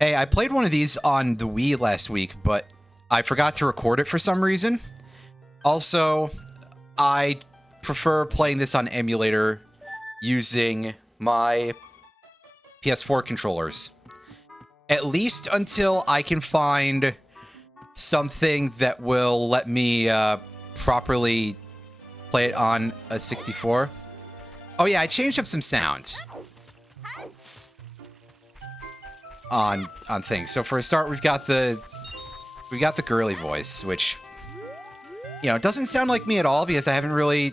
Hey, I played one of these on the Wii last week, but I forgot to record it for some reason. Also, I prefer playing this on emulator using my PS4 controllers. At least until I can find something that will let me properly play it on a 64. Oh yeah, I changed up some sounds on things. So for a start, we've got the girly voice, which, you know, doesn't sound like me at all because I haven't really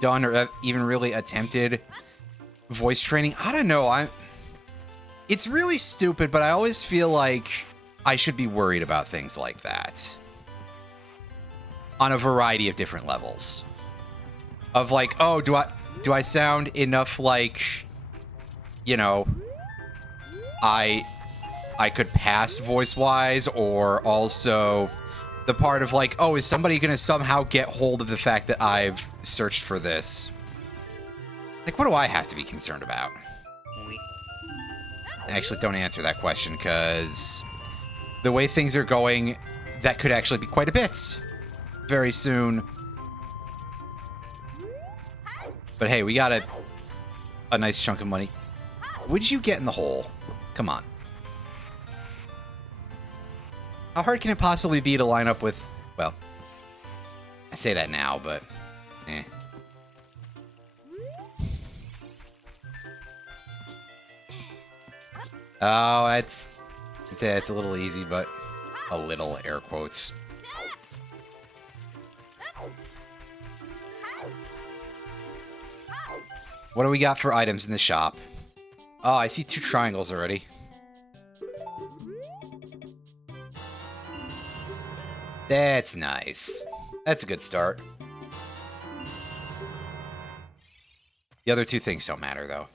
done or even really attempted voice training. I don't know. It's really stupid, but I always feel like I should be worried about things like that on a variety of different levels. Of like, oh, do I sound enough like, you know, I could pass voice-wise, or also the part of like, oh, is somebody gonna somehow get hold of the fact that I've searched for this? Like, what do I have to be concerned about? Actually, don't answer that question, because the way things are going, that could actually be quite a bit very soon. But hey, we got a nice chunk of money. Would you get in the hole? Come on. How hard can it possibly be to line up with... Well, I say that now, but... eh. Oh, it's a little easy, but a little air quotes. What do we got for items in the shop? Oh, I see 2 triangles already. That's nice. That's a good start. The other 2 things don't matter, though.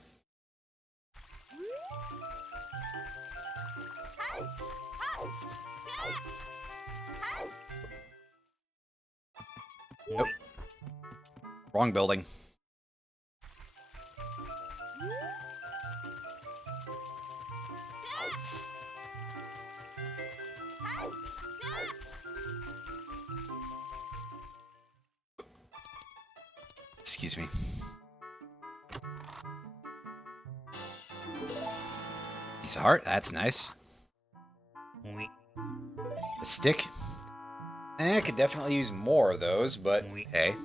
Nope. Wrong building. Excuse me. Piece of heart, that's nice. A stick. I could definitely use more of those, but hey.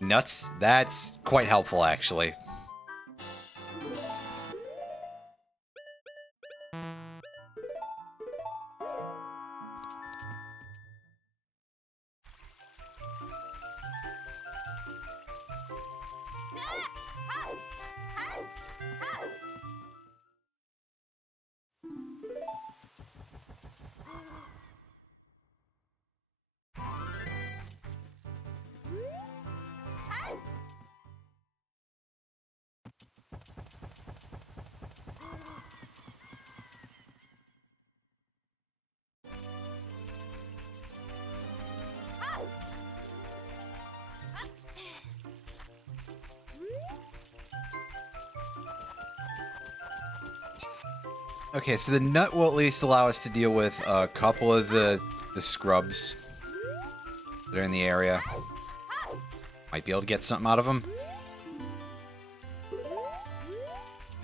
Nuts, that's quite helpful, actually. Okay, so the nut will at least allow us to deal with a couple of the scrubs that are in the area. Might be able to get something out of them.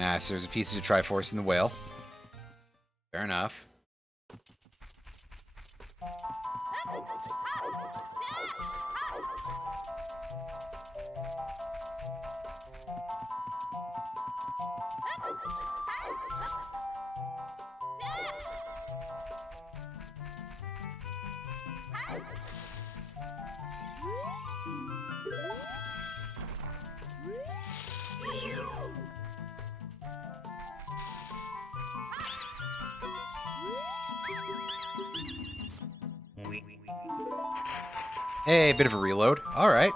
Ah, so there's a piece of Triforce in the whale. Fair enough. Hey, a bit of a reload. Alright.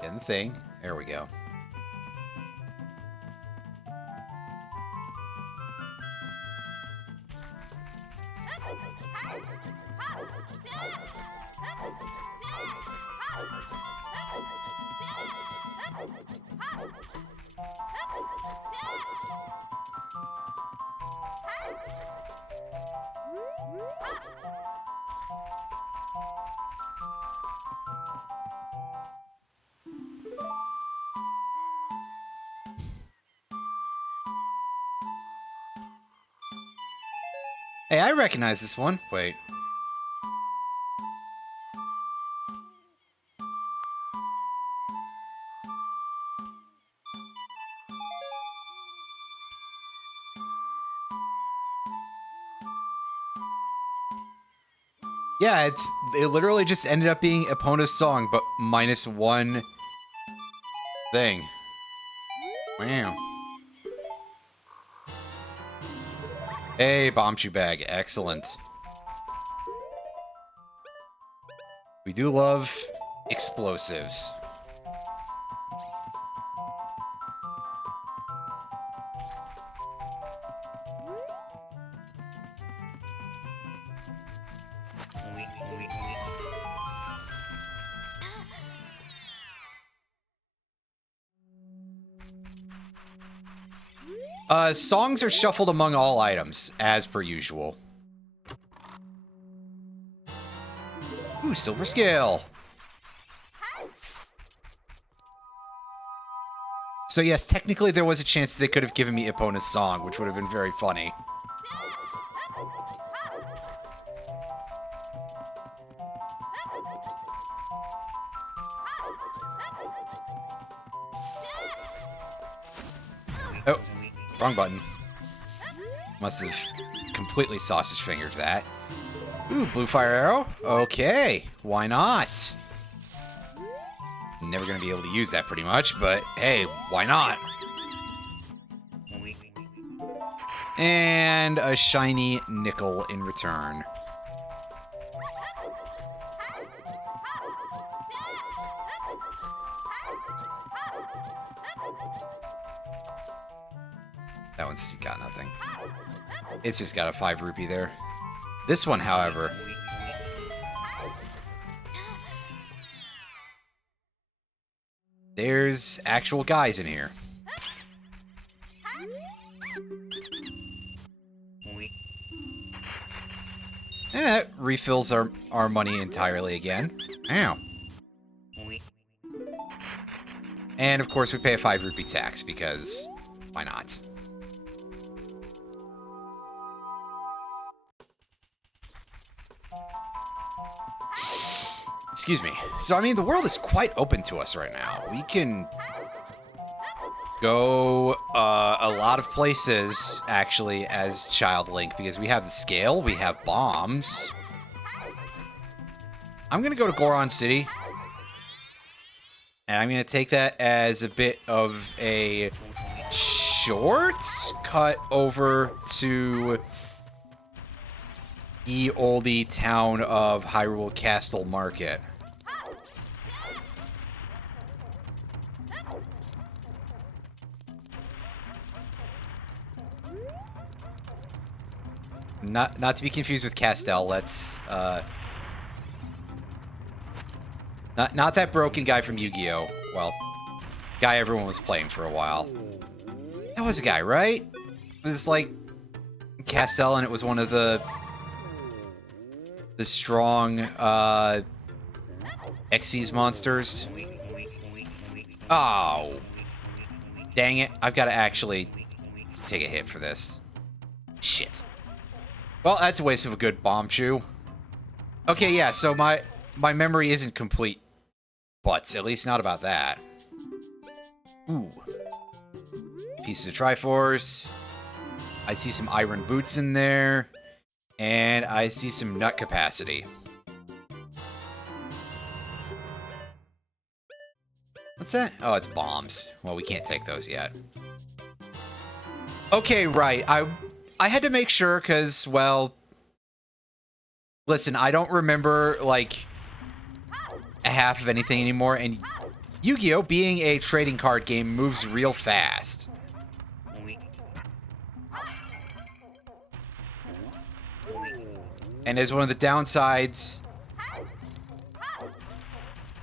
Getting the thing. There we go. Hey, I recognize this one. Wait. Yeah, it literally just ended up being Epona's song, but minus one thing. Wow. Hey, Bombchu Bag. Excellent. We do love explosives. Songs are shuffled among all items, as per usual. Ooh, silver scale. So yes, technically there was a chance they could have given me Epona's song, which would have been very funny. Oh, wrong button. Must have completely sausage fingered that. Ooh, blue fire arrow? Okay, why not? Never gonna be able to use that pretty much, but hey, why not? And a shiny nickel in return. That one's got nothing. It's just got a 5 rupee there. This one, however... there's actual guys in here. That refills our money entirely again. Ow. And of course we pay a 5 rupee tax, because why not? Excuse me. So, I mean, the world is quite open to us right now. We can go a lot of places, actually, as Child Link, because we have the scale, we have bombs. I'm going to go to Goron City. And I'm going to take that as a bit of a shortcut over to ye olde town of Hyrule Castle Market. Not to be confused with Castell. Let's not that broken guy from Yu-Gi-Oh! Well, guy everyone was playing for a while. That was a guy, right? It was like Castell, and it was one of the strong Xyz monsters. Oh, dang it! I've got to actually take a hit for this. Shit. Well, that's a waste of a good Bombchu. Okay, yeah, so my memory isn't complete, but at least not about that. Ooh. Pieces of Triforce. I see some iron boots in there. And I see some nut capacity. What's that? Oh, it's bombs. Well, we can't take those yet. Okay, right. I had to make sure because, well... listen, I don't remember, like, a half of anything anymore, and Yu-Gi-Oh! Being a trading card game moves real fast. And as one of the downsides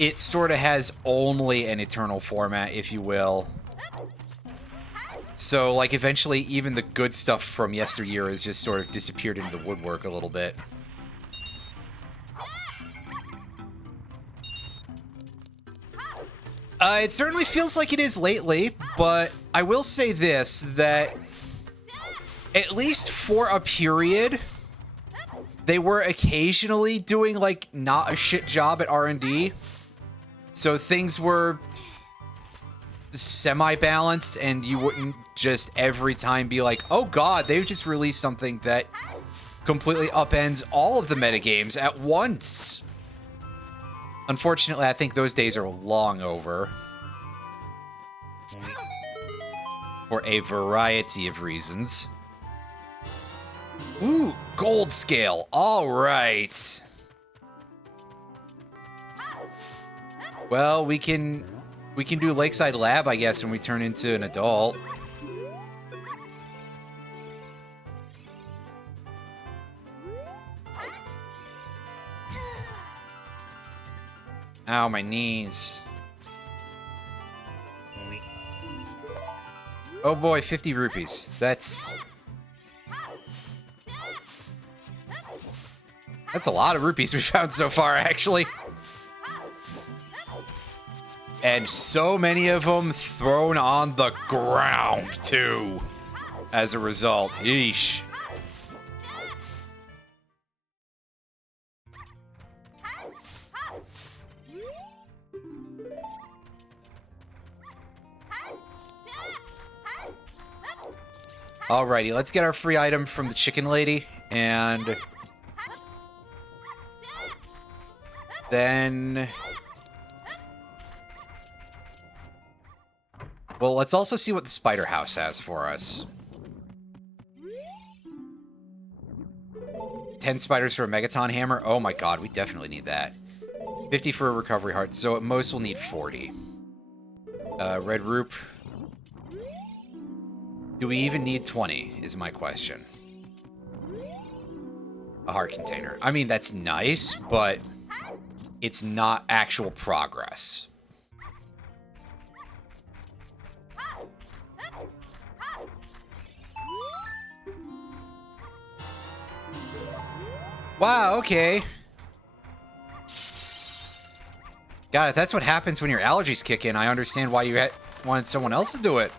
it sort of has only an eternal format, if you will. So, like, eventually even the good stuff from yesteryear has just sort of disappeared into the woodwork a little bit. It certainly feels like it is lately, but I will say this, that at least for a period, they were occasionally doing, like, not a shit job at R&D. So things were semi-balanced, and you wouldn't just every time be like, oh god, they've just released something that completely upends all of the metagames at once. Unfortunately, I think those days are long over. For a variety of reasons. Ooh, gold scale. All right. Well, we can do Lakeside Lab, I guess, when we turn into an adult. Ow, my knees. Oh boy, 50 rupees. That's a lot of rupees we found so far, actually. And so many of them thrown on the ground, too. As a result. Yeesh. Alrighty, let's get our free item from the chicken lady, and then... Well, let's also see what the spider house has for us. 10 spiders for a Megaton hammer. Oh my god, we definitely need that. 50 for a recovery heart, so at most we'll need 40. Red Roop. Do we even need 20, is my question. A heart container. I mean, that's nice, but it's not actual progress. Wow, okay. God, if that's what happens when your allergies kick in, I understand why you wanted someone else to do it.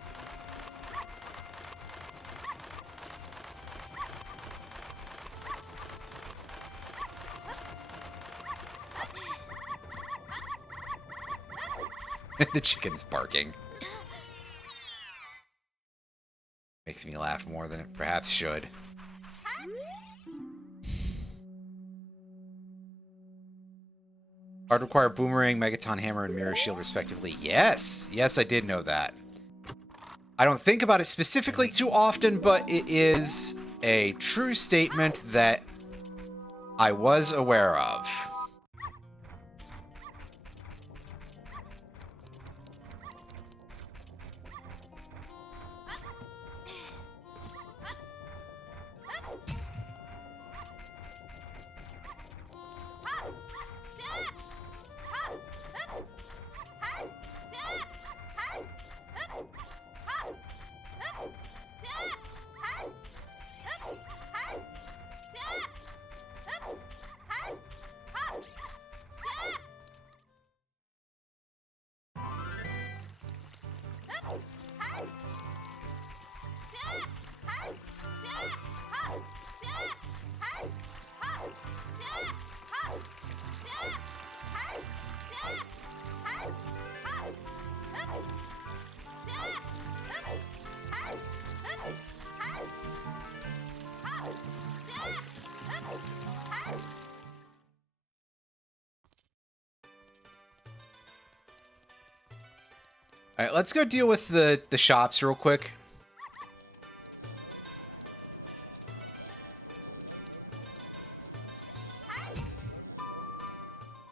The chicken's barking. Makes me laugh more than it perhaps should. Card require boomerang, Megaton hammer, and mirror shield respectively. Yes! Yes, I did know that. I don't think about it specifically too often, but it is a true statement that I was aware of. All right, let's go deal with the shops real quick.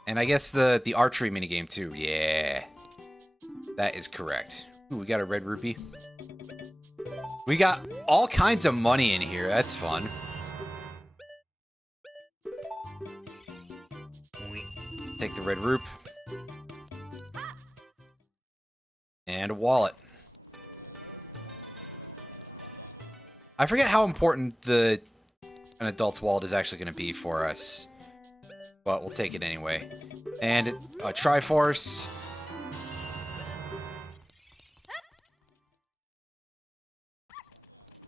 And I guess the archery minigame too. Yeah. That is correct. Ooh, we got a red rupee. We got all kinds of money in here. That's fun. Take the red rupe. And a wallet. I forget how important an adult's wallet is actually going to be for us. But we'll take it anyway. And a Triforce.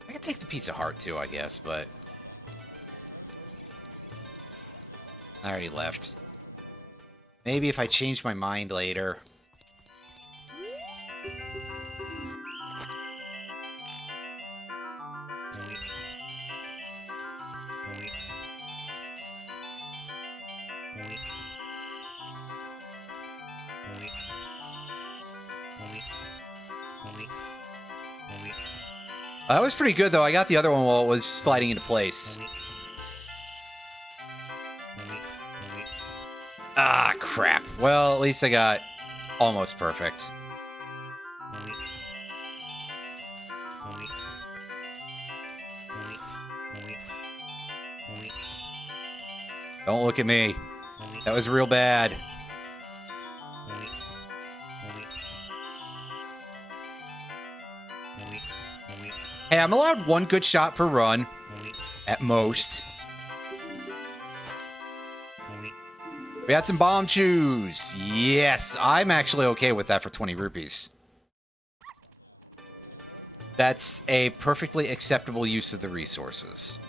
I could take the Pizza Heart too, I guess, but... I already left. Maybe if I change my mind later. That was pretty good, though. I got the other one while it was sliding into place. Ah, crap. Well, at least I got almost perfect. Don't look at me. That was real bad. Hey, I'm allowed one good shot per run, at most. We got some bomb chews. Yes, I'm actually okay with that for 20 rupees. That's a perfectly acceptable use of the resources.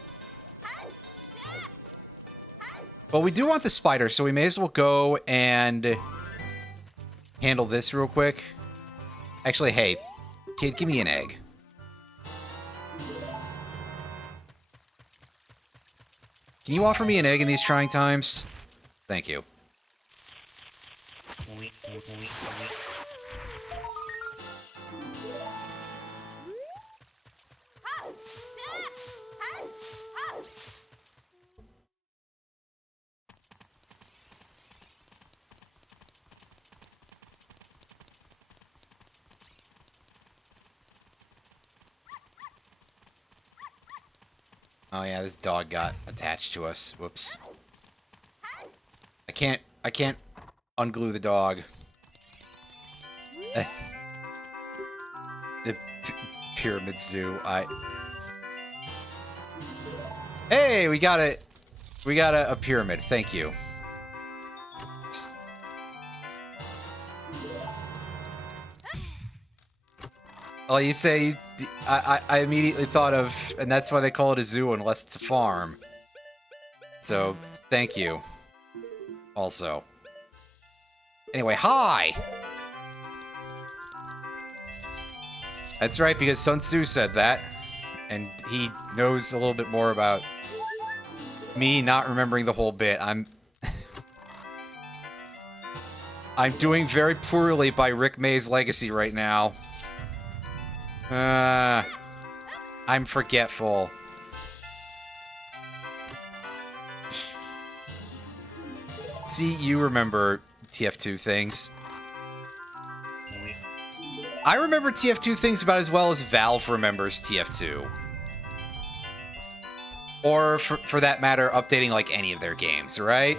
But we do want the spider, so we may as well go and handle this real quick. Actually, hey, kid, give me an egg. Can you offer me an egg in these trying times? Thank you. Oh yeah, this dog got attached to us. Whoops. I can't unglue the dog. The Pyramid Zoo. Hey, we got a pyramid. Thank you. Well, you say, I immediately thought of, and that's why they call it a zoo unless it's a farm. So, thank you. Also. Anyway, hi! That's right, because Sun Tzu said that, and he knows a little bit more about me not remembering the whole bit. I'm doing very poorly by Rick May's legacy right now. I'm forgetful. See, you remember TF2 things. I remember TF2 things about as well as Valve remembers TF2. Or, for that matter, updating, like, any of their games, right?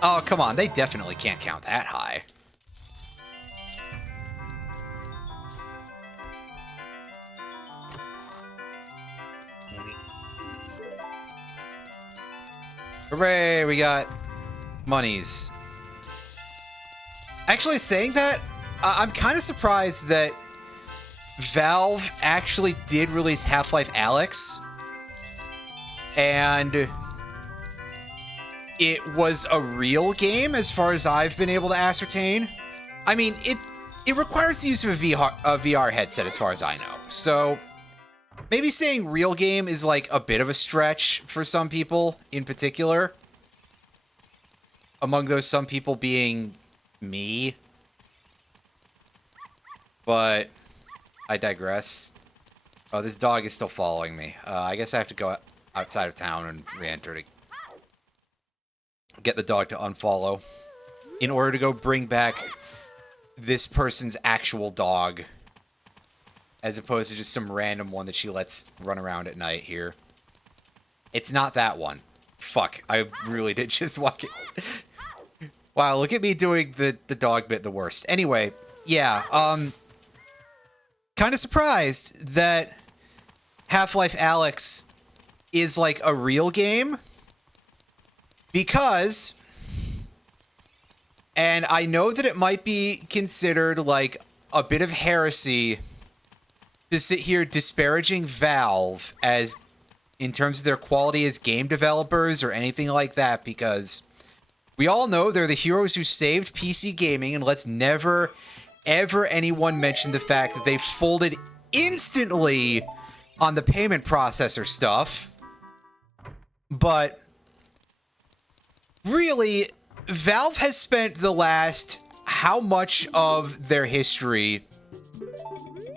Oh, come on. They definitely can't count that high. Hooray, we got monies. Actually, saying that, I'm kind of surprised that Valve actually did release Half-Life Alyx. And it was a real game, as far as I've been able to ascertain. I mean, it requires the use of a VR headset, as far as I know. So, maybe saying real game is like a bit of a stretch for some people, in particular. Among those some people being me. But, I digress. Oh, this dog is still following me. I guess I have to go outside of town and re-enter it. get the dog to unfollow in order to go bring back this person's actual dog, as opposed to just some random one that she lets run around at night here. It's not that one. Fuck, I really did just walk it. Wow, look at me doing the dog bit the worst. Anyway, yeah, kind of surprised that Half-Life Alyx is like a real game, because, and I know that it might be considered like a bit of heresy to sit here disparaging Valve as in terms of their quality as game developers or anything like that, because we all know they're the heroes who saved PC gaming, and let's never, ever anyone mention the fact that they folded instantly on the payment processor stuff. But really, Valve has spent the last how much of their history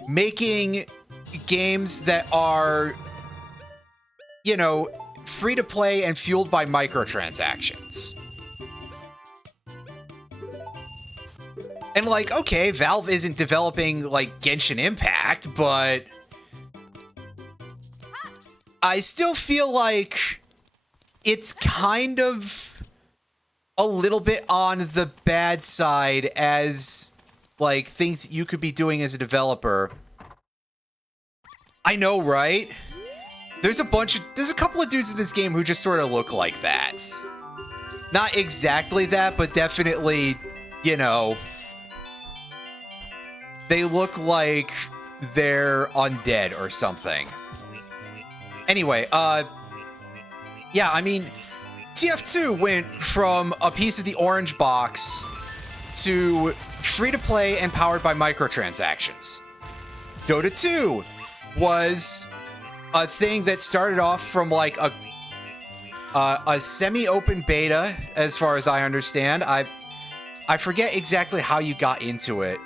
making games that are, you know, free to play and fueled by microtransactions. And like, okay, Valve isn't developing like Genshin Impact, but I still feel like it's kind of a little bit on the bad side as like things you could be doing as a developer. I know, right? There's a couple of dudes in this game who just sort of look like that. Not exactly that, but definitely, you know, they look like they're undead or something. Anyway, yeah, I mean, TF2 went from a piece of the orange box to free-to-play and powered by microtransactions. Dota 2 was a thing that started off from like a semi-open beta, as far as I understand. I forget exactly how you got into it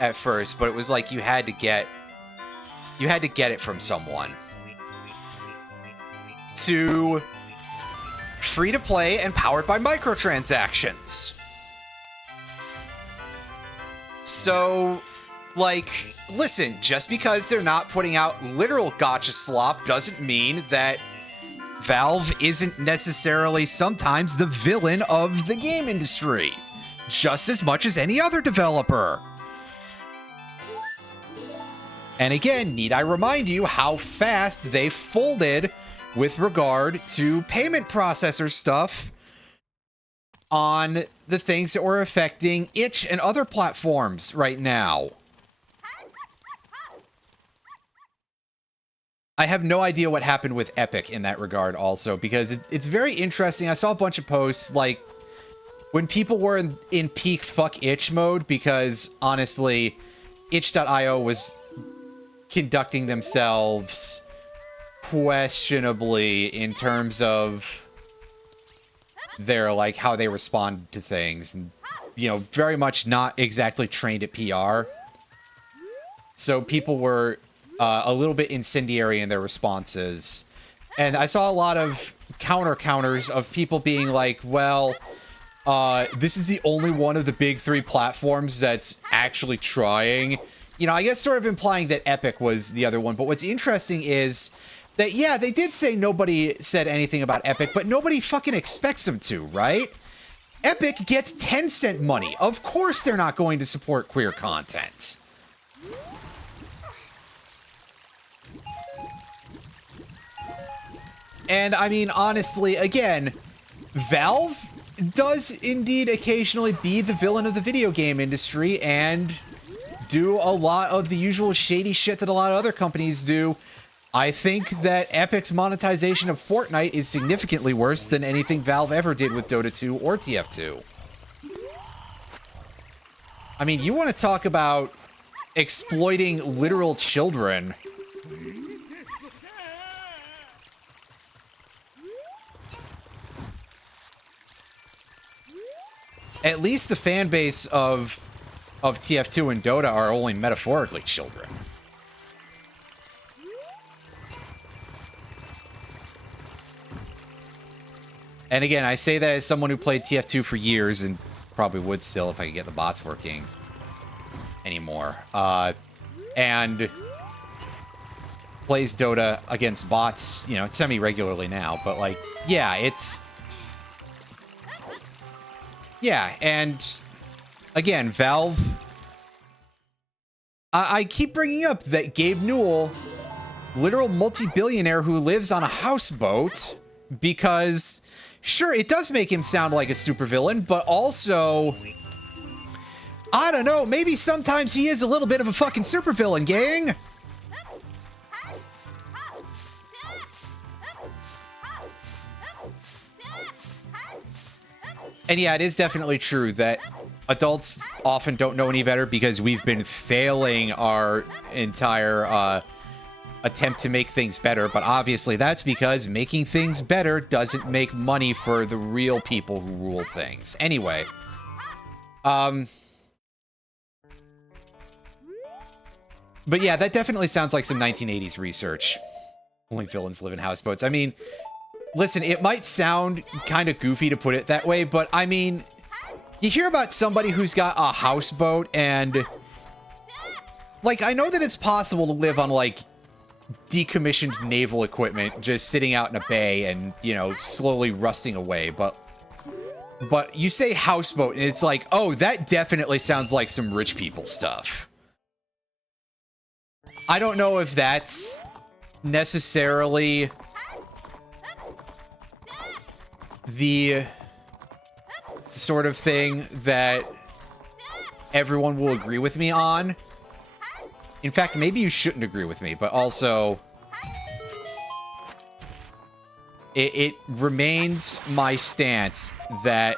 at first, but it was like you had to get it from someone. To free-to-play and powered by microtransactions. So, like, listen, just because they're not putting out literal gacha slop doesn't mean that Valve isn't necessarily sometimes the villain of the game industry, just as much as any other developer. And again, need I remind you how fast they folded with regard to payment processor stuff on the things that were affecting itch and other platforms right now. I have no idea what happened with Epic in that regard also, because it's very interesting. I saw a bunch of posts like when people were in peak fuck itch mode, because honestly, itch.io was conducting themselves questionably in terms of their, like, how they respond to things, and, you know, very much not exactly trained at PR. So people were a little bit incendiary in their responses, and I saw a lot of counters of people being like, well, this is the only one of the big three platforms that's actually trying. You know, I guess sort of implying that Epic was the other one. But what's interesting is that, yeah, they did say nobody said anything about Epic, but nobody fucking expects them to, right? Epic gets Tencent money. Of course they're not going to support queer content. And, I mean, honestly, again, Valve does indeed occasionally be the villain of the video game industry and do a lot of the usual shady shit that a lot of other companies do. I think that Epic's monetization of Fortnite is significantly worse than anything Valve ever did with Dota 2 or TF2. I mean, you want to talk about exploiting literal children. At least the fan base of TF2 and Dota are only metaphorically children. And again, I say that as someone who played TF2 for years and probably would still if I could get the bots working anymore. And plays Dota against bots, you know, semi-regularly now, but like, yeah, it's... Yeah, and again, Valve... I keep bringing up that Gabe Newell, literal multi-billionaire who lives on a houseboat, because, sure, it does make him sound like a supervillain, but also... I don't know, maybe sometimes he is a little bit of a fucking supervillain, gang! And yeah, it is definitely true that adults often don't know any better because we've been failing our entire attempt to make things better. But obviously that's because making things better doesn't make money for the real people who rule things. Anyway. But yeah, that definitely sounds like some 1980s research. Only villains live in houseboats. I mean... Listen, it might sound kind of goofy to put it that way, but I mean, you hear about somebody who's got a houseboat and, like, I know that it's possible to live on, like, decommissioned naval equipment just sitting out in a bay and, you know, slowly rusting away, but you say houseboat and it's like, oh, that definitely sounds like some rich people stuff. I don't know if that's necessarily... the sort of thing that everyone will agree with me on. In fact, maybe you shouldn't agree with me, but also it remains my stance that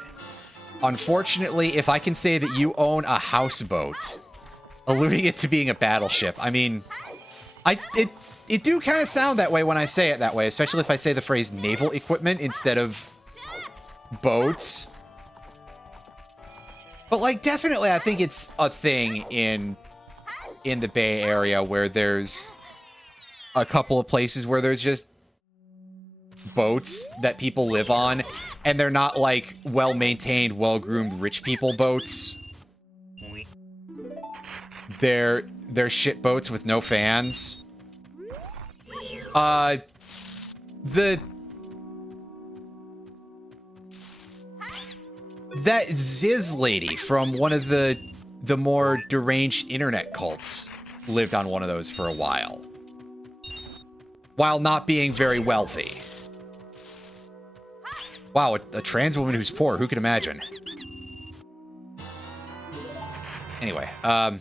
unfortunately, if I can say that you own a houseboat, alluding it to being a battleship, I mean, it do kind of sound that way when I say it that way, especially if I say the phrase naval equipment instead of boats. But like, definitely I think it's a thing in the Bay Area where there's a couple of places where there's just boats that people live on and they're not like well-maintained, well-groomed rich people boats. They're shit boats with no fans. That Ziz lady from one of the more deranged internet cults lived on one of those for a while not being very wealthy. Wow, a trans woman who's poor, who can imagine? Anyway, I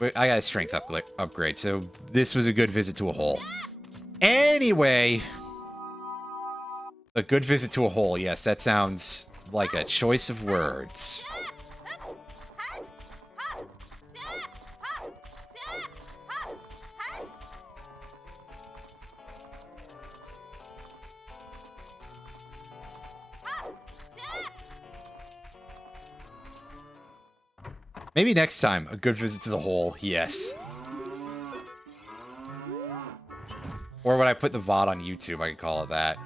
got a strength upgrade, so this was a good visit to a hole. Anyway, a good visit to a hole, yes, that sounds... like a choice of words. Maybe next time, a good visit to the hole, yes. Or when I put the VOD on YouTube, I could call it that.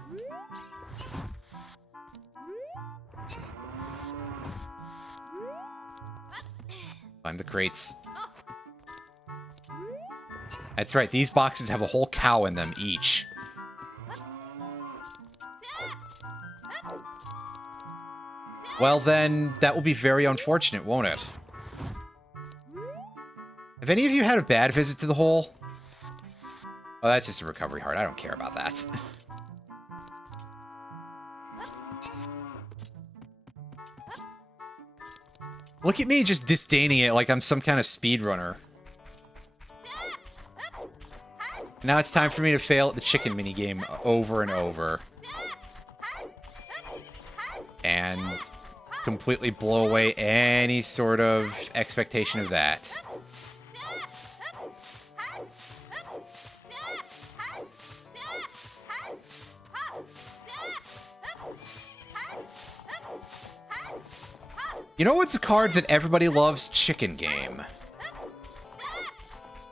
Climb the crates. That's right, these boxes have a whole cow in them each. Well then, that will be very unfortunate, won't it? Have any of you had a bad visit to the hole? Oh, that's just a recovery heart. I don't care about that. Look at me just disdaining it like I'm some kind of speedrunner. Now it's time for me to fail at the chicken minigame over and over. And completely blow away any sort of expectation of that. You know what's a card that everybody loves? Chicken Game.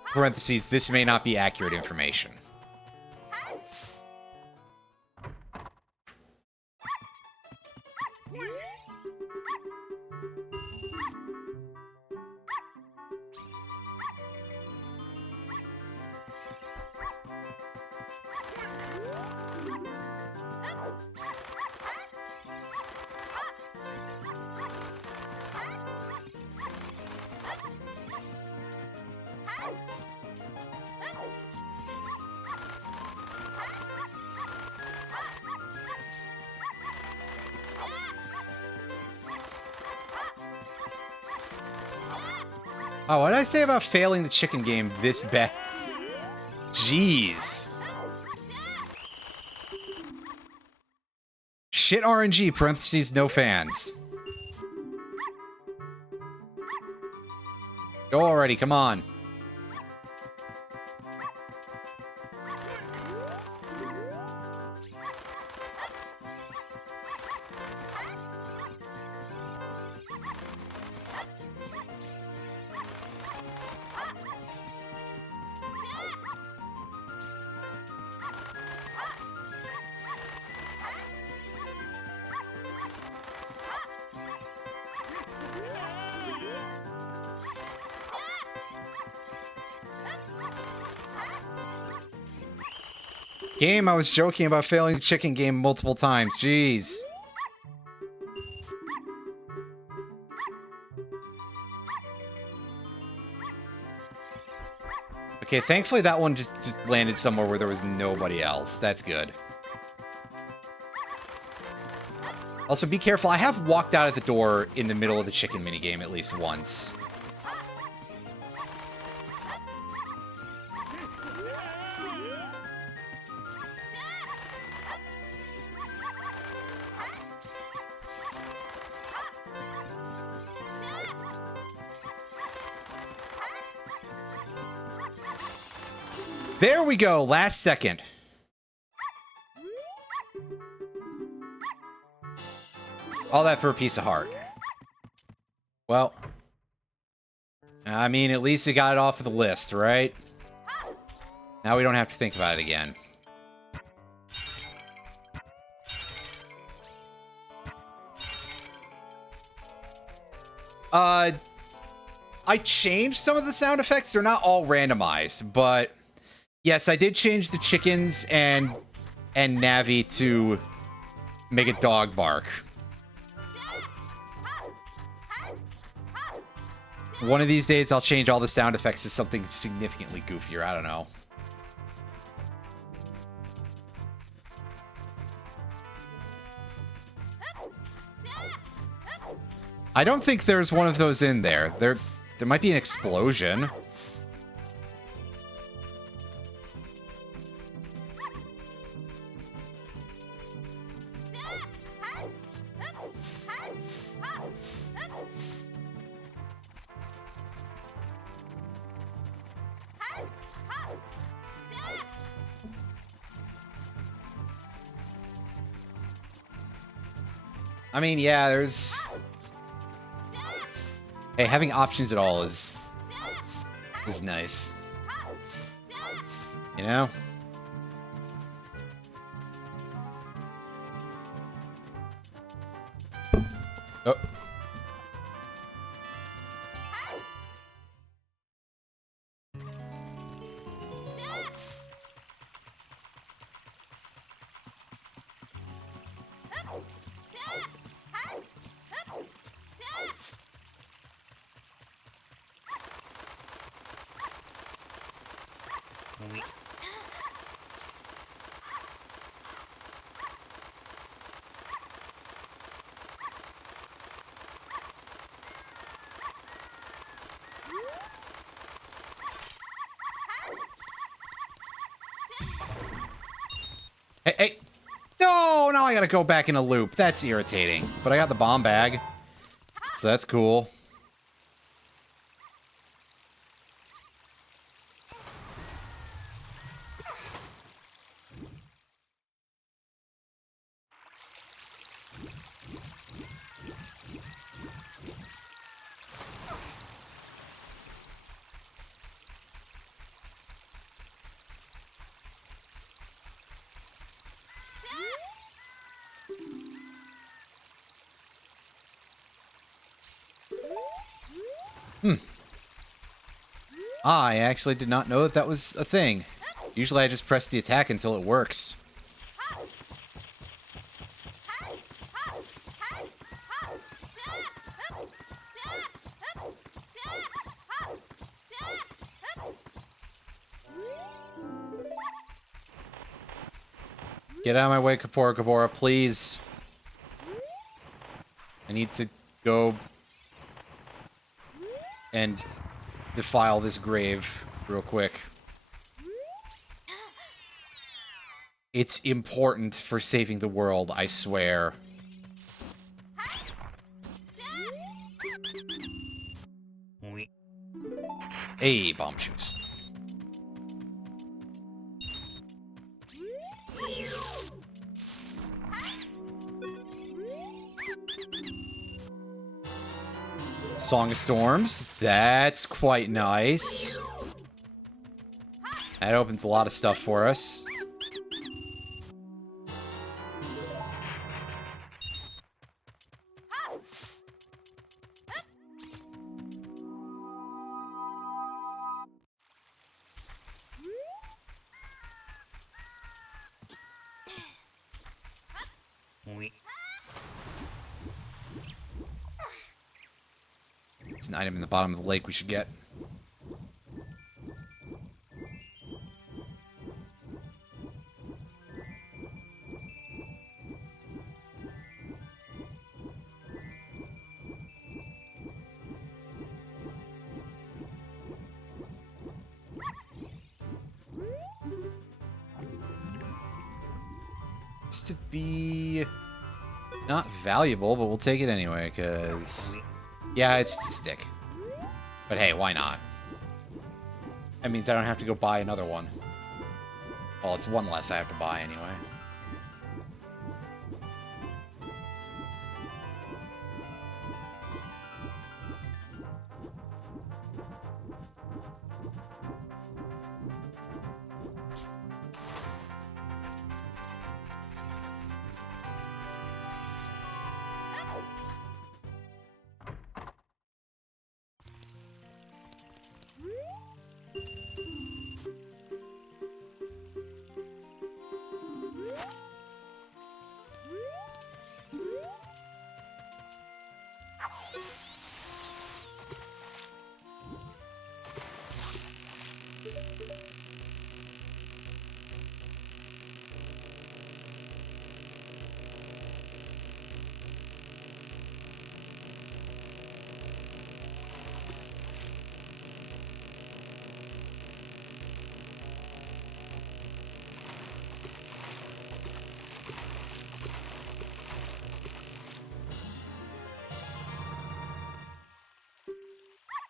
Parentheses, this may not be accurate information. Oh, what did I say about failing the chicken game this bad? Jeez. Shit RNG, parentheses, no fans. Go already, come on. Game, I was joking about failing the chicken game multiple times. Jeez. Okay, thankfully that one just landed somewhere where there was nobody else. That's good. Also, be careful. I have walked out at the door in the middle of the chicken minigame at least once. There we go, last second. All that for a piece of heart. Well, I mean, at least it got it off of the list, right? Now we don't have to think about it again. I changed some of the sound effects. They're not all randomized, but yes, I did change the chickens and Navi to make a dog bark. One of these days, I'll change all the sound effects to something significantly goofier. I don't know. I don't think there's one of those in there. There might be an explosion. I mean, yeah, there's... Hey, having options at all is nice. You know? Oh. Hey! No! Now I gotta go back in a loop. That's irritating. But I got the bomb bag. So that's cool. I actually did not know that that was a thing. Usually I just press the attack until it works. Get out of my way, Kapora Kapora, please. I need to go and defile this grave real quick. It's important for saving the world, I swear. Hey, bomb shoes. Song of Storms. That's quite nice. That opens a lot of stuff for us. There's an item in the bottom of the lake we should get. It's to be not valuable, but we'll take it anyway, because... yeah, it's just a stick. But hey, why not? That means I don't have to go buy another one. Well, it's one less I have to buy anyway.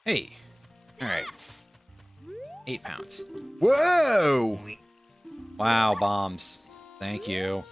Hey. Alright. 8 pounds. Whoa! Wow, bombs. Thank you.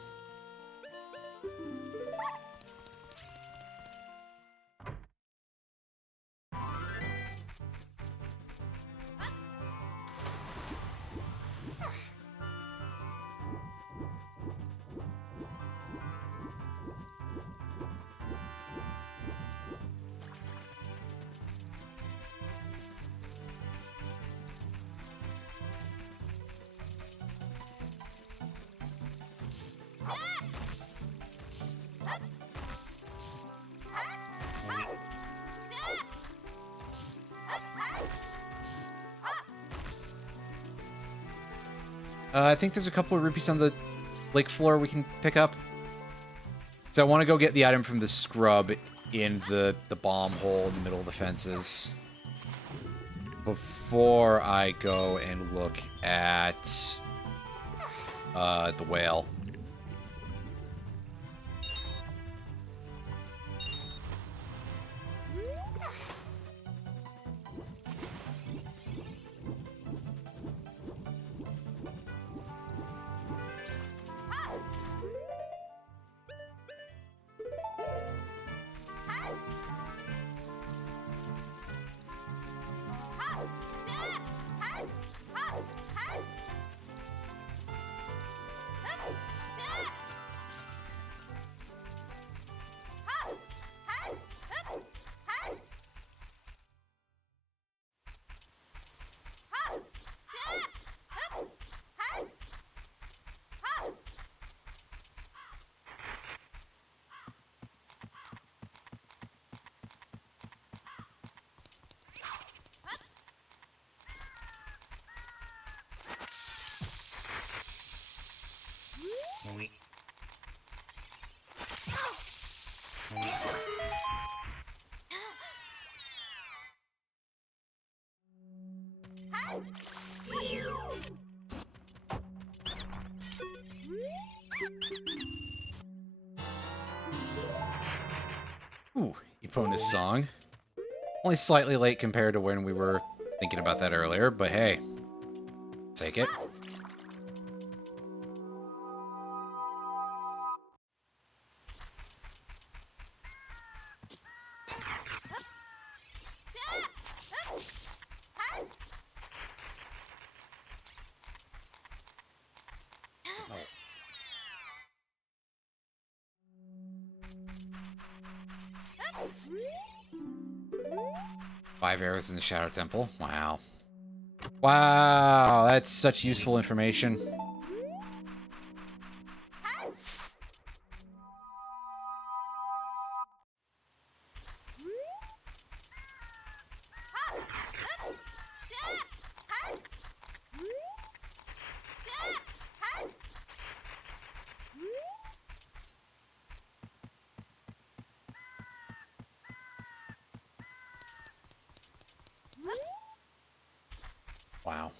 I think there's a couple of rupees on the lake floor we can pick up. So I want to go get the item from the scrub in the bomb hole in the middle of the fences before I go and look at the whale. Ooh, Epona's song. Only slightly late compared to when we were thinking about that earlier, but hey. Take it. Five arrows in the Shadow Temple. Wow. Wow, that's such useful information. Wow.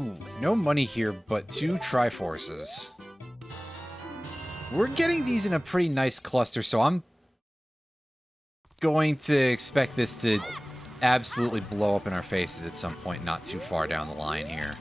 Ooh, no money here, but 2 Triforces. We're getting these in a pretty nice cluster, so I'm going to expect this to absolutely blow up in our faces at some point not too far down the line here.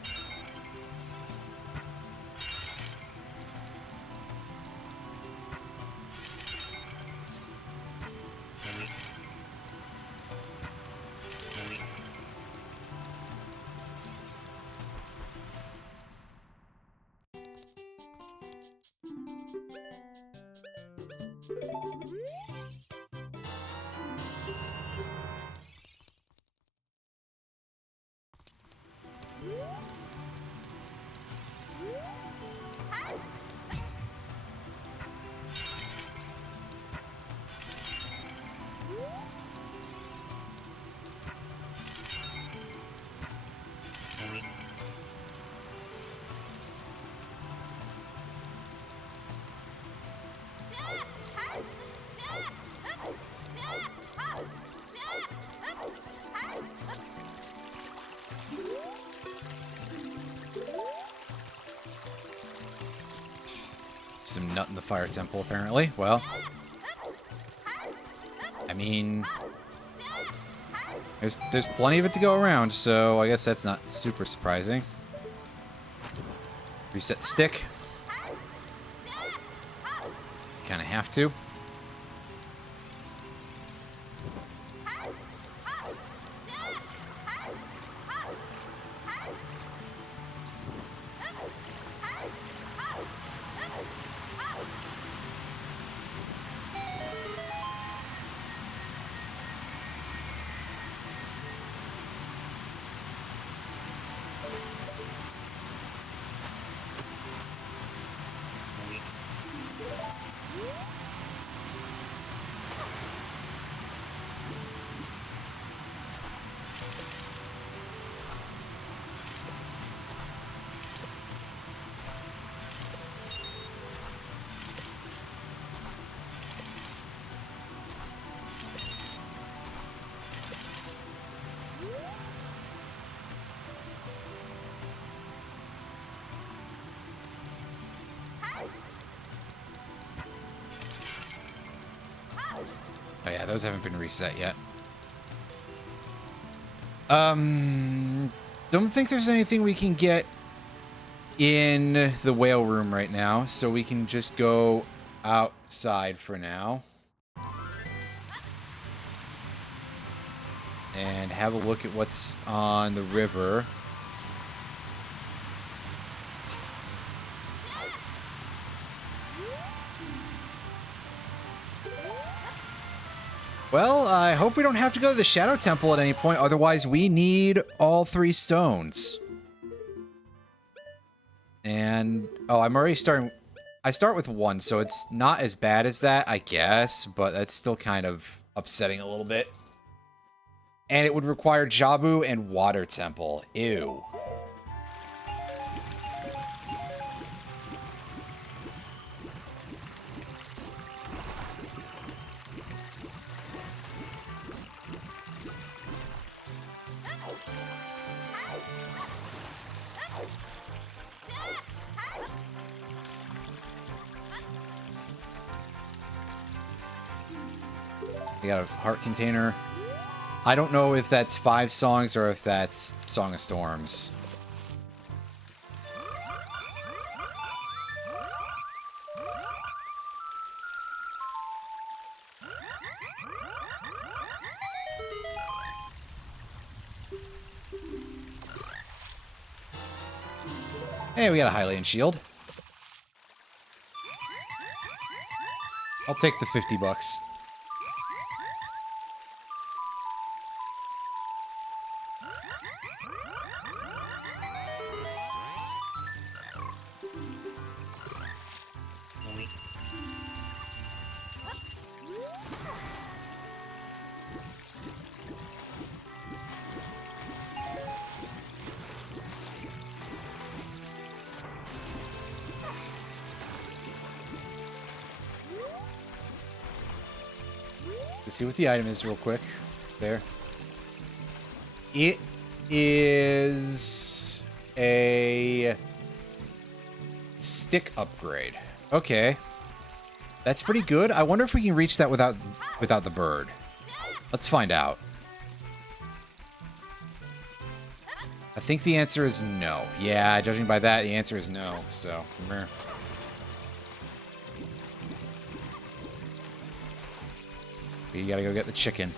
Some nut in the Fire Temple, apparently. Well, I mean, there's plenty of it to go around, so I guess that's not super surprising. Reset the stick. Kind of have to. Oh yeah, those haven't been reset yet. Don't think there's anything we can get in the whale room right now, so we can just go outside for now. And have a look at what's on the river. Well, I hope we don't have to go to the Shadow Temple at any point, otherwise we need all 3 stones. And, oh, I'm already starting... I start with 1, so it's not as bad as that, I guess, but that's still kind of upsetting a little bit. And it would require Jabu and Water Temple. Ew. We got a heart container. I don't know if that's 5 songs or if that's Song of Storms. Hey, we got a Hylian shield. I'll take the 50 bucks. Let's see what the item is real quick. There. It is a stick upgrade. Okay. That's pretty good. I wonder if we can reach that without the bird. Let's find out. I think the answer is no. Yeah, judging by that, the answer is no. So, meh. You gotta go get the chicken.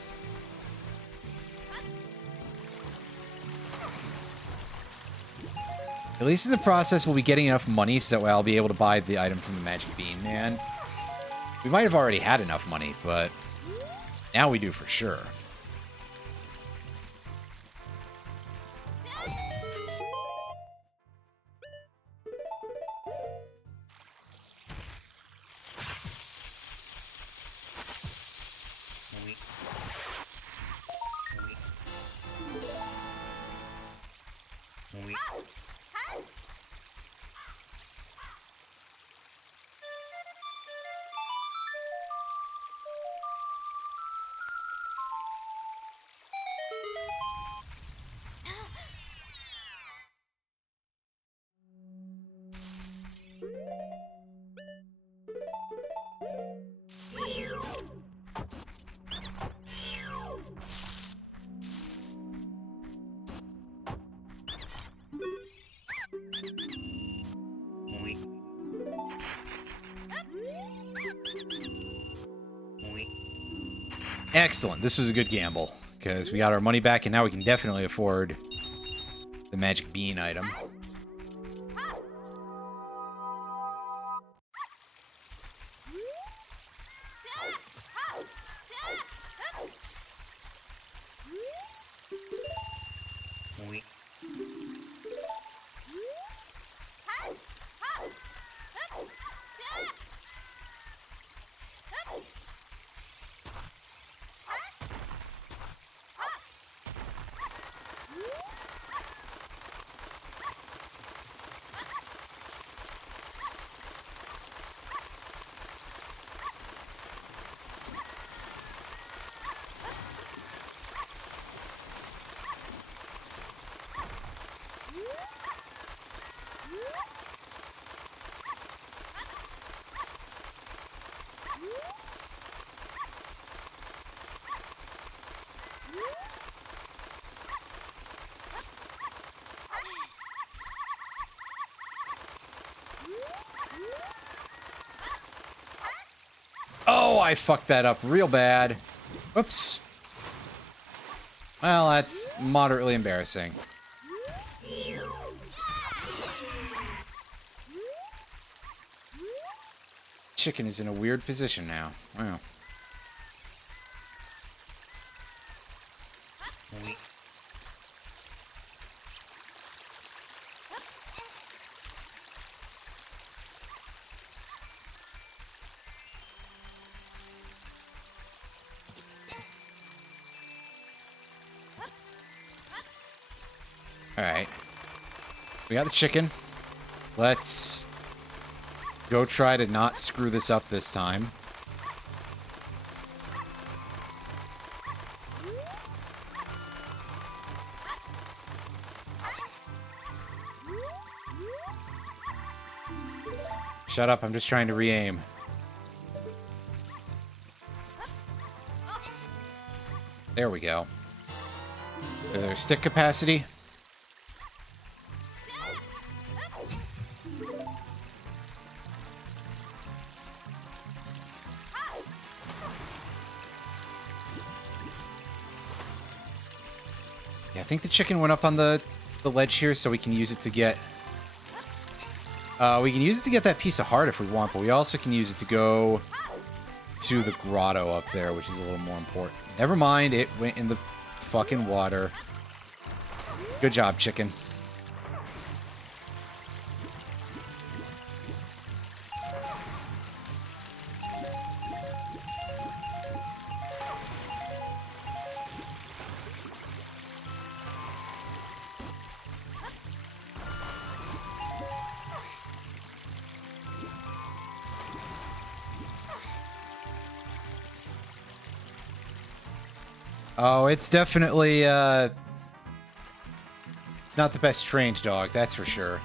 At least in the process, we'll be getting enough money so that way I'll be able to buy the item from the Magic Bean, man. We might have already had enough money, but now we do for sure. Excellent. This was a good gamble, because we got our money back, and now we can definitely afford the Magic Bean item. I fucked that up real bad. Whoops. Well, that's moderately embarrassing. Chicken is in a weird position now. Wow. Alright. We got the chicken. Let's go try to not screw this up this time. Shut up, I'm just trying to re-aim. There we go. There's stick capacity. Yeah, I think the chicken went up on the ledge here, so we can use it to get... we can use it to get that piece of heart if we want, but we also can use it to go to the grotto up there, which is a little more important. Never mind, it went in the fucking water. Good job, chicken. Oh, it's definitely, it's not the best trained dog, that's for sure.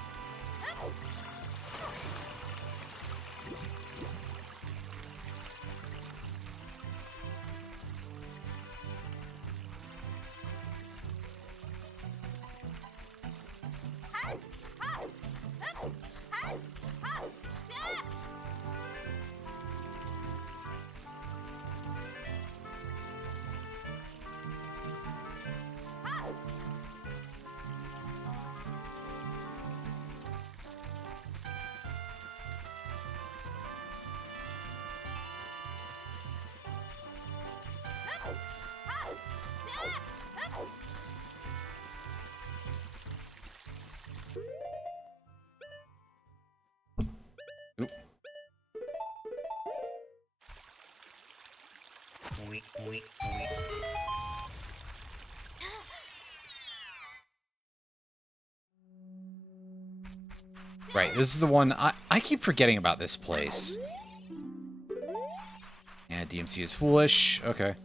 Oop. Right, this is the one... I keep forgetting about this place. Yeah, DMC is foolish. Okay.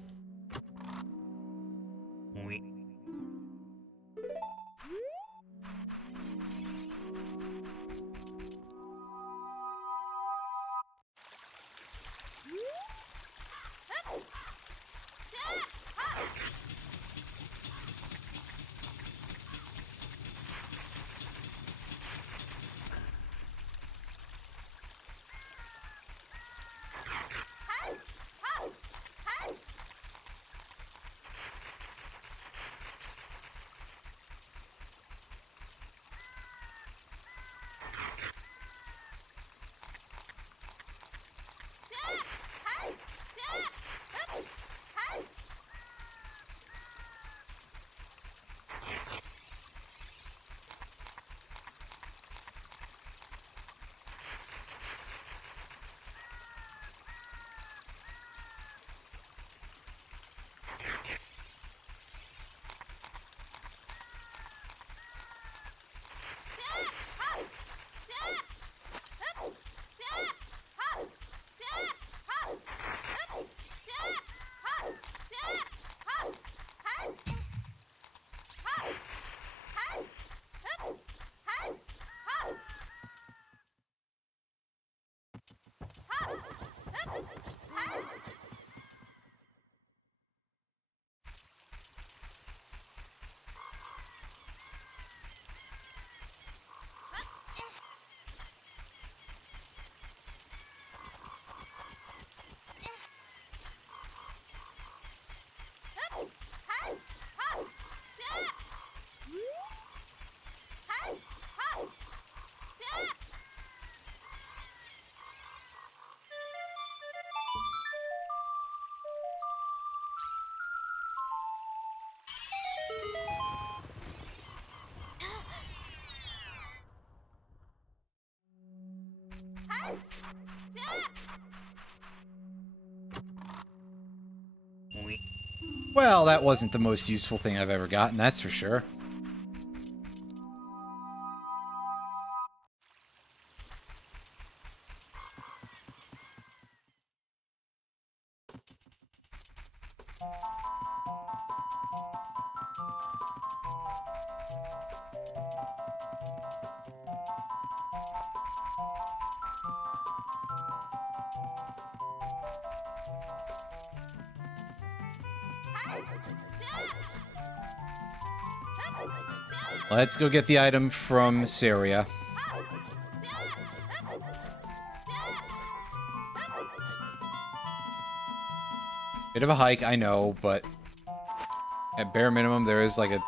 Well, that wasn't the most useful thing I've ever gotten, that's for sure. Let's go get the item from Syria. Bit of a hike, I know, but at bare minimum, there is like a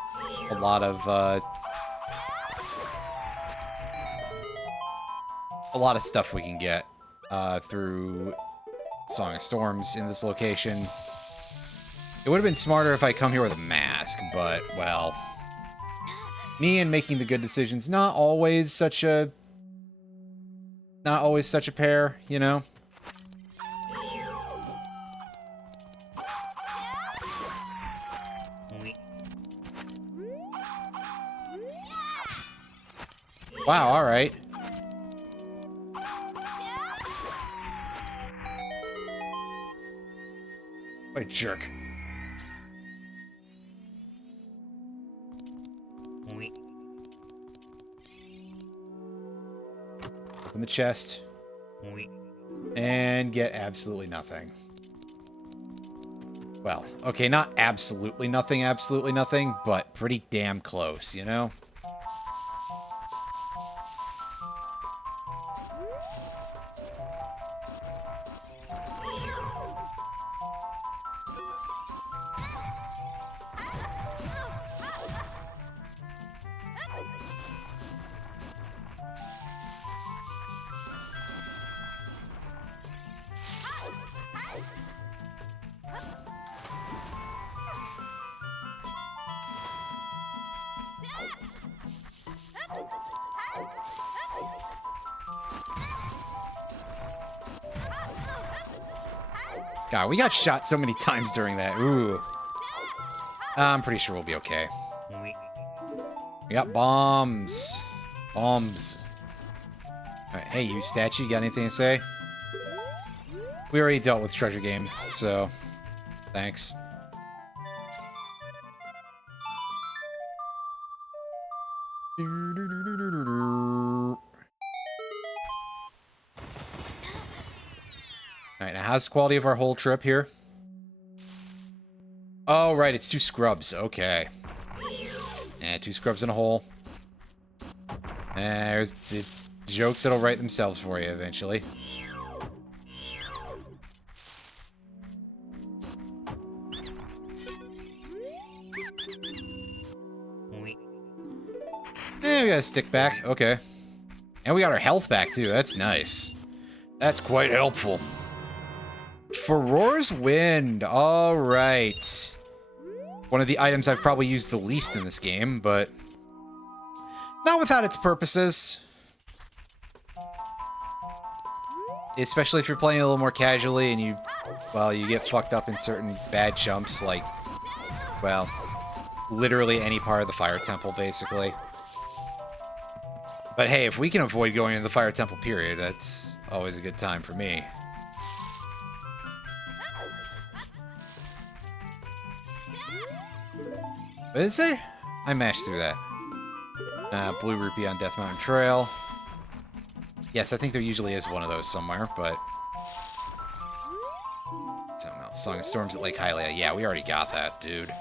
lot of stuff we can get through Song of Storms in this location. It would have been smarter if I come here with a mask, but well, me and making the good decisions, not always such a pair, you know? Wow, alright. What a jerk. Open the chest. And get absolutely nothing. Well, okay, not absolutely nothing, but pretty damn close, you know? God, we got shot so many times during that. Ooh. I'm pretty sure we'll be okay. We got bombs. Bombs. Alright, hey, you statue, you got anything to say? We already dealt with treasure game, so thanks. Alright, now how's the quality of our whole trip here? Oh, right, it's 2 scrubs. Okay. Yeah, 2 scrubs in a hole. There's the jokes that'll write themselves for you eventually. We got a stick back. Okay. And we got our health back, too. That's nice. That's quite helpful. Furor's Wind. All right. One of the items I've probably used the least in this game, but not without its purposes. Especially if you're playing a little more casually and you get fucked up in certain bad jumps, like, well, literally any part of the Fire Temple, basically. But hey, if we can avoid going into the Fire Temple period, that's always a good time for me. What did it say? I mashed through that. Blue Rupee on Death Mountain Trail. Yes, I think there usually is one of those somewhere, but something else. Song of Storms at Lake Hylia. Yeah, we already got that, dude.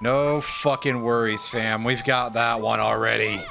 No fucking worries, fam. We've got that one already.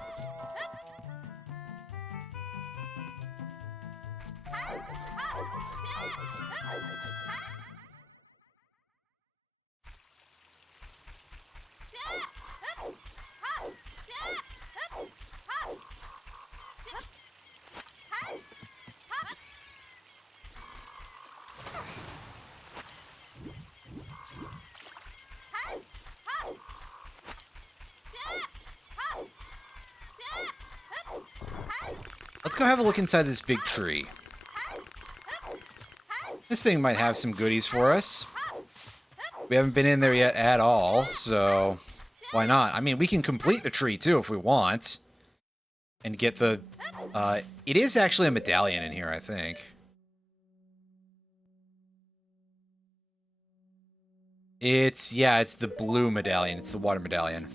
Let's go have a look inside this big tree. This thing might have some goodies for us. We haven't been in there yet at all, so why not? I mean, we can complete the tree, too, if we want. And get the... it is actually a medallion in here, I think. Yeah, it's the blue medallion. It's the water medallion.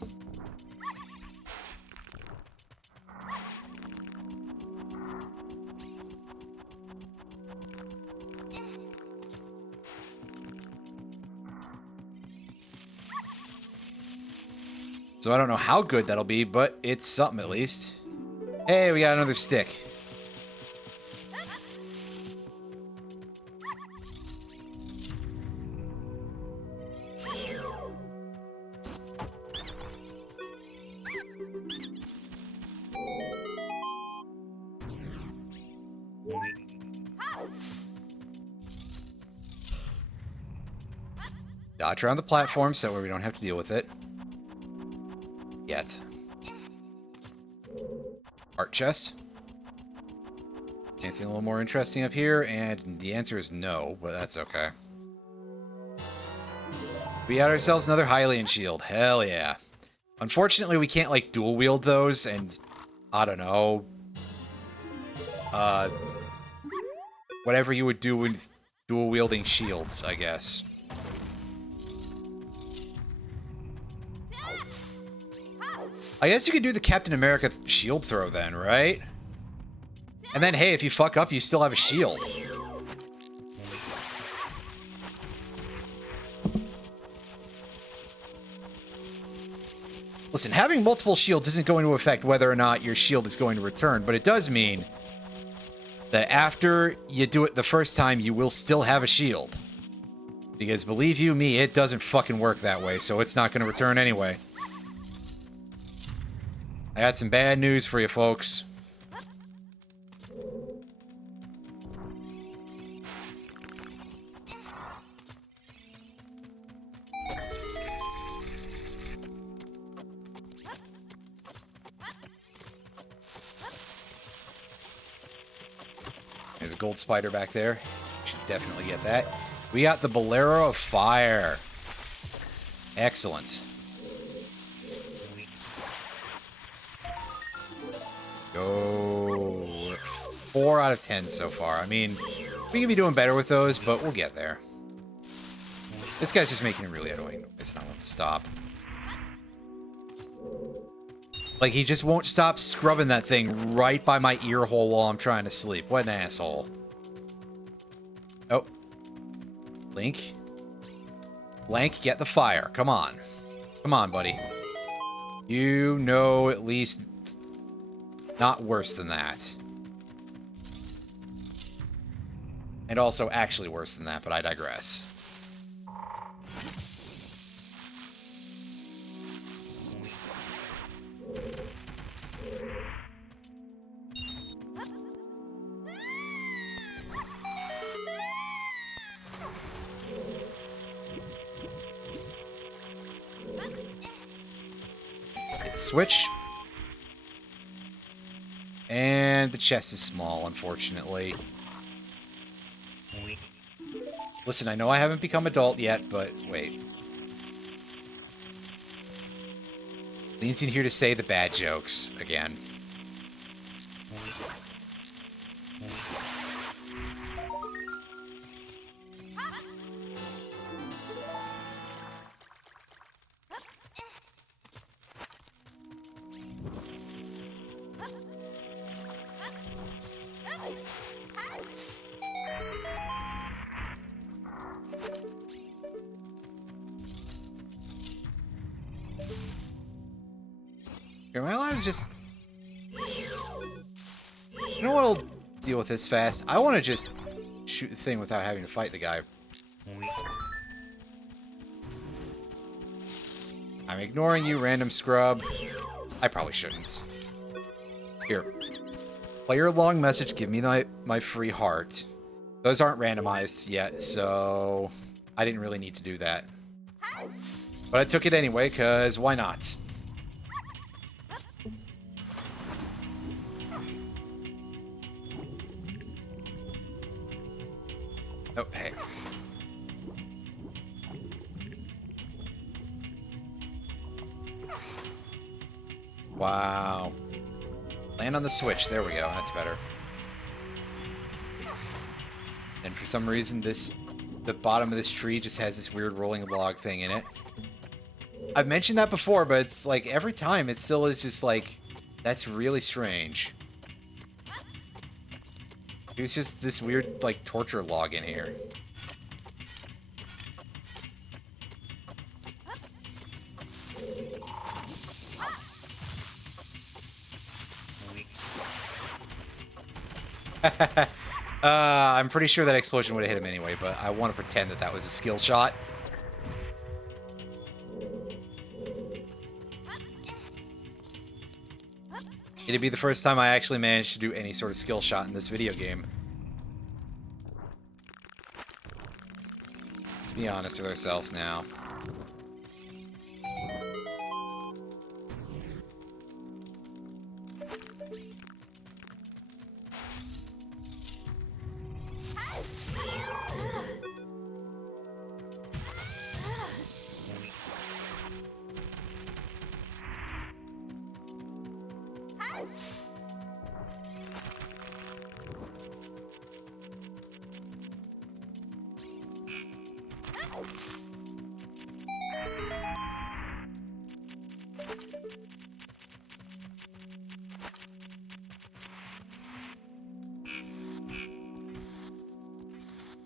So I don't know how good that'll be, but it's something at least. Hey, we got another stick. Dodge around the platform so that way we don't have to deal with it. Yet. Art chest. Anything a little more interesting up here? And the answer is no, but that's okay. We got ourselves another Hylian shield. Hell yeah. Unfortunately, we can't, like, dual wield those, and I don't know. Whatever you would do with dual wielding shields, I guess. I guess you could do the Captain America shield throw then, right? And then, hey, if you fuck up, you still have a shield. Listen, having multiple shields isn't going to affect whether or not your shield is going to return, but it does mean that after you do it the first time, you will still have a shield. Because believe you me, it doesn't fucking work that way, so it's not going to return anyway. I got some bad news for you folks. There's a gold spider back there. Should definitely get that. We got the Bolero of Fire. Excellent. Go 4 out of 10 so far. I mean, we could be doing better with those, but we'll get there. This guy's just making a really annoying noise, and I want to stop. Like, he just won't stop scrubbing that thing right by my ear hole while I'm trying to sleep. What an asshole. Oh. Link. Blank, get the fire. Come on. Come on, buddy. You know at least not worse than that. And also actually worse than that, but I digress. Hit the switch. And the chest is small, unfortunately. Listen, I know I haven't become adult yet, but wait. Lean's in here to say the bad jokes again. Am I allowed to just... You know what'll deal with this fast? I want to just shoot the thing without having to fight the guy. I'm ignoring you, random scrub. I probably shouldn't. Here. Player long message, give me my free heart. Those aren't randomized yet, so I didn't really need to do that. But I took it anyway, because why not? Oh, hey. Wow. Land on the switch. There we go. That's better. And for some reason, the bottom of this tree just has this weird rolling log thing in it. I've mentioned that before, but it's like every time it still is just like, that's really strange. It was just this weird, like, torture log in here. I'm pretty sure that explosion would have hit him anyway, but I want to pretend that that was a skill shot. It'd be the first time I actually managed to do any sort of skill shot in this video game. Let's be honest with ourselves now.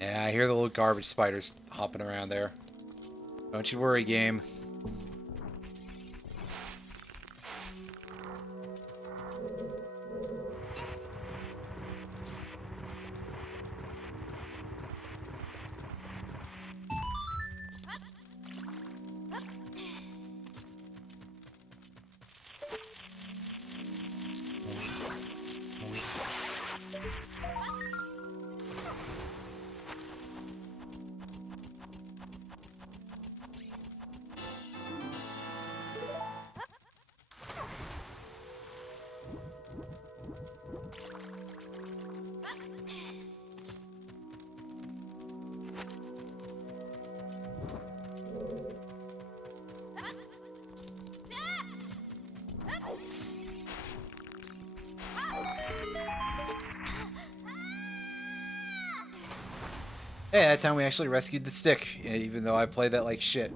Yeah, I hear the little garbage spiders hopping around there. Don't you worry, game. Hey, that time we actually rescued the stick, even though I played that like shit.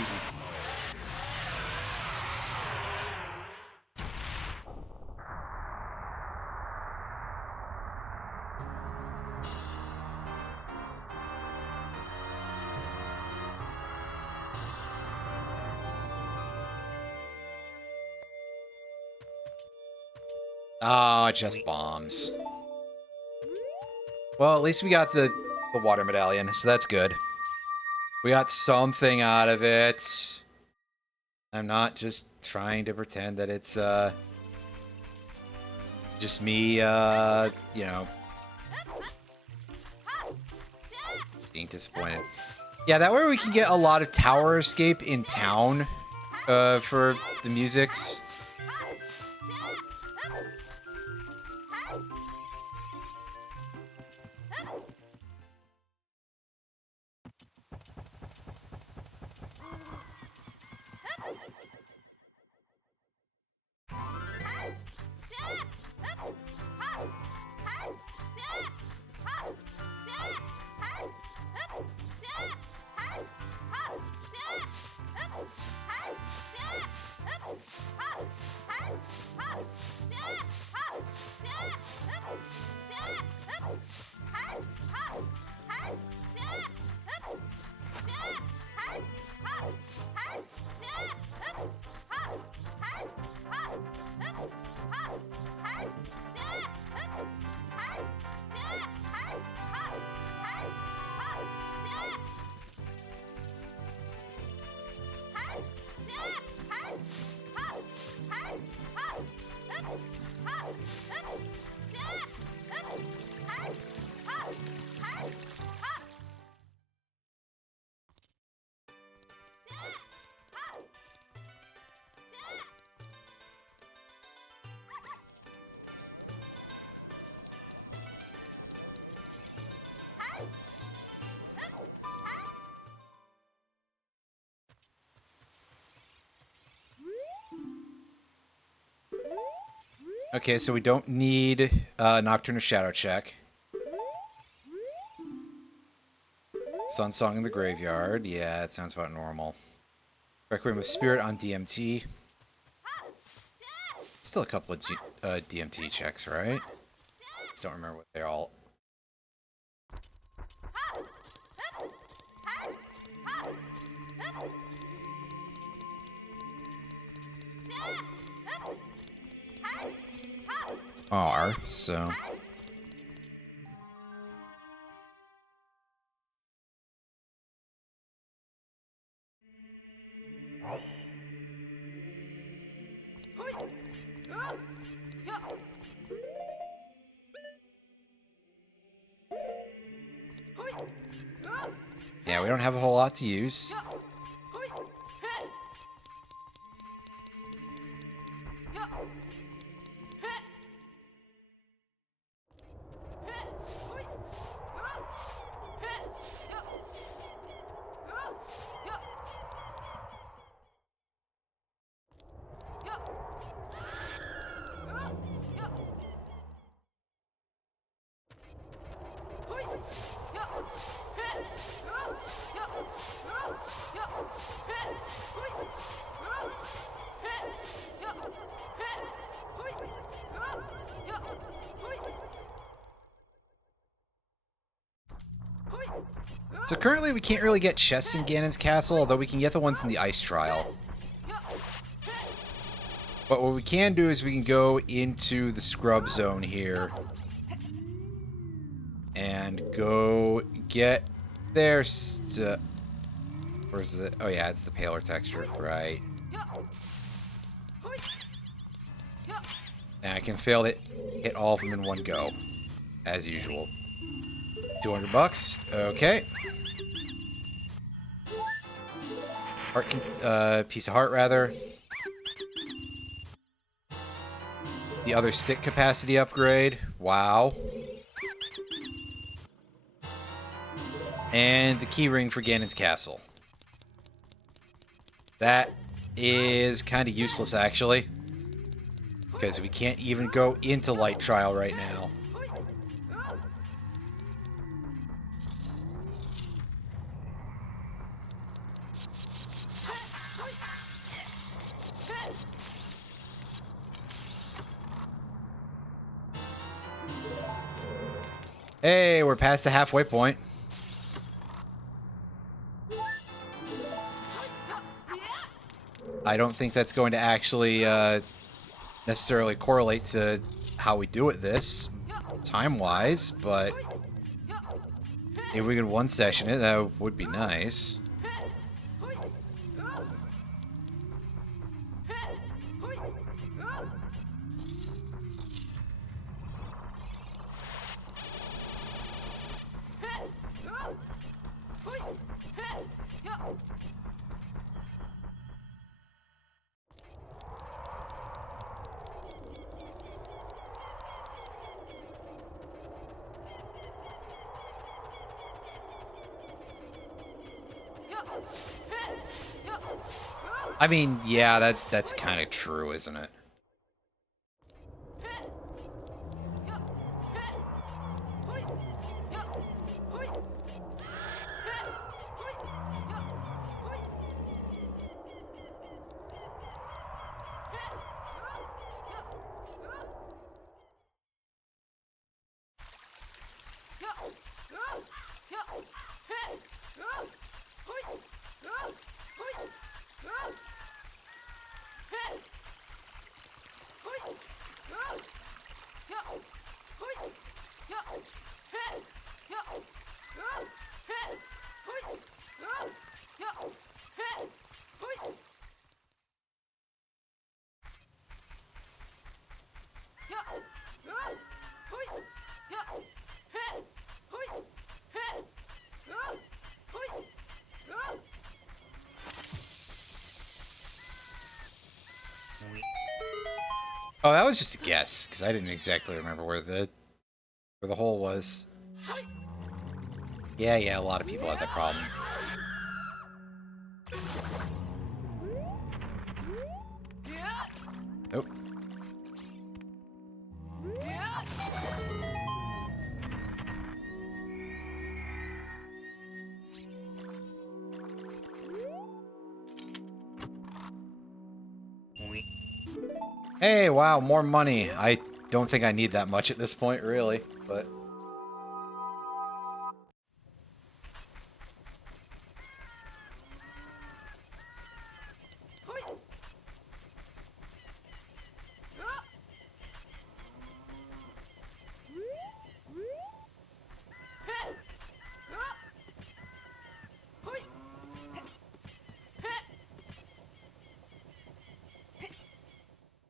Easy. Oh, just bombs. Well, at least we got the water medallion, so that's good. We got something out of it. I'm not just trying to pretend that it's, just me, you know, being disappointed. Yeah, that way we can get a lot of tower escape in town, for the musics. Okay, so we don't need Nocturne or Shadow check. Sun Song in the Graveyard. Yeah, it sounds about normal. Requiem of Spirit on DMT. Still a couple of DMT checks, right? Just don't remember what they're all... are, so... Yeah, we don't have a whole lot to use. So currently we can't really get chests in Ganon's castle, although we can get the ones in the ice trial. But what we can do is we can go into the scrub zone here and go get their stuff. Where's the... Oh yeah, it's the paler texture, right. And I can fail it, hit all of them in one go, as usual. 200 bucks, okay. Heart, piece of heart, rather. The other stick capacity upgrade. Wow. And the key ring for Ganon's castle. That is kind of useless, actually. Because we can't even go into Light Trial right now. Hey, we're past the halfway point. I don't think that's going to actually necessarily correlate to how we do it this time-wise, but if we could one session it, that would be nice. I mean, yeah, that's kind of true, isn't it? Oh, that was just a guess, because I didn't exactly remember where the hole was. Yeah, a lot of people have that problem. Oh. Hey, wow, more money. I don't think I need that much at this point, really, but...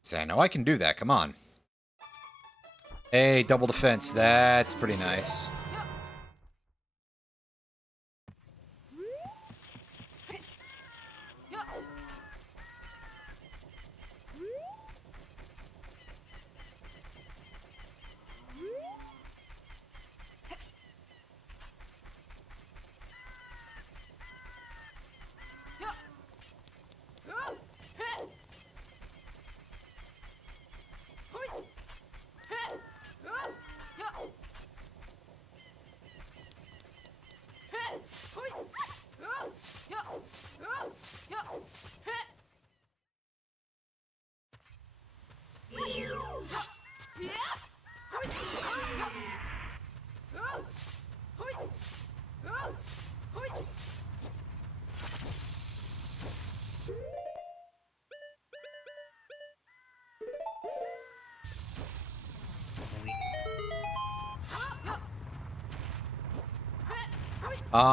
Say, I know I can do that, come on. Hey, double defense, that's pretty nice.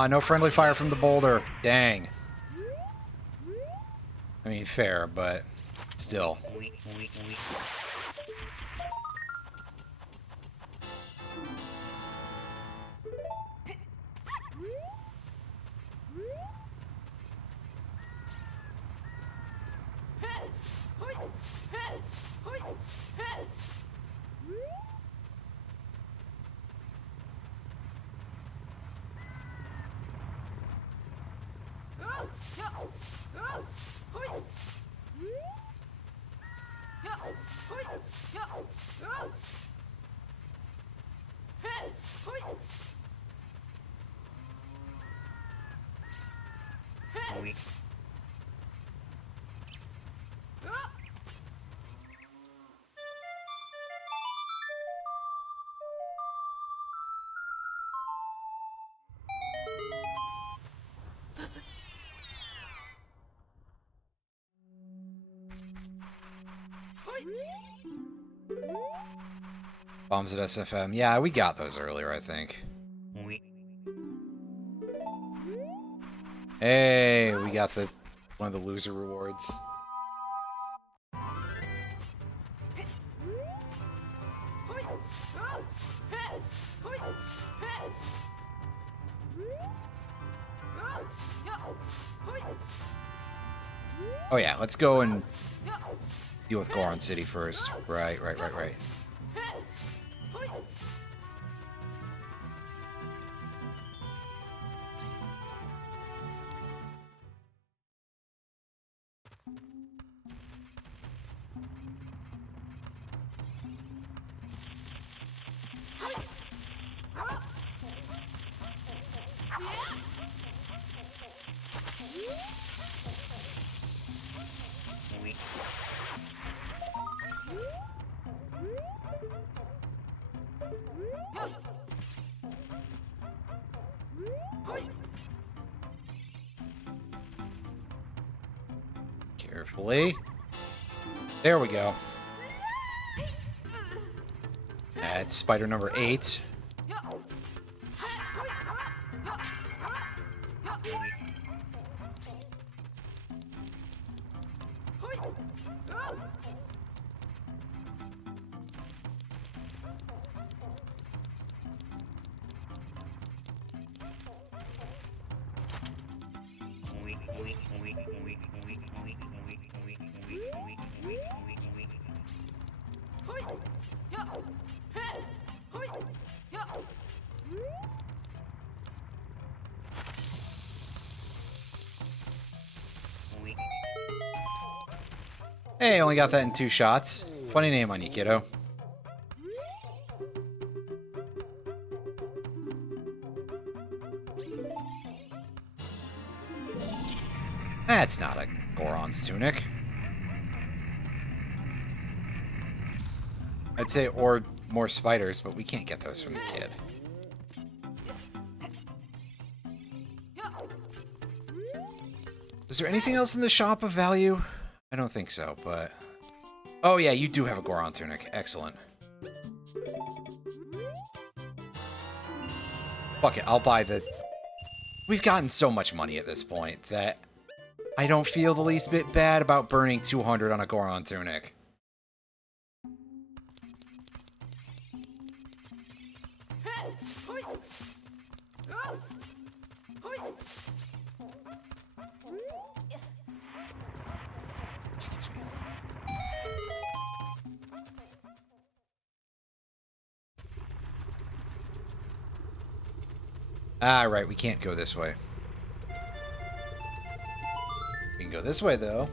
No friendly fire from the boulder. Dang. I mean, fair, but still. Bombs at SFM. Yeah, we got those earlier, I think. Hey, we got one of the loser rewards. Oh yeah, let's go and deal with Goron City first. Right. Carefully. There we go. That's spider number 8. Hey, only got that in 2 shots. Funny name on you, kiddo. That's not a Goron's tunic. I'd say, or more spiders, but we can't get those from the kid. Is there anything else in the shop of value? I don't think so, but... Oh yeah, you do have a Goron tunic. Excellent. Fuck it, I'll buy the... We've gotten so much money at this point that I don't feel the least bit bad about burning 200 on a Goron tunic. Excuse me. Ah, right, we can't go this way. We can go this way, though.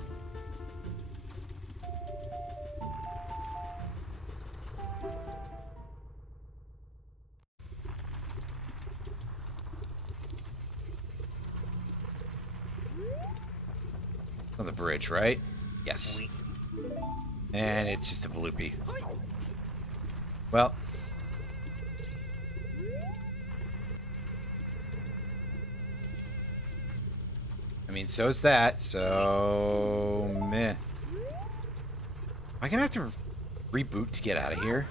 On the bridge, right? Yes. And it's just a bloopy. Well. I mean, so's that, so... meh. Am I gonna have to reboot to get out of here?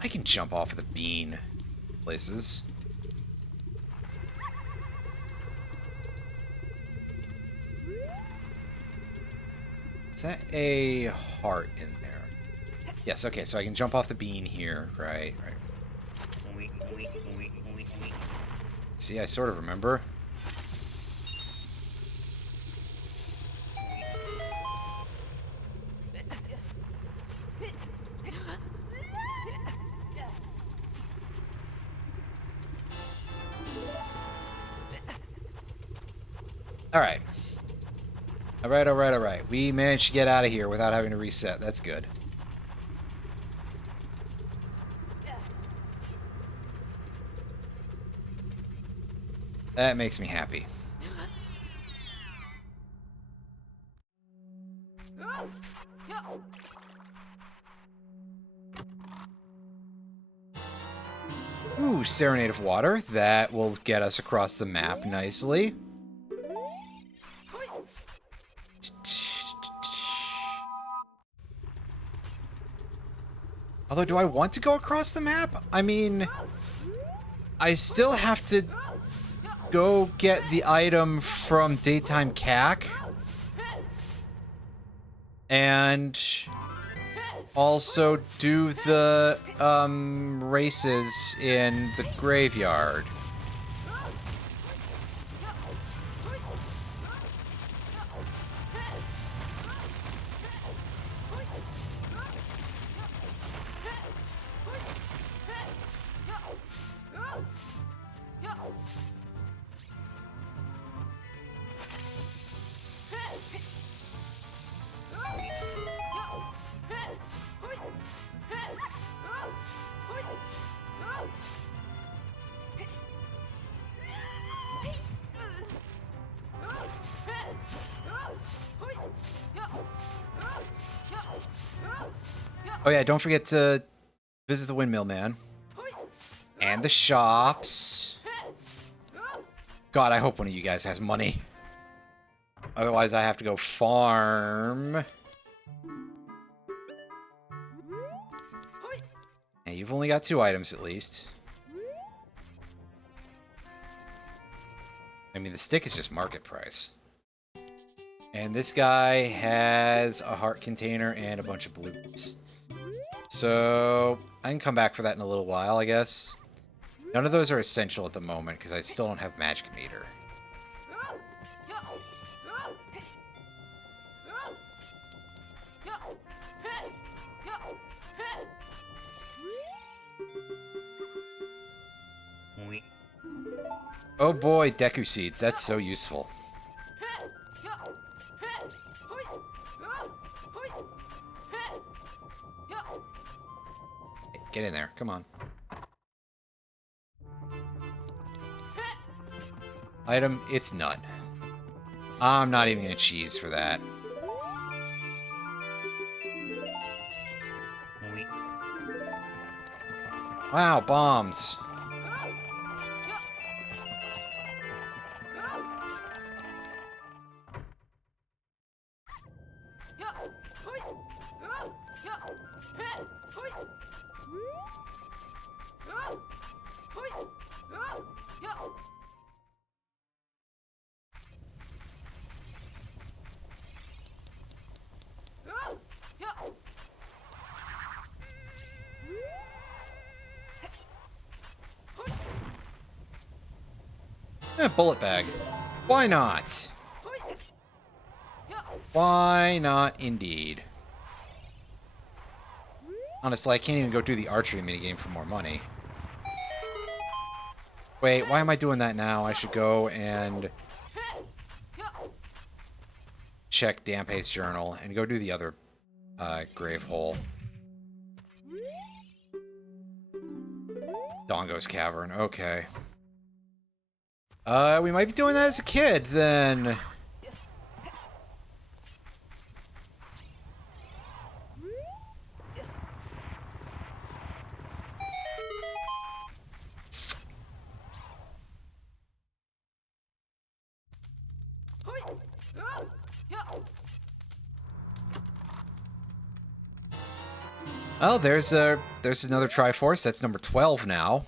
I can jump off of the bean places. Is that a heart in there? Yes, okay, so I can jump off the bean here. Right. See, I sort of remember. Alright. Alright. We managed to get out of here without having to reset. That's good. That makes me happy. Ooh, Serenade of Water. That will get us across the map nicely. Although, do I want to go across the map? I mean, I still have to go get the item from Daytime CAC. And also do the races in the graveyard. Oh yeah, don't forget to visit the Windmill Man. And the shops. God, I hope one of you guys has money. Otherwise, I have to go farm. Hey, you've only got 2 items at least. I mean, the stick is just market price. And this guy has a heart container and a bunch of blueberries. So, I can come back for that in a little while, I guess. None of those are essential at the moment, because I still don't have Magic Meter. Oh boy, Deku Seeds, that's so useful. Get in there, come on. Item, it's none. I'm not even gonna cheese for that. Wow, bombs. Bullet bag. Why not? Why not, indeed? Honestly, I can't even go do the archery minigame for more money. Wait, why am I doing that now? I should go and check Dampé's journal and go do the other grave hole. Dongo's Cavern, okay. We might be doing that as a kid, then. Oh, there's another Triforce. That's number 12 now.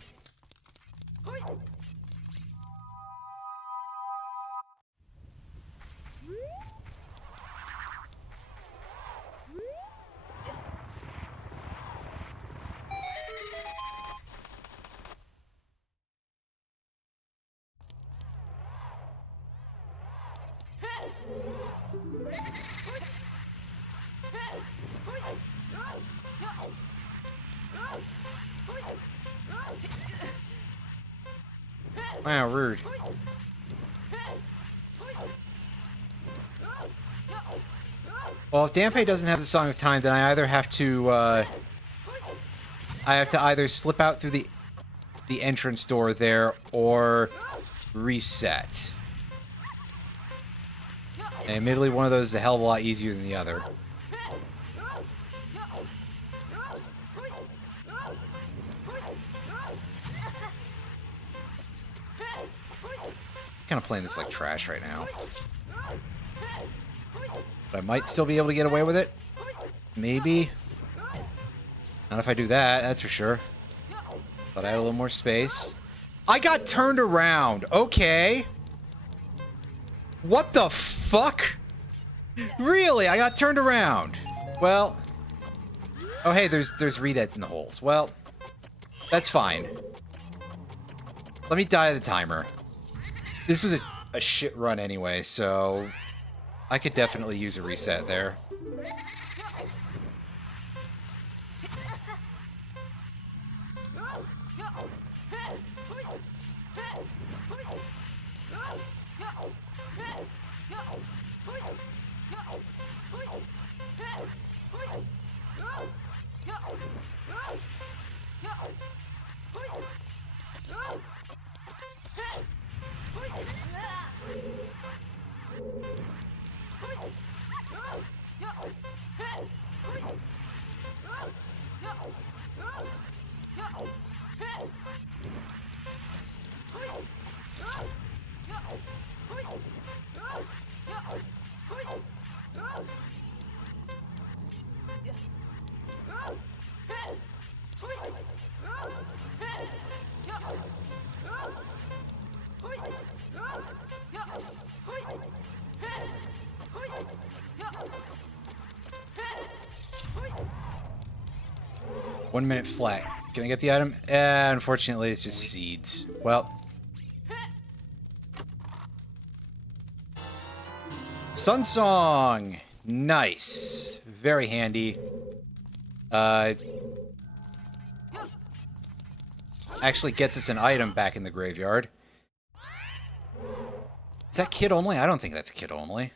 Wow, rude. Well, if Dampé doesn't have the Song of Time, then I either have to, I have to either slip out through the entrance door there, or reset. And admittedly, one of those is a hell of a lot easier than the other. Kind of playing this like trash right now. But I might still be able to get away with it. Maybe. Not if I do that, that's for sure. But I had a little more space. I got turned around. Okay. What the fuck? Really? I got turned around. Well. Oh, hey, there's redeads in the holes. Well, that's fine. Let me die to the timer. This was a shit run anyway, so I could definitely use a reset there. One minute flat. Can I get the item? Unfortunately, it's just seeds. Well. Sun Song! Nice. Very handy. Actually gets us an item back in the graveyard. Is that kid only? I don't think that's kid only.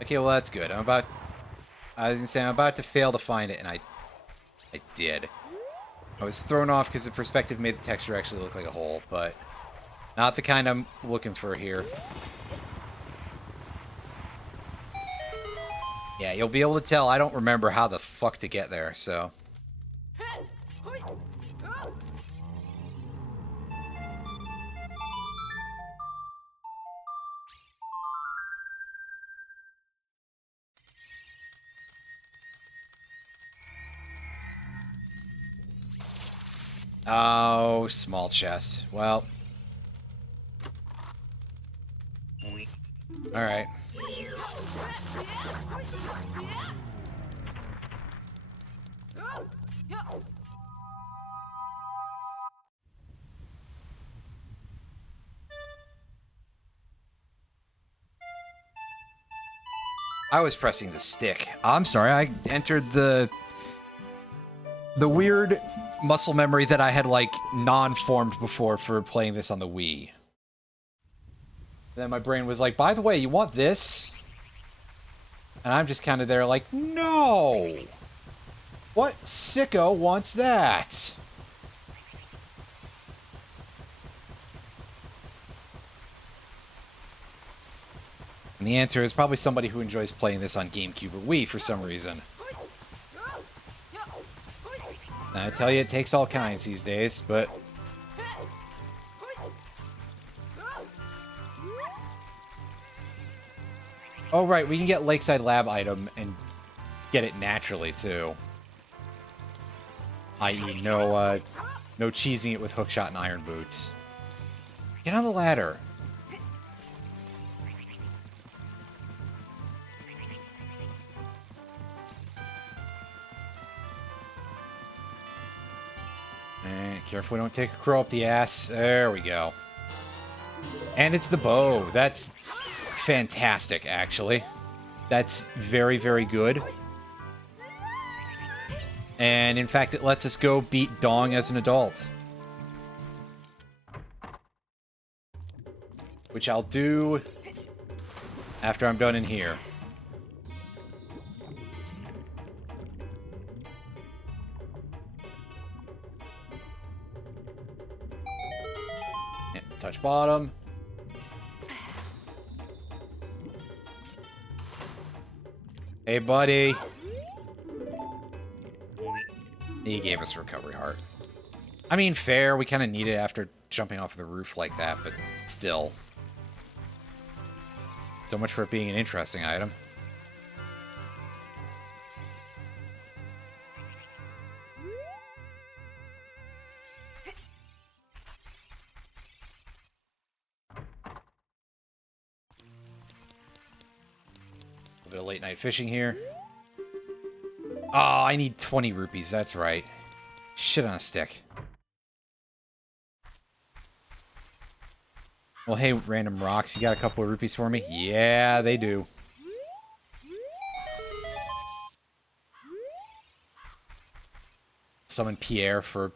Okay, well that's good. I was gonna say I'm about to fail to find it, and I did. I was thrown off because the perspective made the texture actually look like a hole, but not the kind I'm looking for here. Yeah, you'll be able to tell I don't remember how the fuck to get there, so... Oh, small chest. Well. Alright. I was pressing the stick. I'm sorry, I entered the weird muscle memory that I had, like, non-formed before for playing this on the Wii. Then my brain was like, by the way, you want this? And I'm just kind of there like, no! What sicko wants that? And the answer is probably somebody who enjoys playing this on GameCube or Wii for some reason. And I tell you, it takes all kinds these days, but... Oh, right, we can get Lakeside Lab item and get it naturally, too. I.e., no cheesing it with hookshot and iron boots. Get on the ladder. Careful we don't take a crow up the ass. There we go. And it's the bow. That's fantastic, actually. That's very, very good. And in fact, it lets us go beat Dong as an adult. Which I'll do after I'm done in here. Touch bottom. Hey, buddy. He gave us a recovery heart. I mean, fair. We kind of need it after jumping off the roof like that, but still. So much for it being an interesting item. A bit of late night fishing here. Oh, I need 20 rupees. That's right. Shit on a stick. Well, hey, random rocks. You got a couple of rupees for me? Yeah, they do. Summon Pierre for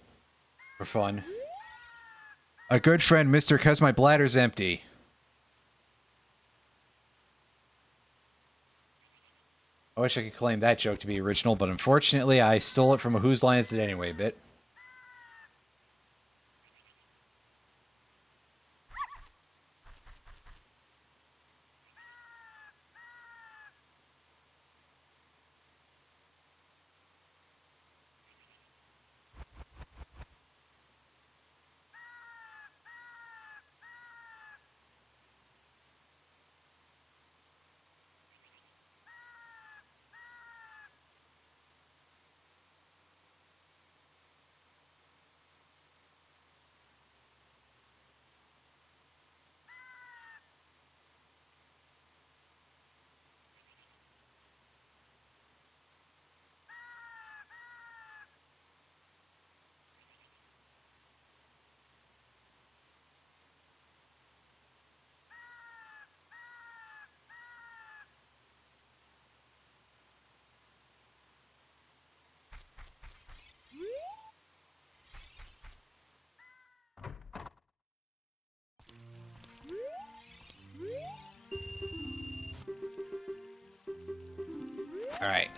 fun. A good friend, mister, 'cause my bladder's empty. I wish I could claim that joke to be original, but unfortunately I stole it from a Whose Line Is It Anyway bit. Alright.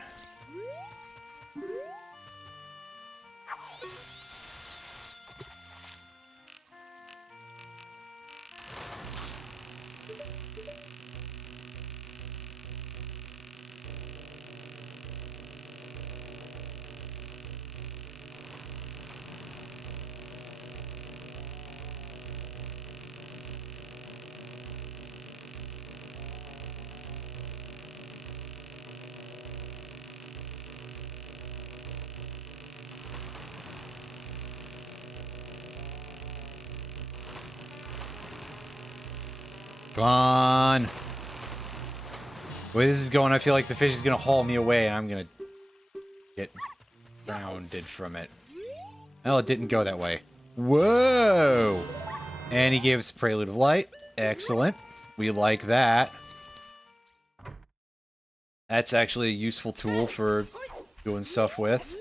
Come on. The way this is going, I feel like the fish is going to haul me away, and I'm going to get grounded from it. Well, it didn't go that way. Whoa! And he gave us a Prelude of Light. Excellent. We like that. That's actually a useful tool for doing stuff with.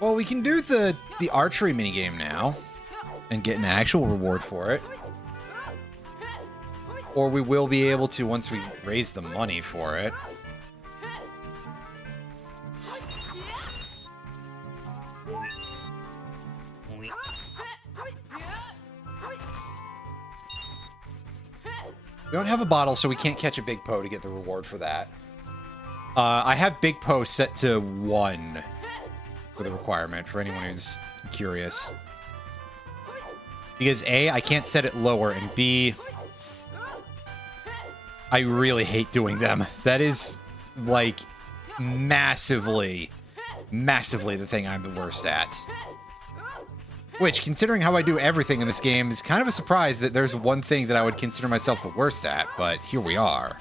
Well, we can do the archery minigame now and get an actual reward for it. Or we will be able to once we raise the money for it. We don't have a bottle, so we can't catch a Big Po to get the reward for that. I have Big Po set to 1 for the requirement, for anyone who's curious. Because A, I can't set it lower, and B, I really hate doing them. That is, like, massively the thing I'm the worst at. Which, considering how I do everything in this game, is kind of a surprise that there's one thing that I would consider myself the worst at, but here we are.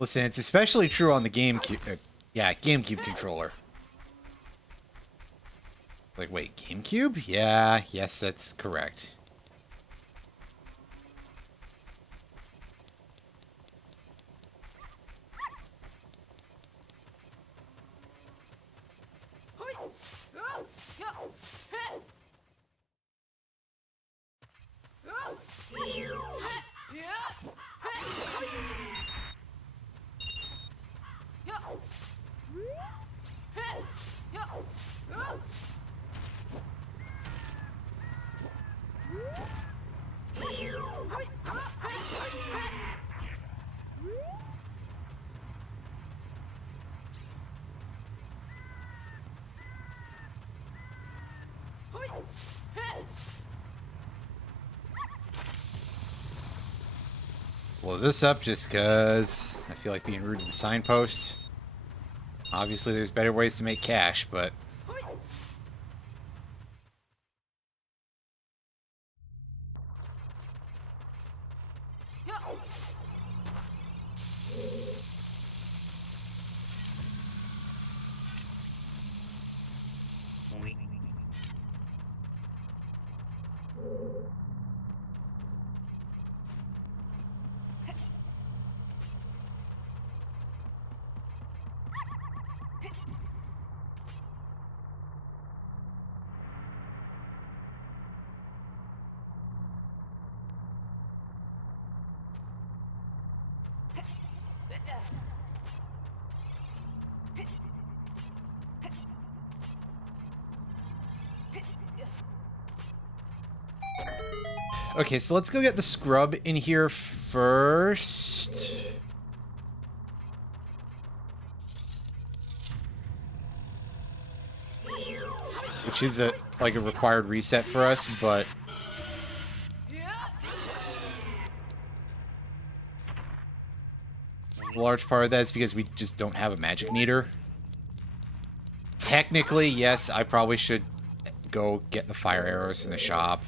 Listen, it's especially true on the GameCube. Yeah, GameCube controller. Like, wait, GameCube? Yeah, yes, that's correct. Blow this up just because I feel like being rude to the signpost. Obviously, there's better ways to make cash, but... Okay, so let's go get the scrub in here first. Which is like a required reset for us, but a large part of that is because we just don't have a magic meter. Technically, yes, I probably should go get the fire arrows from the shop.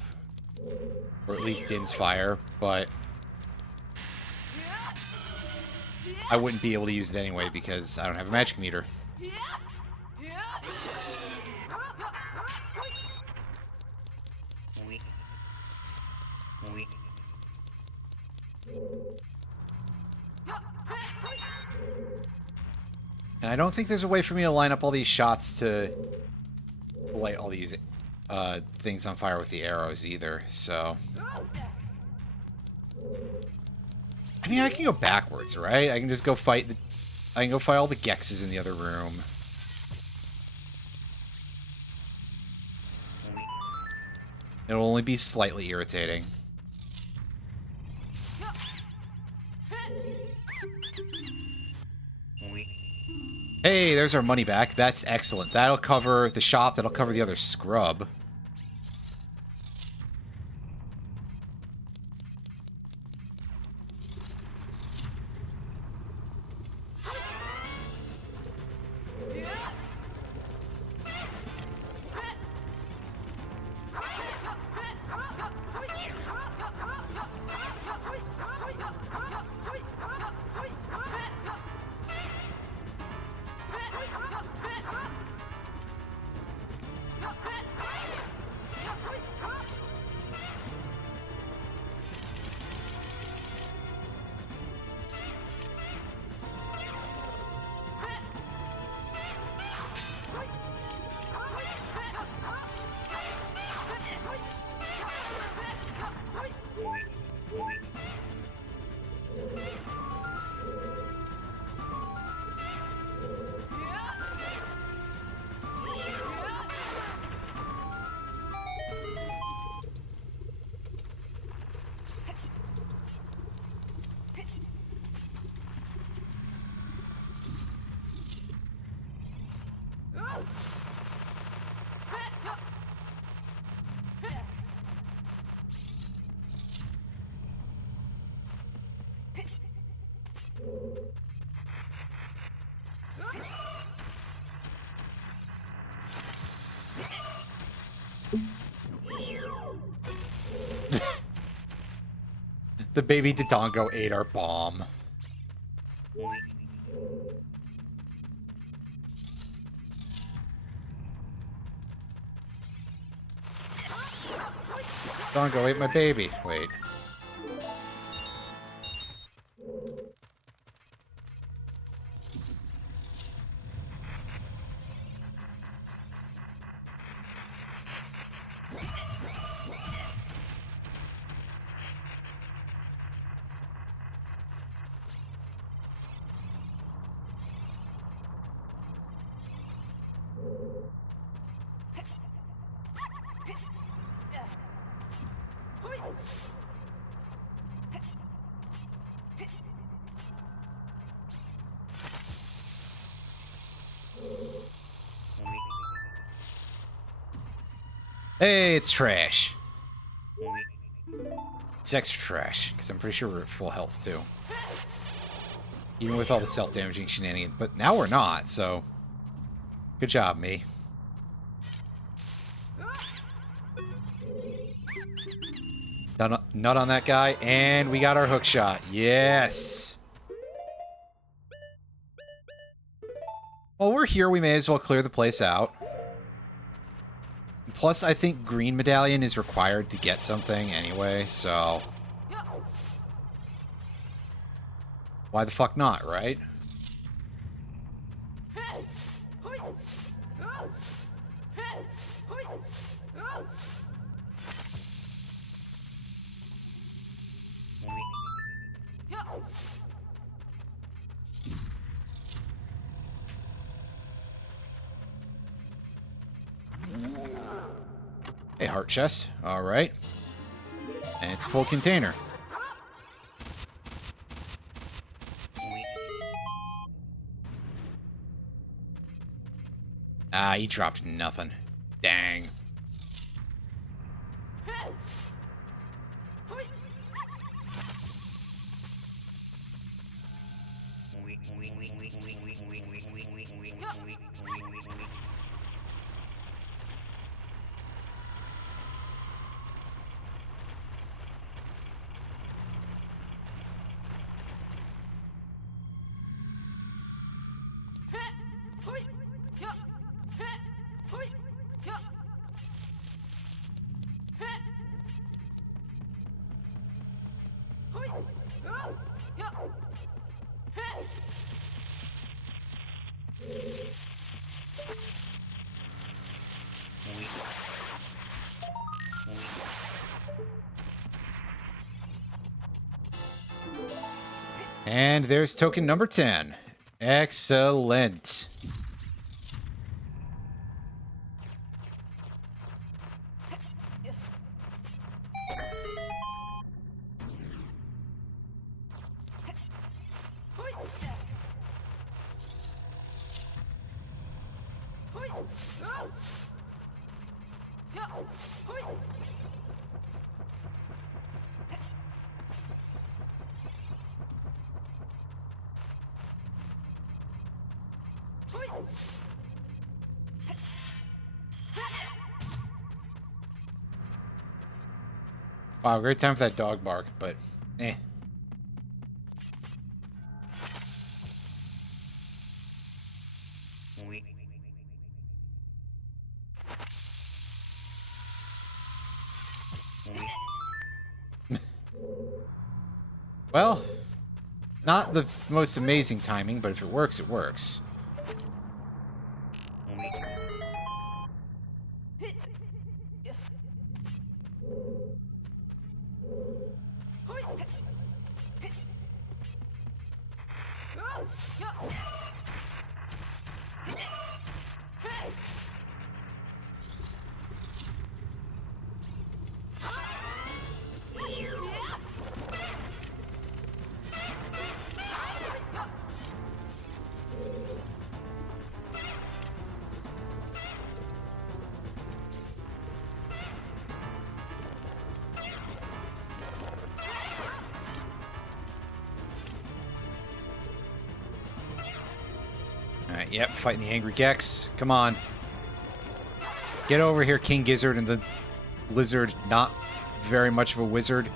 Or at least Din's fire, but I wouldn't be able to use it anyway because I don't have a magic meter. And I don't think there's a way for me to line up all these shots to light all these things on fire with the arrows either, so... I mean, I can go backwards, right? I can just go fight the... I can go fight all the Gexes in the other room. It'll only be slightly irritating. Hey, there's our money back. That's excellent. That'll cover the shop. That'll cover the other scrub. The baby Dodongo ate our bomb. Dodongo ate my baby. Wait. Hey, it's trash. It's extra trash, because I'm pretty sure we're at full health, too. Even with all the self-damaging shenanigans. But now we're not, so... Good job, me. Nut on that guy, and we got our hook shot. Yes! While we're here, we may as well clear the place out. Plus, I think green medallion is required to get something anyway, so... Why the fuck not, right? heart chest. All right. And it's a full container. Ah, he dropped nothing. Dang. And there's token number 10. Excellent. Wow, great time for that dog bark, but eh. Well, not the most amazing timing, but if it works, it works. Alright, yep, fighting the angry Gex. Come on. Get over here, King Gizzard and the lizard, not very much of a wizard.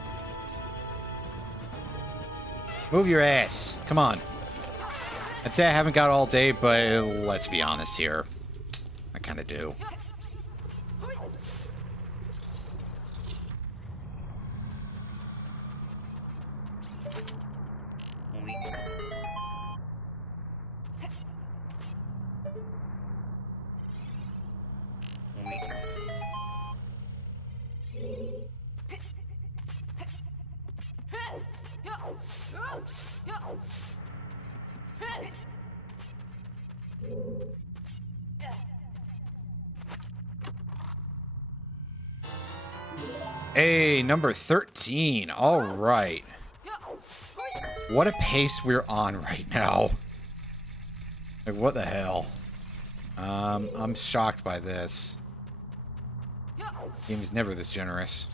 Move your ass. Come on. I'd say I haven't got all day, but let's be honest here. I kind of do. Hey, number 13. All right. What a pace we're on right now. Like, what the hell? I'm shocked by this. Game's never this generous.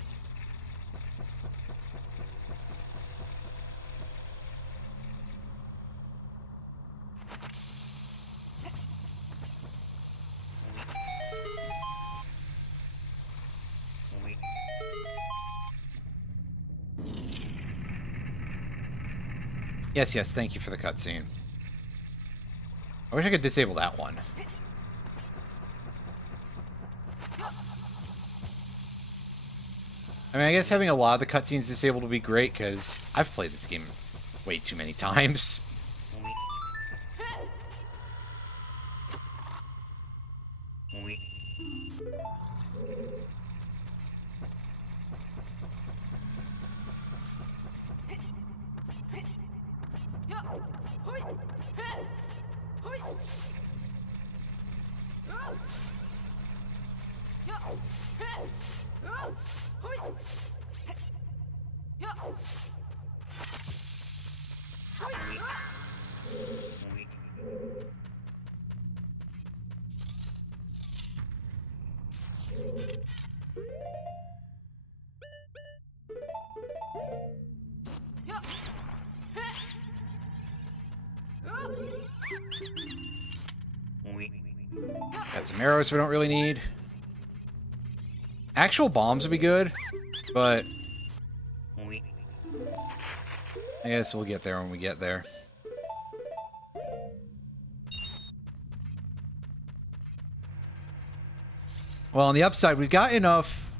Yes, yes, thank you for the cutscene. I wish I could disable that one. I mean, I guess having a lot of the cutscenes disabled would be great, because I've played this game way too many times. Got some arrows we don't really need. Actual bombs would be good, but I guess we'll get there when we get there. Well, on the upside, we've got enough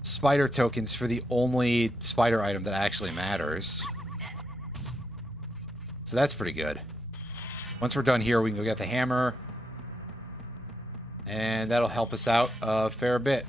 spider tokens for the only spider item that actually matters. So that's pretty good. Once we're done here, we can go get the hammer. And that'll help us out a fair bit.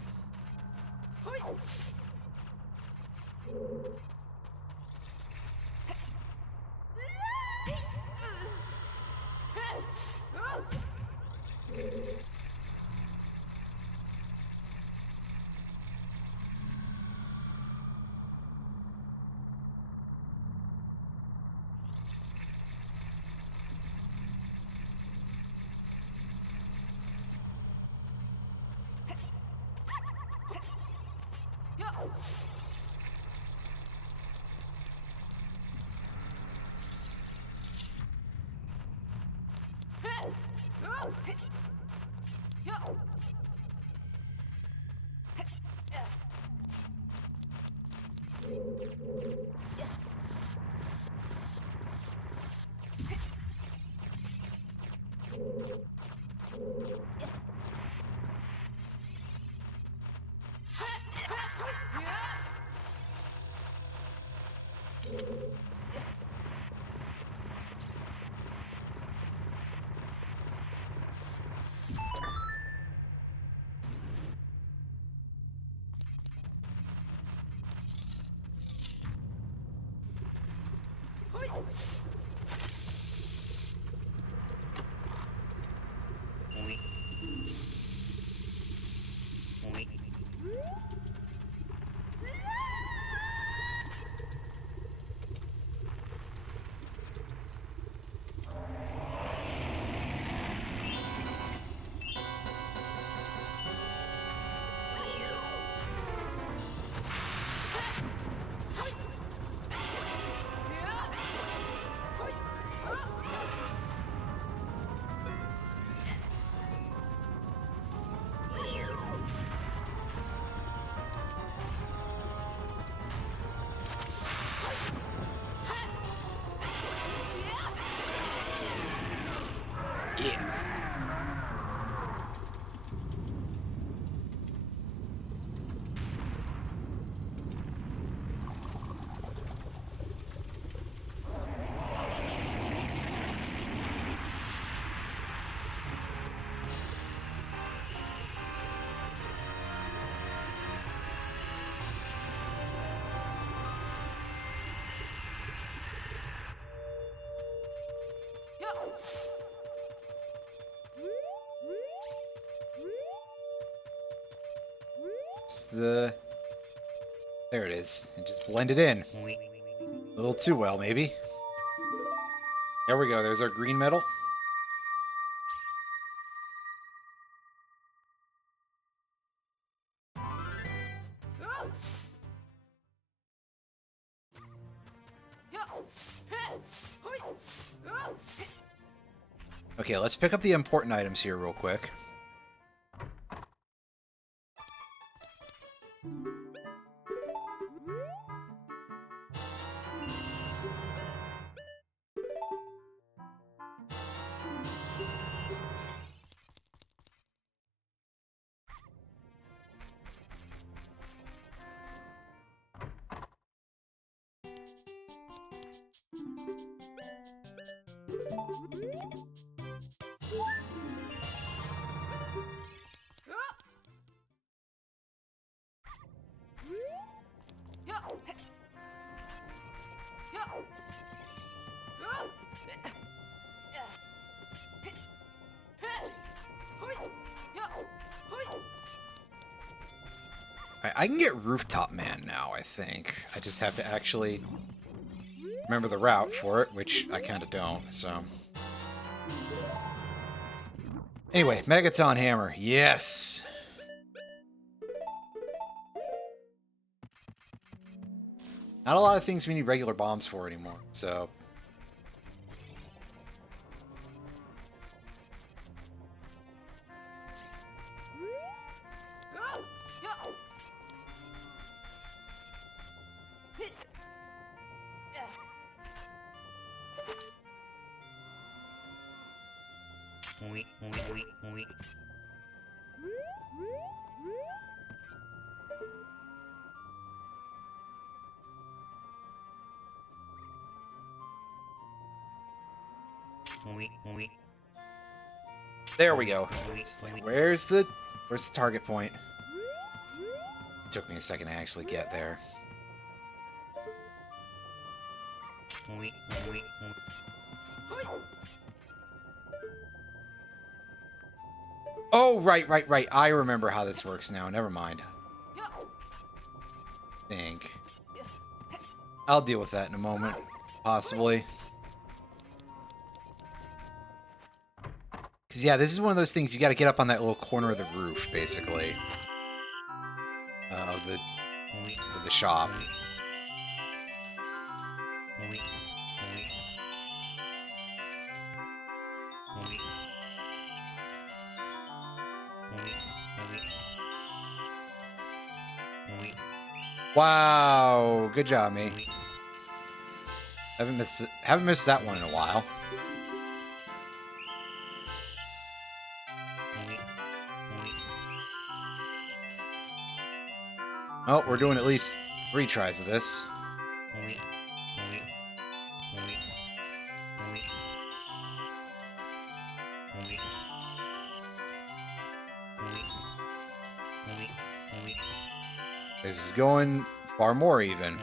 There it is. It just blended in. A little too well, maybe. There we go. There's our green metal. Okay, let's pick up the important items here real quick. I can get Rooftop Man now, I think. I just have to actually remember the route for it, which I kind of don't, so... Anyway, Megaton Hammer. Yes! Not a lot of things we need regular bombs for anymore, so... There we go. It's like, where's the target point? It took me a second to actually get there. Oh, right. I remember how this works now. Never mind. Think. I'll deal with that in a moment. Possibly. Because, yeah, this is one of those things you got to get up on that little corner of the roof, basically. Of the shop. Wow, good job, me. Haven't missed that one in a while. Oh, we're doing at least 3 tries of this. This is going far more even.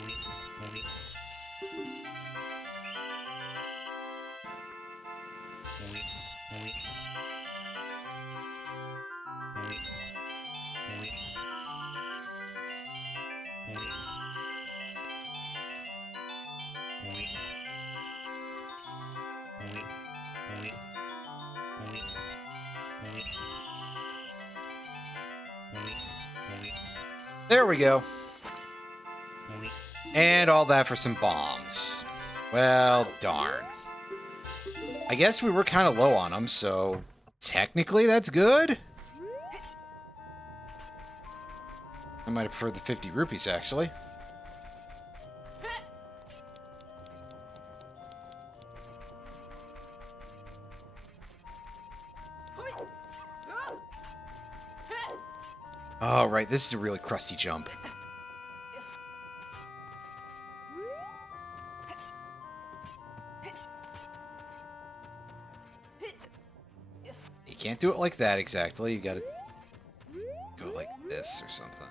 There we go. And all that for some bombs. Well, darn. I guess we were kind of low on them, so technically that's good. I might have preferred the 50 rupees, actually. Oh, right, this is a really crusty jump. You can't do it like that exactly. You gotta go like this or something.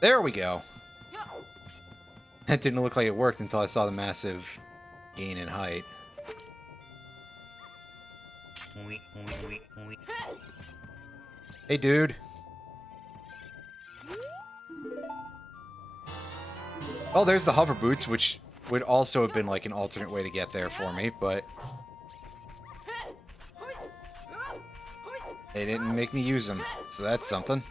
There we go. That didn't look like it worked until I saw the massive gain in height. Hey, dude. Oh, there's the hover boots, which would also have been like an alternate way to get there for me, but they didn't make me use them, so that's something.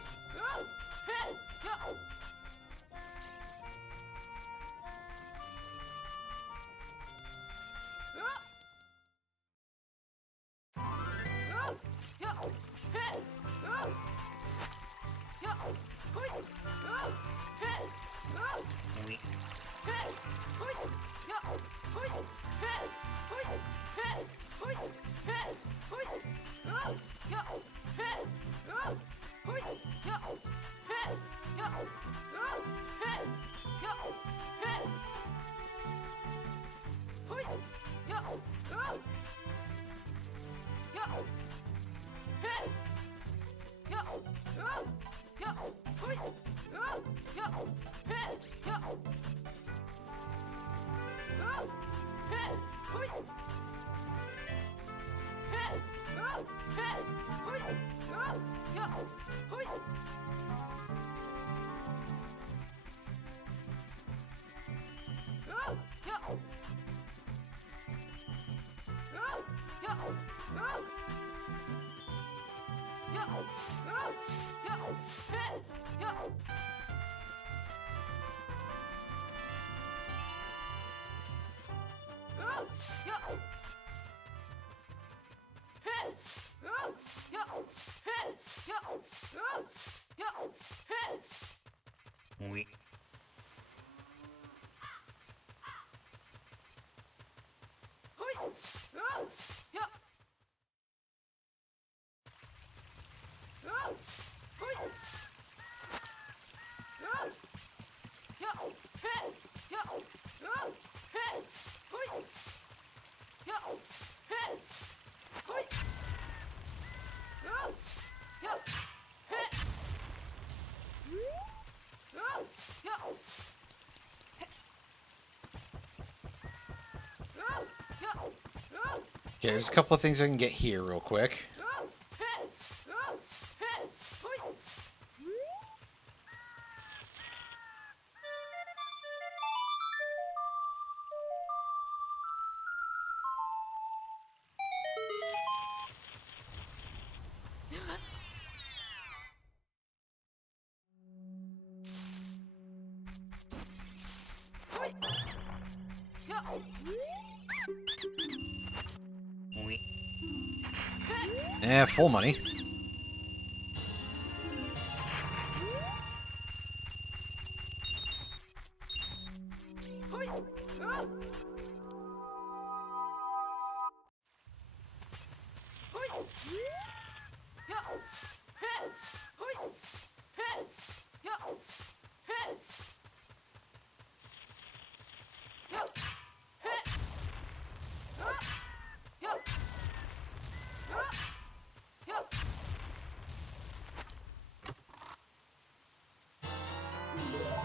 Okay, there's a couple of things I can get here real quick. Eh, full money.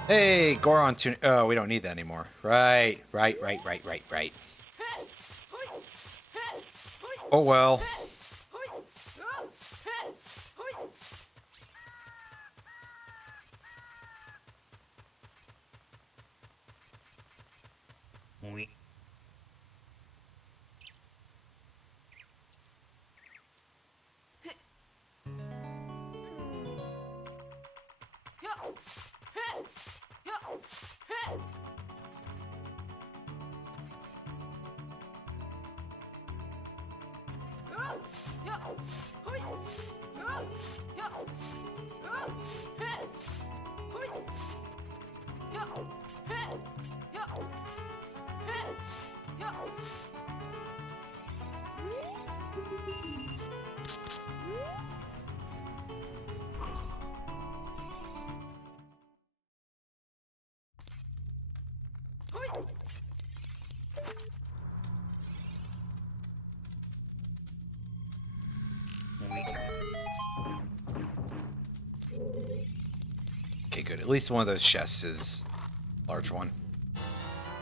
Hey, Goron tune. Oh, we don't need that anymore. Right. Oh well. Okay, good. At least one of those chests is a large one.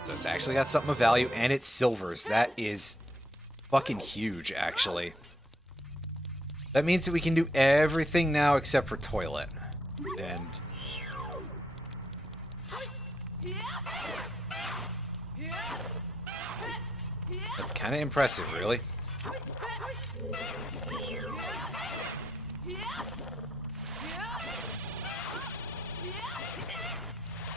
So it's actually got something of value, and it's silvers. That is fucking huge, actually. That means that we can do everything now except for toilet. And... that's kind of impressive, really.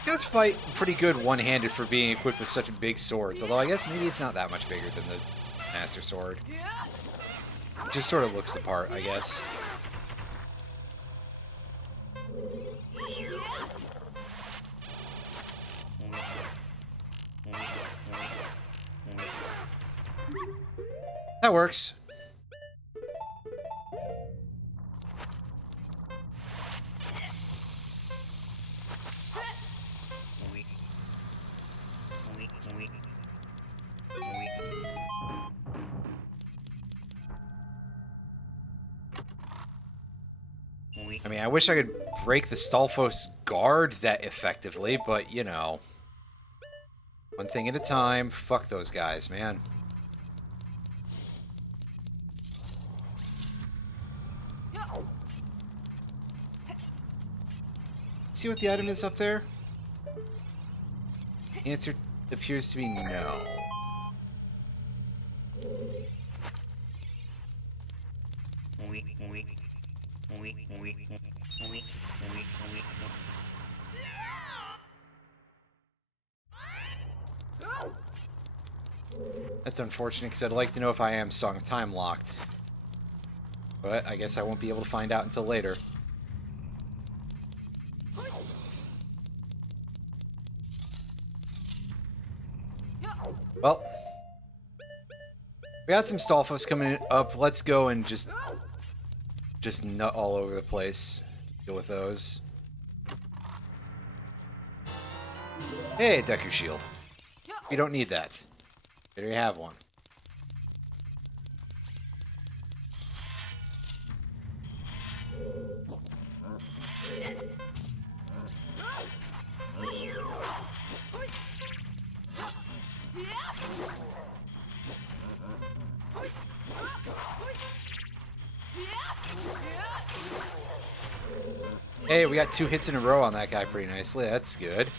He does fight pretty good one-handed for being equipped with such big swords, although I guess maybe it's not that much bigger than the Master Sword. It just sort of looks the part, I guess. That works. I mean, I wish I could break the Stalfos guard that effectively, but, you know. One thing at a time. Fuck those guys, man. See what the item is up there? The answer appears to be no. That's unfortunate because I'd like to know if I am Song of Time locked. But I guess I won't be able to find out until later. Well, we got some Stalfos coming up. Let's go and just nut all over the place. Deal with those. Hey, Deku Shield. We don't need that. There you have one. Hey, we got 2 hits in a row on that guy pretty nicely. That's good.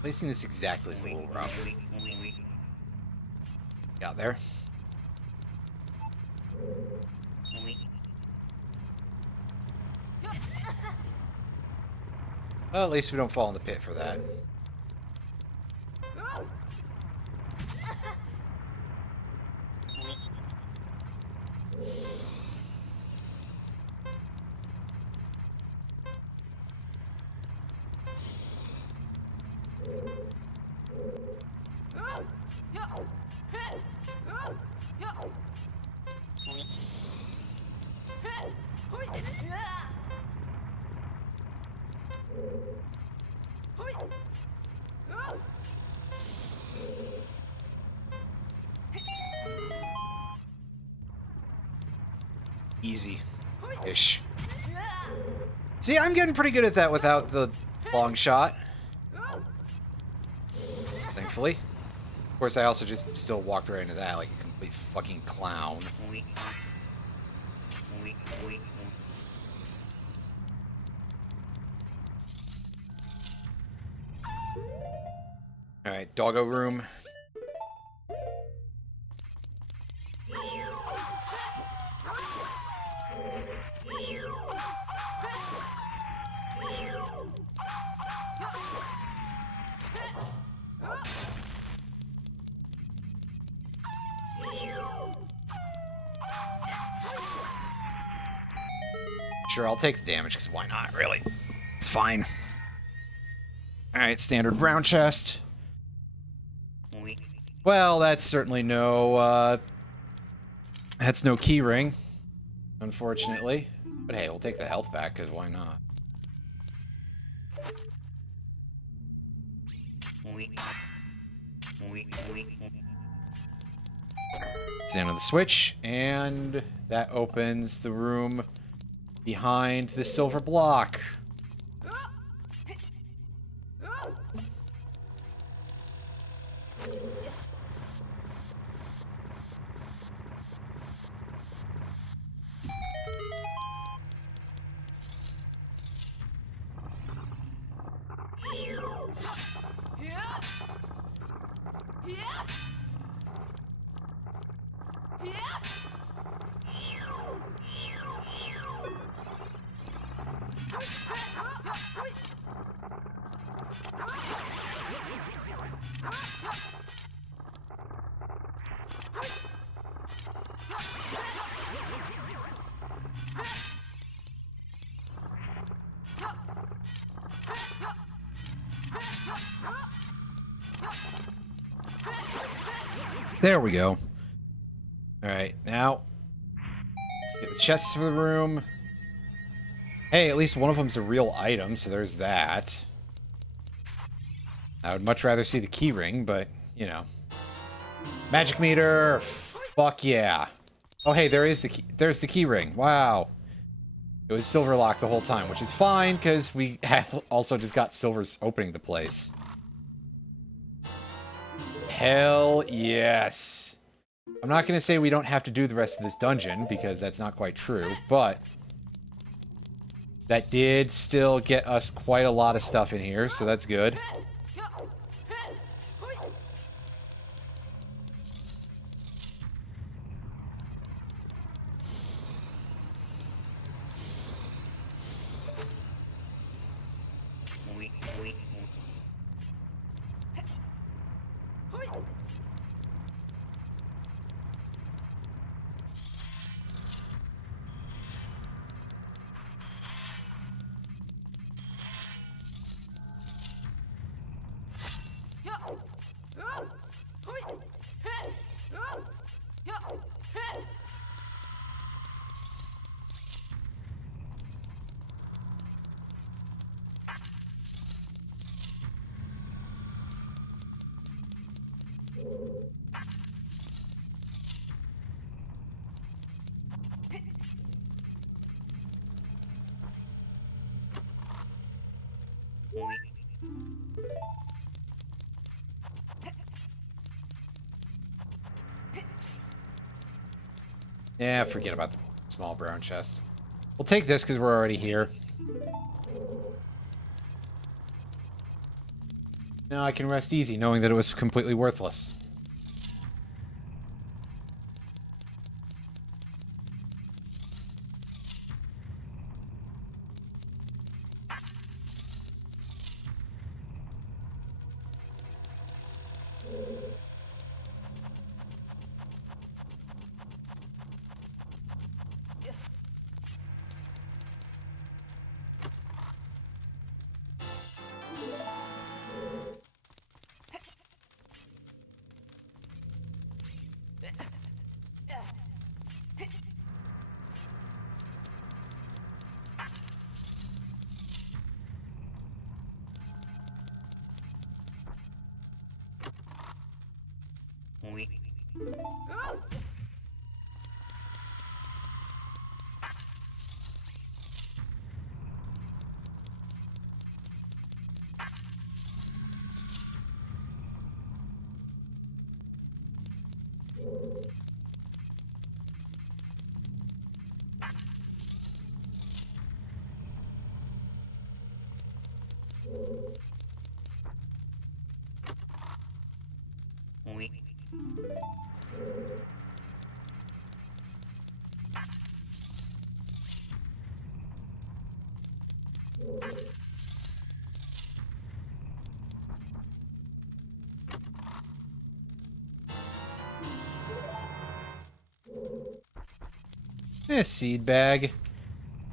Placing this exactly is a little rough. Got there. Well, at least we don't fall in the pit for that. Easy-ish. See, I'm getting pretty good at that without the long shot. Thankfully. Of course, I also just still walked right into that like a complete fucking clown. Alright, doggo room. Sure, I'll take the damage, because why not, really? It's fine. Alright, standard brown chest. Well, that's certainly no, that's no key ring, unfortunately. But hey, we'll take the health back, because why not? Stand on the switch, and that opens the room behind the silver block. There we go. Alright, now... Get the chests for the room. Hey, at least one of them's a real item, so there's that. I would much rather see the key ring, but, you know. Magic meter! Fuck yeah. Oh, hey, there's the key ring. Wow. It was silver locked the whole time, which is fine, because we also just got silvers opening the place. Hell yes. I'm not going to say we don't have to do the rest of this dungeon, because that's not quite true, but... that did still get us quite a lot of stuff in here, so that's good. Yeah, forget about the small brown chest. We'll take this because we're already here. Now I can rest easy knowing that it was completely worthless. Seed bag.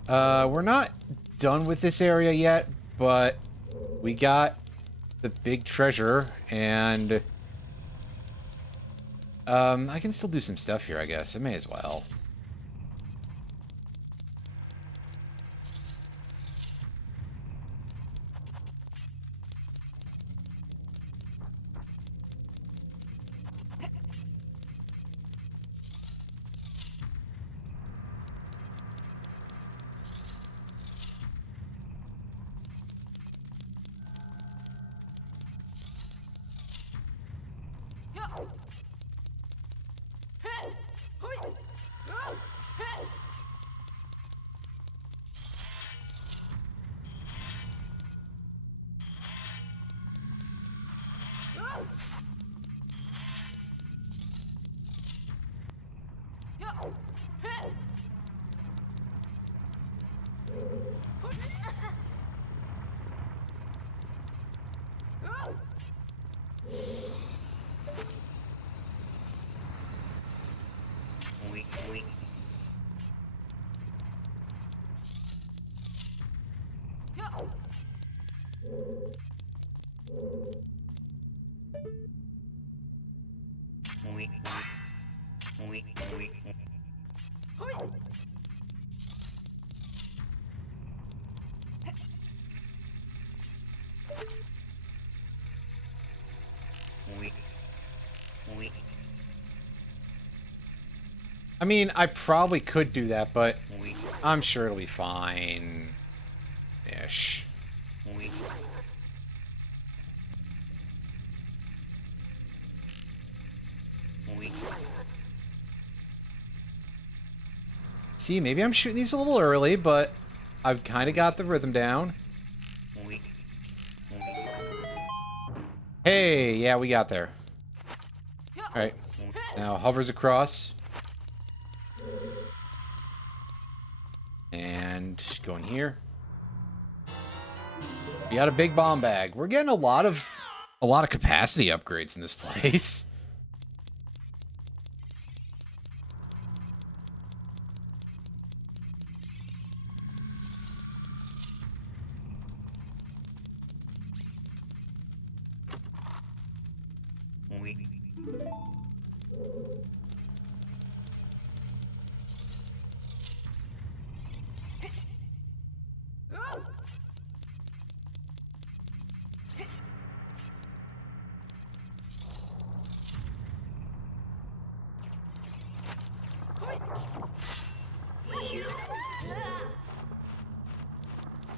We're not done with this area yet, but we got the big treasure, and I can still do some stuff here, I guess. I may as well. I mean, I probably could do that, but I'm sure it'll be fine. Ish. See, maybe I'm shooting these a little early, but I've kind of got the rhythm down. Hey, yeah, we got there. Alright. Now hovers across. And go in here. We got a big bomb bag. We're getting a lot of capacity upgrades in this place.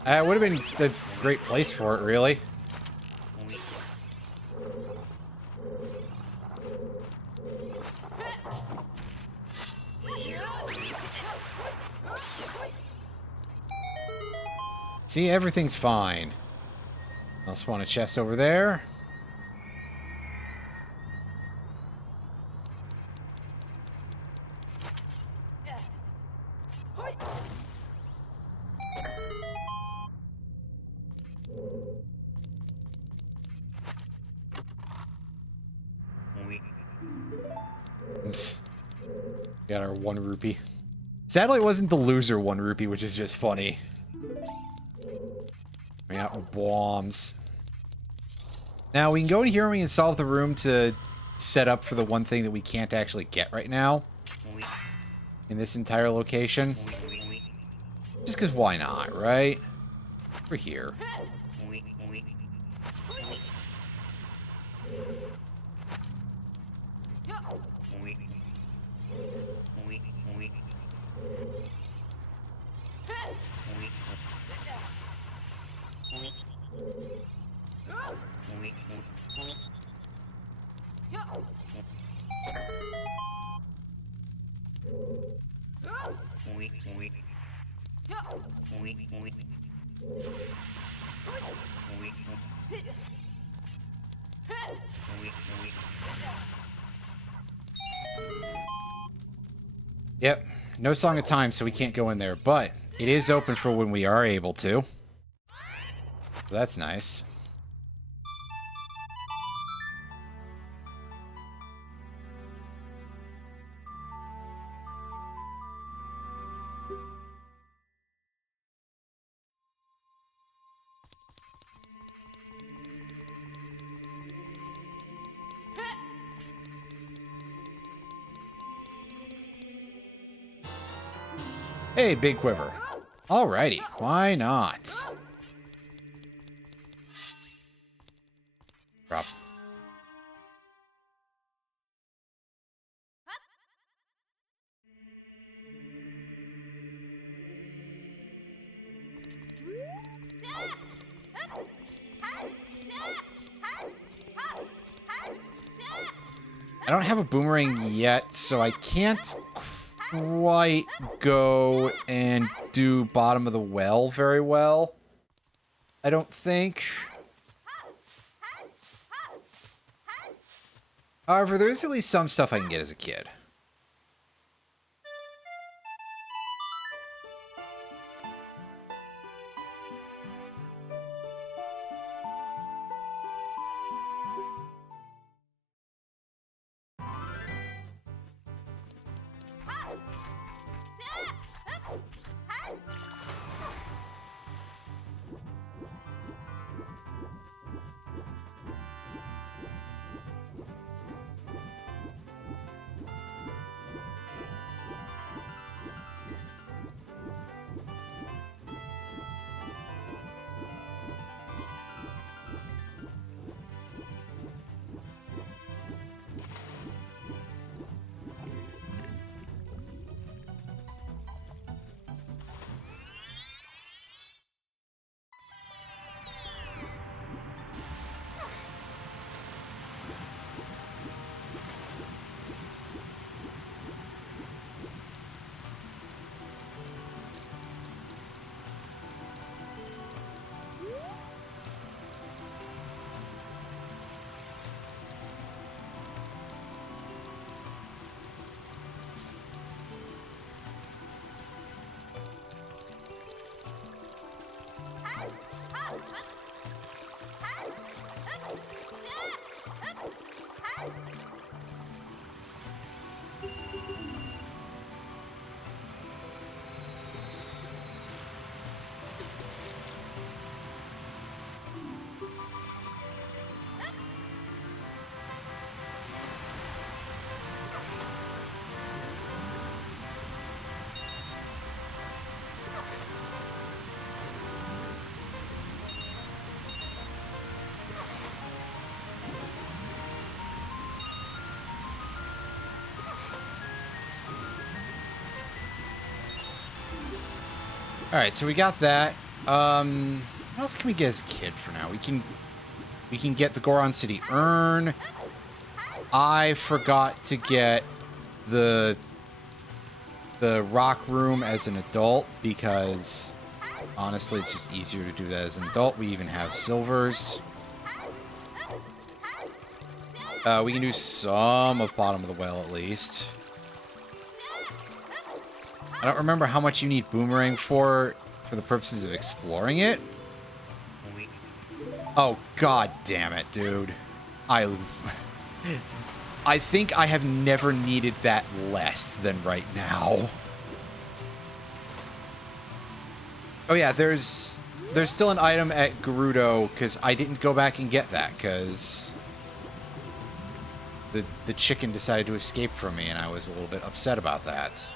It would have been the great place for it, really. See, everything's fine. I'll spawn a chest over there. Got our 1 rupee. Sadly, it wasn't the loser 1 rupee, which is just funny. We got bombs. Now, we can go in here and we can solve the room to set up for the one thing that we can't actually get right now. In this entire location. Just because why not, right? We're here. Yep, no Song of Time, so we can't go in there, but it is open for when we are able to. That's nice. Hey, Big Quiver. Alrighty, why not? Drop. I don't have a boomerang yet, so I can't quite go and do bottom of the well very well. I don't think. However, there's at least some stuff I can get as a kid. Alright, so we got that. What else can we get as a kid for now? We can get the Goron City Urn. I forgot to get the rock room as an adult because honestly it's just easier to do that as an adult. We even have silvers. We can do some of bottom of the well at least. I don't remember how much you need boomerang for the purposes of exploring it. Oh god damn it, dude. I think I have never needed that less than right now. Oh yeah, there's still an item at Gerudo, because I didn't go back and get that, because the chicken decided to escape from me, and I was a little bit upset about that.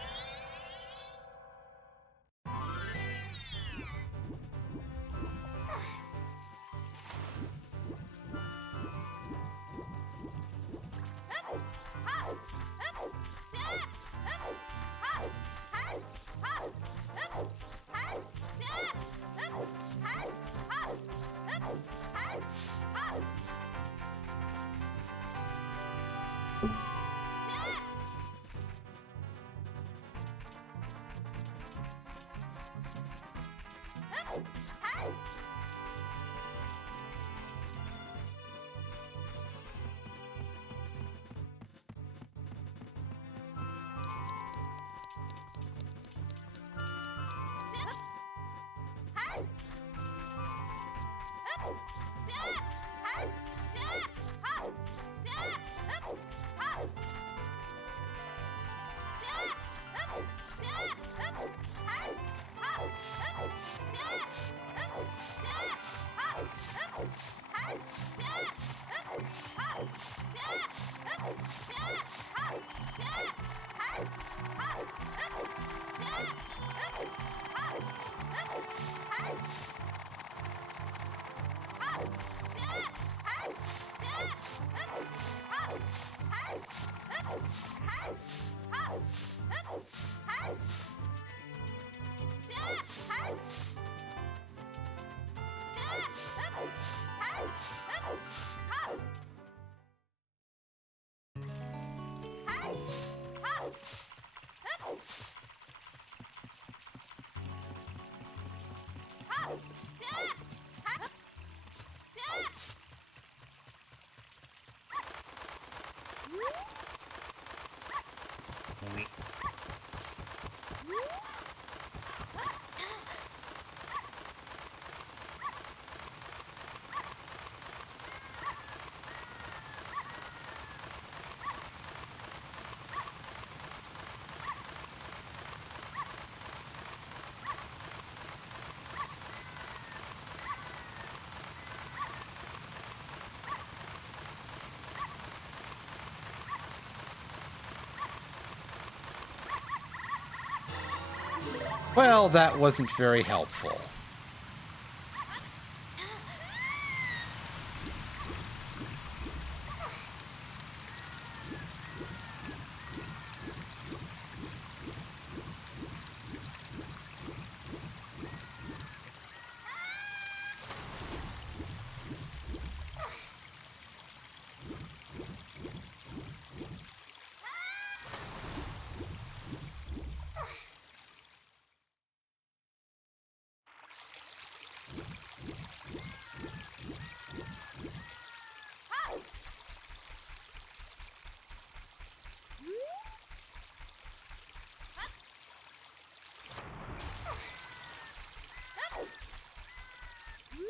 Well, that wasn't very helpful.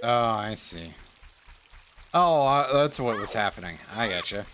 Oh, I see. Oh, that's what was happening. I getcha.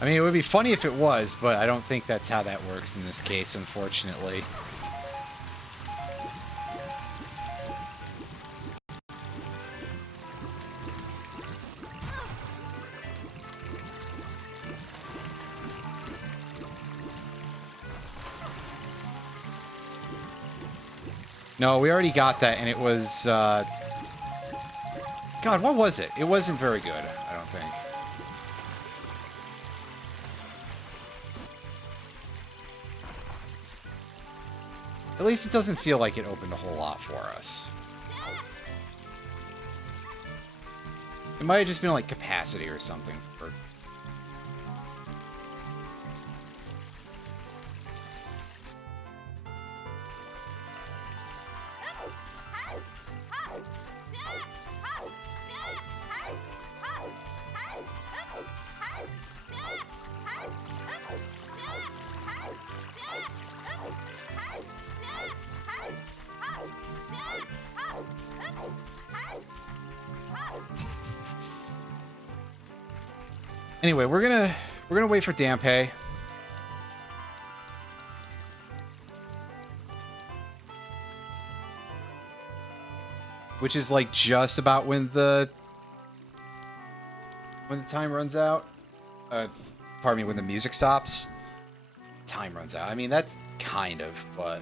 I mean, it would be funny if it was, but I don't think that's how that works in this case, unfortunately. No, we already got that, and it was, God, what was it? It wasn't very good, I don't think. At least it doesn't feel like it opened a whole lot for us. It might have just been, like, capacity or something. Or... Anyway, we're gonna wait for Dampe. Which is like just about when the time runs out. Pardon me, when the music stops. Time runs out. I mean, that's kind of, but...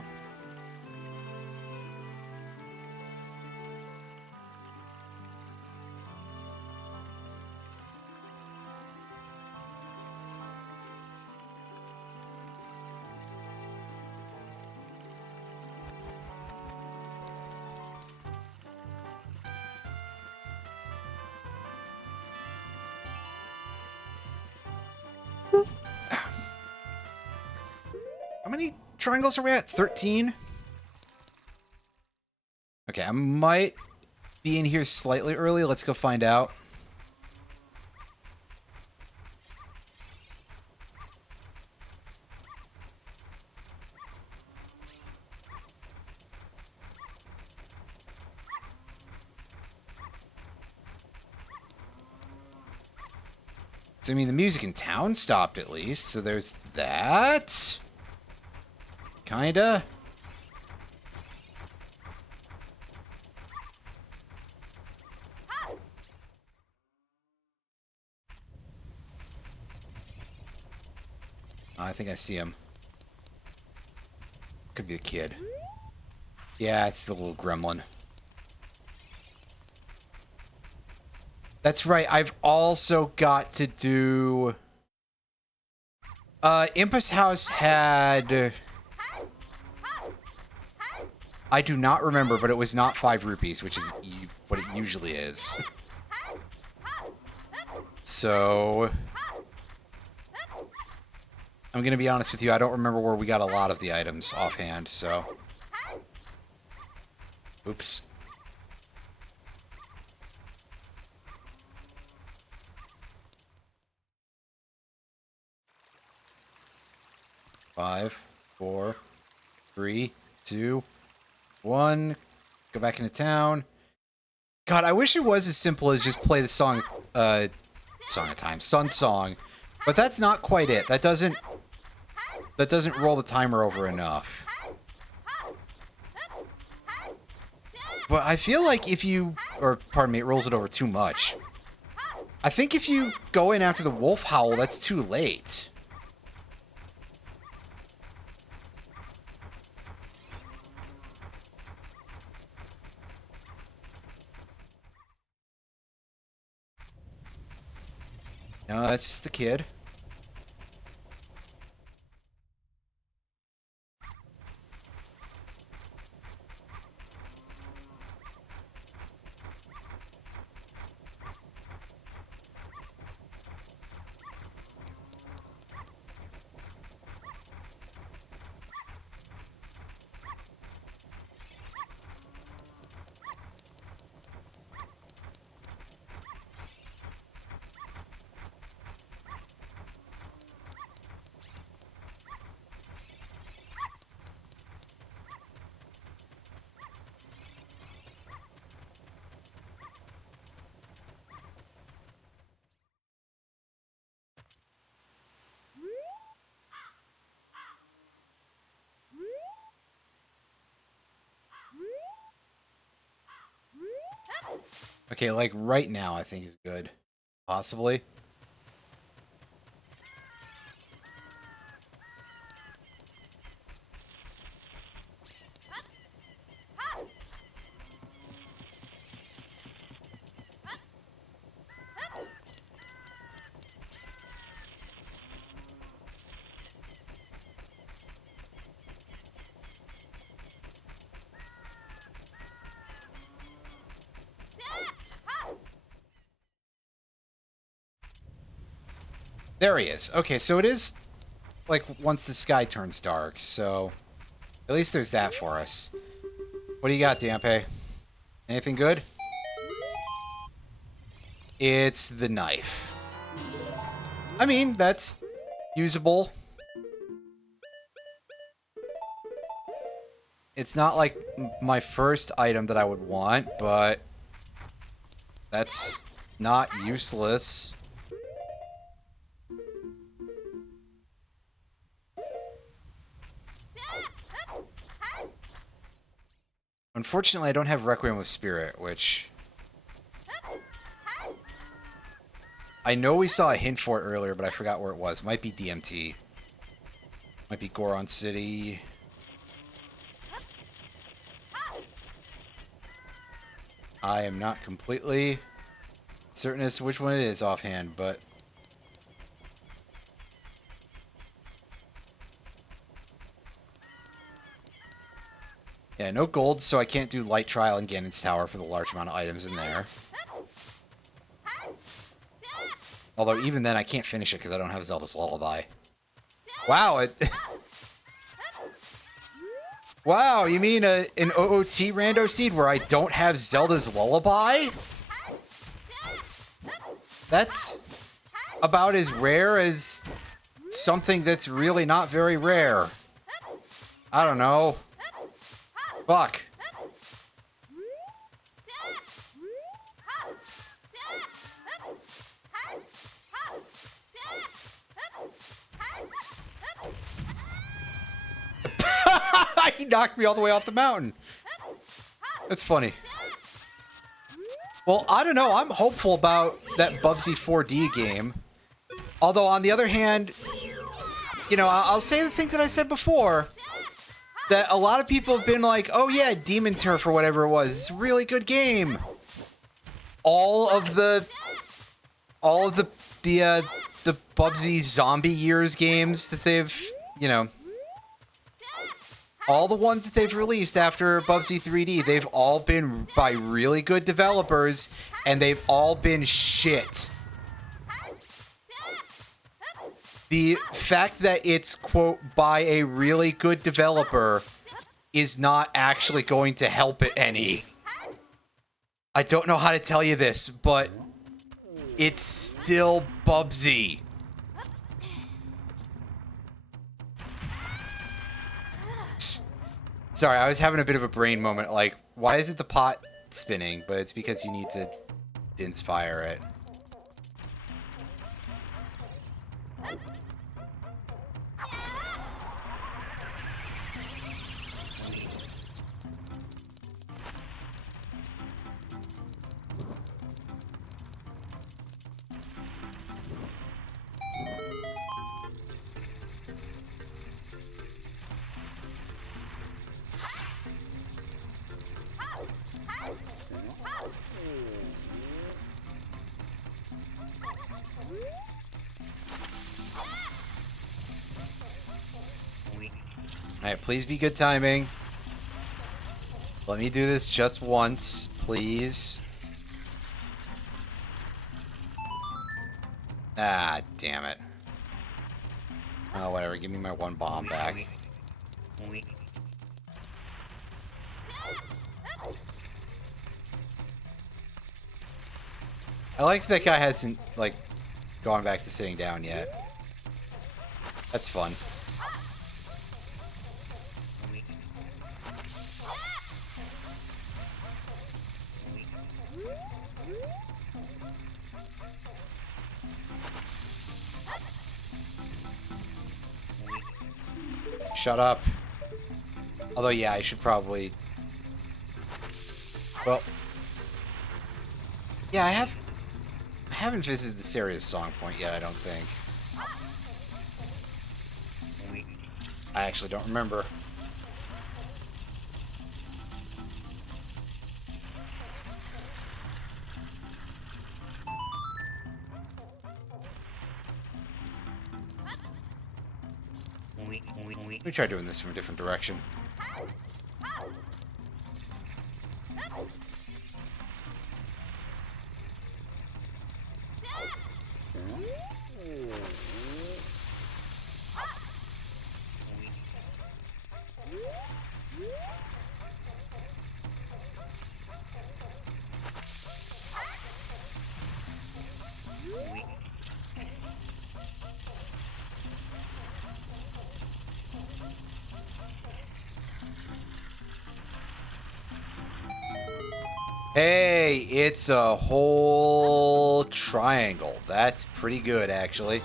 How many triangles are we at? 13? Okay, I might be in here slightly early. Let's go find out. So, I mean, the music in town stopped at least, so there's that. Kinda. Oh, I think I see him. Could be the kid. Yeah, it's the little gremlin. That's right, I've also got to do... Impus House had... I do not remember, but it was not 5 rupees, which is what it usually is. So... I'm gonna be honest with you, I don't remember where we got a lot of the items offhand, so... Oops. Five, 4, 3, 2, 1. Go back into town. God, I wish it was as simple as just play the song, Song of Time, Sun Song. But that's not quite it. That doesn't roll the timer over enough. But I feel like if you, or pardon me, it rolls it over too much. I think if you go in after the wolf howl, that's too late. No, that's just the kid. Okay, like right now I think is good. Possibly. There he is. Okay, so it is like once the sky turns dark, so at least there's that for us. What do you got, Dampe? Anything good? It's the knife. I mean, that's usable. It's not like my first item that I would want, but that's not useless. Unfortunately, I don't have Requiem of Spirit, which... I know we saw a hint for it earlier, but I forgot where it was. Might be DMT. Might be Goron City. I am not completely certain as to which one it is offhand, but... Yeah, no gold, so I can't do Light Trial and Ganon's Tower for the large amount of items in there. Although even then I can't finish it because I don't have Zelda's Lullaby. Wow, wow, you mean an OOT Rando seed where I don't have Zelda's Lullaby? That's about as rare as something that's really not very rare. I don't know. Fuck. He knocked me all the way off the mountain. That's funny. Well, I don't know. I'm hopeful about that Bubsy 4D game. Although, on the other hand, you know, I'll say the thing that I said before. That a lot of people have been like, oh yeah, Demon Turf or whatever it was. It's a really good game. All of the Bubsy Zombie Years games that they've, you know, all the ones that they've released after Bubsy 3D, they've all been by really good developers, and they've all been shit. The fact that it's, quote, by a really good developer is not actually going to help it any. I don't know how to tell you this, but it's still Bubsy. Sorry, I was having a bit of a brain moment. Like, why isn't the pot spinning? But it's because you need to inspire it. Alright, please be good timing. Let me do this just once, please. Ah, damn it. Oh, whatever. Give me my one bomb back. I like that guy hasn't, like, gone back to sitting down yet. That's fun. Shut up. Although, yeah, I should probably... Well... Yeah, I haven't visited this area's song point yet, I don't think. I actually don't remember. Let me try doing this from a different direction. Hey, it's a whole triangle. That's pretty good, actually.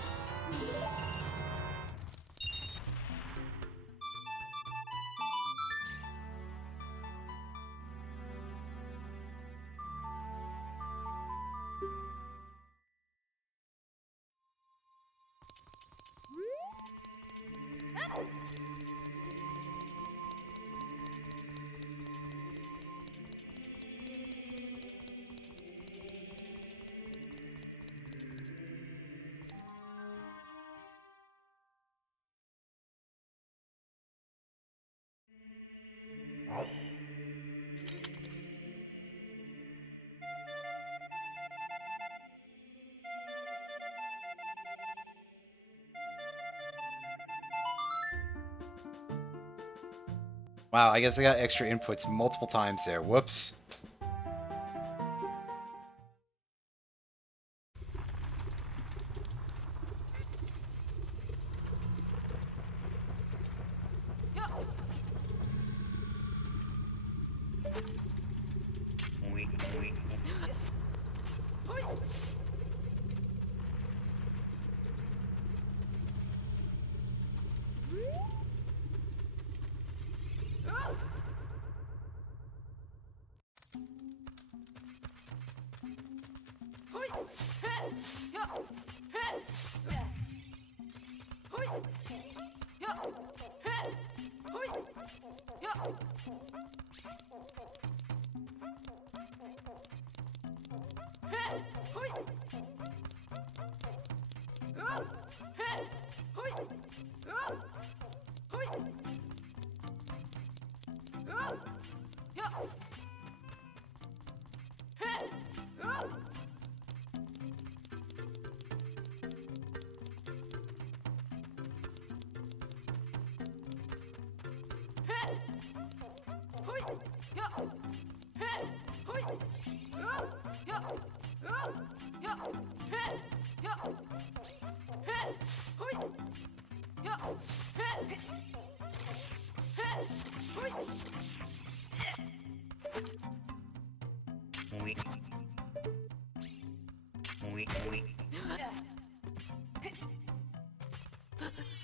Wow, I guess I got extra inputs multiple times there. Whoops.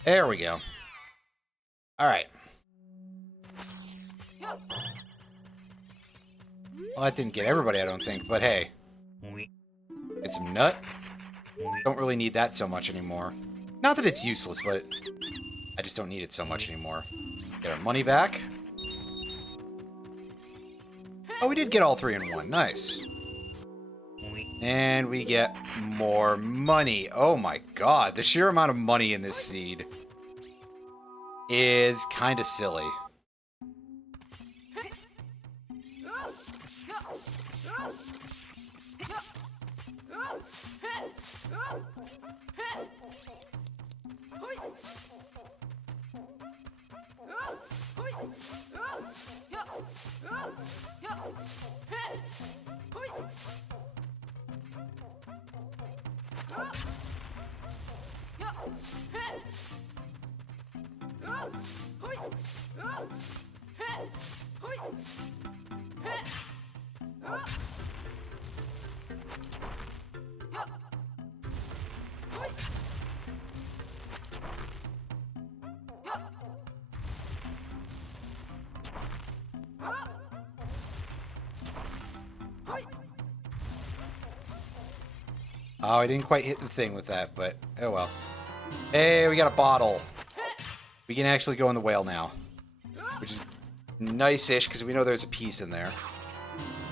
There we go. Alright. Well, that didn't get everybody, I don't think, but hey. Get some nut. Don't really need that so much anymore. Not that it's useless, but I just don't need it so much anymore. Get our money back. Oh, we did get all three in one. Nice. And we get more money. Oh my god, the sheer amount of money in this seed is kind of silly. Oh, I didn't quite hit the thing with that, but oh well. Hey, we got a bottle. We can actually go in the whale now, which is nice-ish because we know there's a piece in there.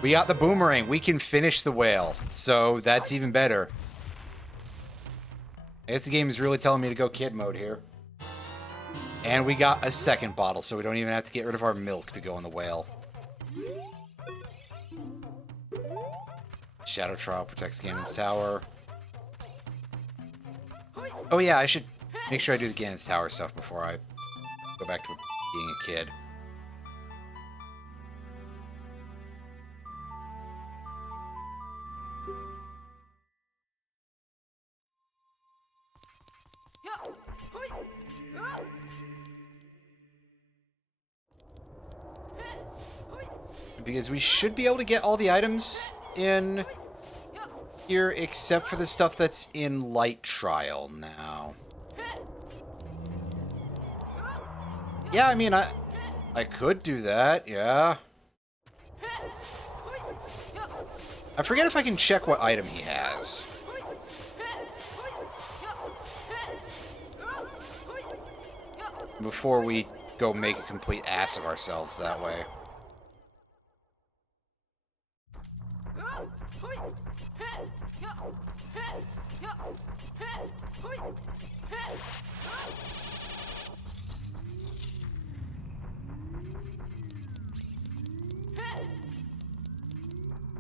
We got the boomerang. We can finish the whale, so that's even better. I guess the game is really telling me to go kid mode here. And we got a second bottle, so we don't even have to get rid of our milk to go in the whale. Shadow Trial protects Ganon's tower. Oh yeah, I should make sure I do the Ganon's tower stuff before I go back to being a kid. Because we should be able to get all the items in here except for the stuff that's in Light Trial now. Yeah, I mean, I could do that, yeah. I forget if I can check what item he has. Before we go make a complete ass of ourselves that way.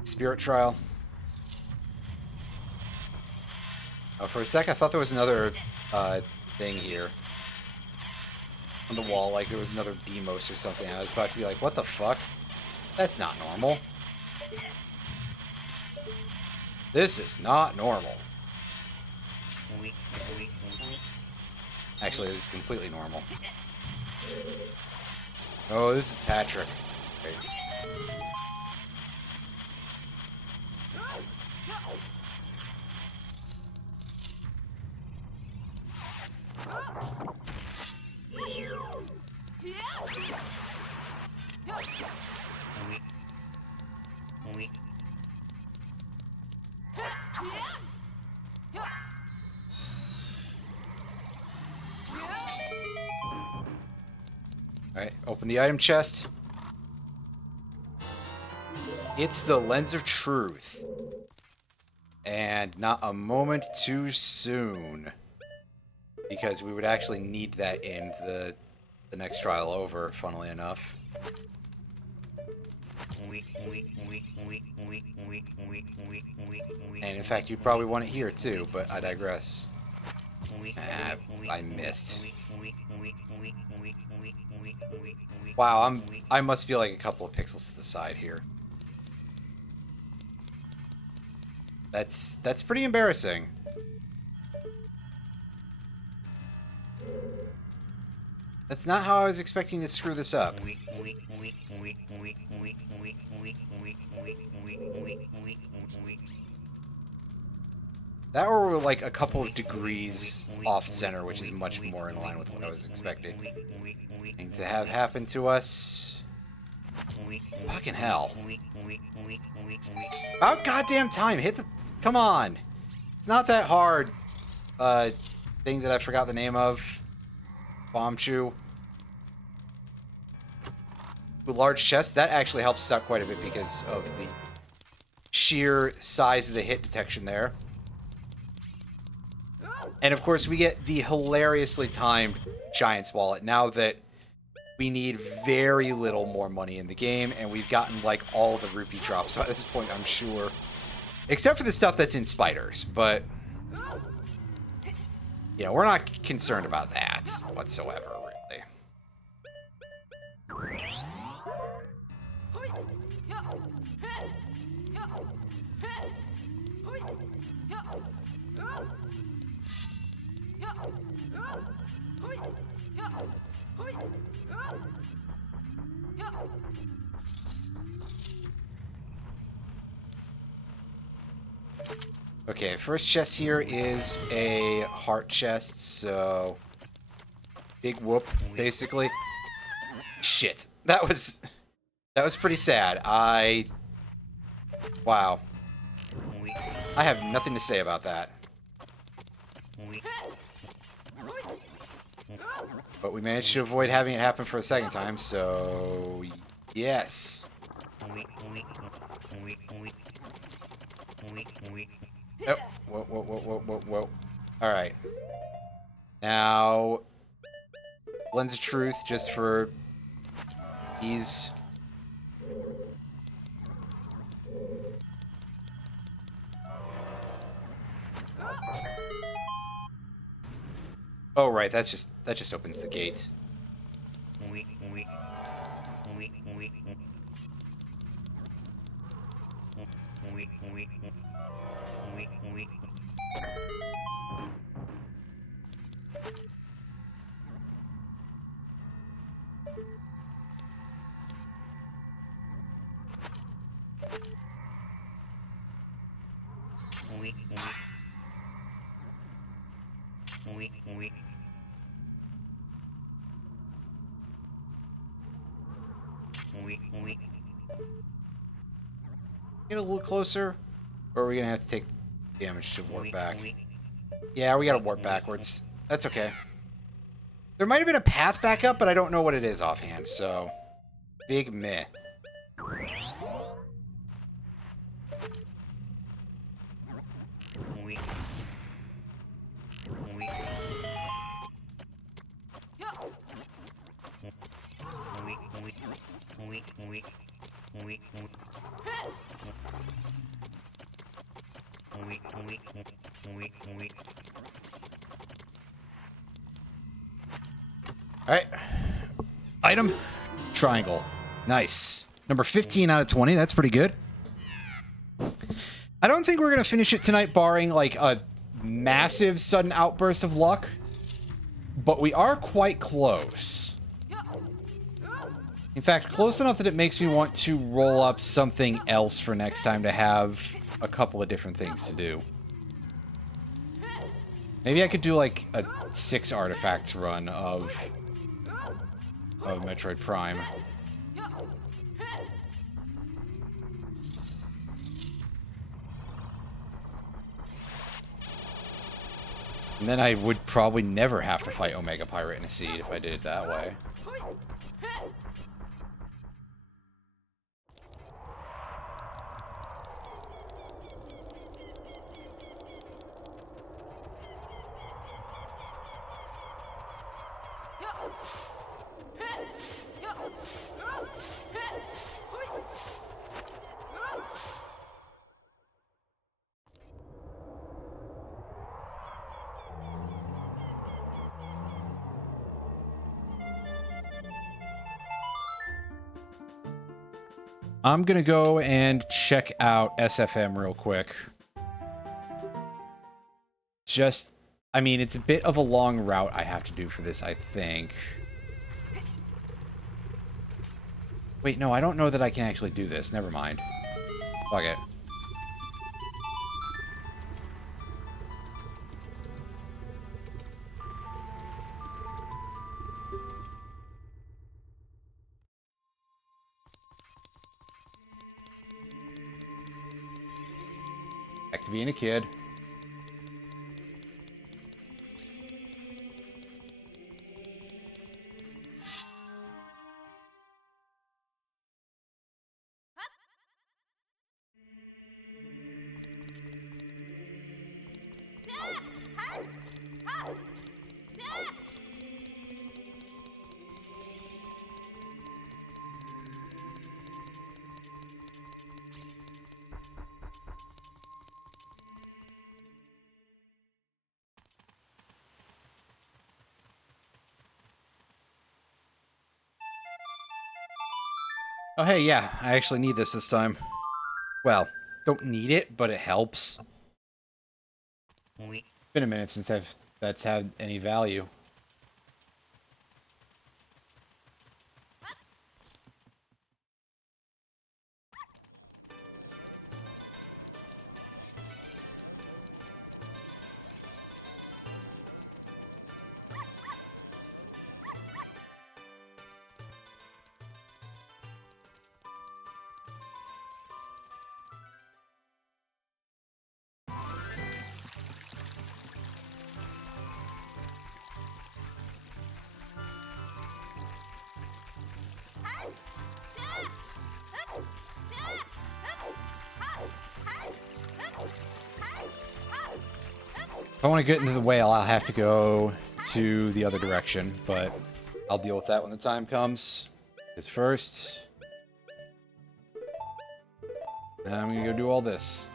Spirit Trial. Oh, for a sec I thought there was another thing here on the wall, like there was another Demos or something. I was about to be like, what the fuck? That's not normal. This is not normal. Actually, this is completely normal. Oh, this is Patrick. Okay. Alright, open the item chest. It's the Lens of Truth. And not a moment too soon. Because we would actually need that in the next trial over, funnily enough. And in fact, you'd probably want it here too, but I digress. I missed. Wow, I must feel like a couple of pixels to the side here. That's pretty embarrassing. That's not how I was expecting to screw this up. That were like a couple of degrees off center, which is much more in line with what I was expecting. And to have happen to us... Fucking hell. About goddamn time, hit the... Come on! It's not that hard. Thing that I forgot the name of. Bomb Chew. The large chest, that actually helps us out quite a bit because of the sheer size of the hit detection there. And of course, we get the hilariously timed Giant's Wallet now that we need very little more money in the game, and we've gotten like all the rupee drops by this point, I'm sure. Except for the stuff that's in spiders, but you know, we're not concerned about that whatsoever, really. Okay, first chest here is a heart chest, so big whoop, basically. Shit, that was pretty sad. Wow. I have nothing to say about that. But we managed to avoid having it happen for a second time, so... yes. Nope. Whoa, whoa, whoa, whoa, whoa, whoa. Alright. Now... Lens of Truth, just for... ease. Oh, right, that just opens the gate. Get a little closer, or are we gonna have to take damage to warp back? Yeah, we gotta warp backwards. That's okay. There might have been a path back up, but I don't know what it is offhand, so... big meh. Alright. Item. Triangle. Nice. Number 15 out of 20. That's pretty good. I don't think we're going to finish it tonight, barring, like, a massive sudden outburst of luck. But we are quite close. In fact, close enough that it makes me want to roll up something else for next time to have a couple of different things to do. Maybe I could do, like, a 6 artifacts run of Metroid Prime. And then I would probably never have to fight Omega Pirate in a Seed if I did it that way. I'm gonna go and check out SFM real quick. Just, I mean, it's a bit of a long route I have to do for this, I think. Wait, no, I don't know that I can actually do this. Never mind. Fuck it. Back to being a kid. Oh, hey, yeah, I actually need this time. Well, don't need it, but it helps. It's been a minute since that's had any value. I want to get into the whale, I'll have to go to the other direction, but I'll deal with that when the time comes. Because first, I'm going to go do all this.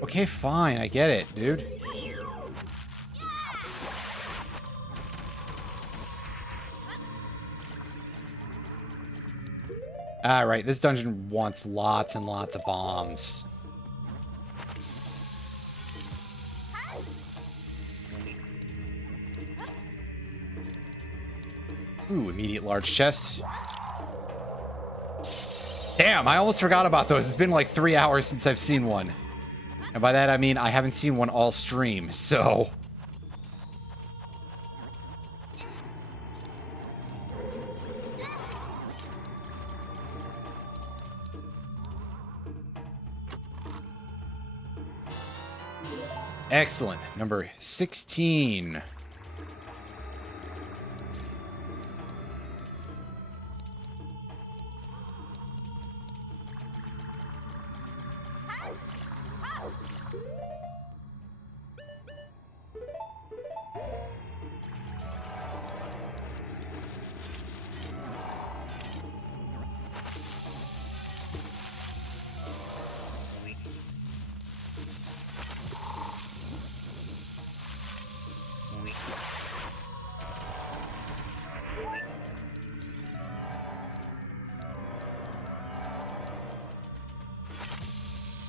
Okay, fine, I get it, dude. Alright, this dungeon wants lots and lots of bombs. Ooh, immediate large chest. Damn, I almost forgot about those. It's been like 3 hours since I've seen one. And by that I mean I haven't seen one all stream, so... Excellent. Number 16.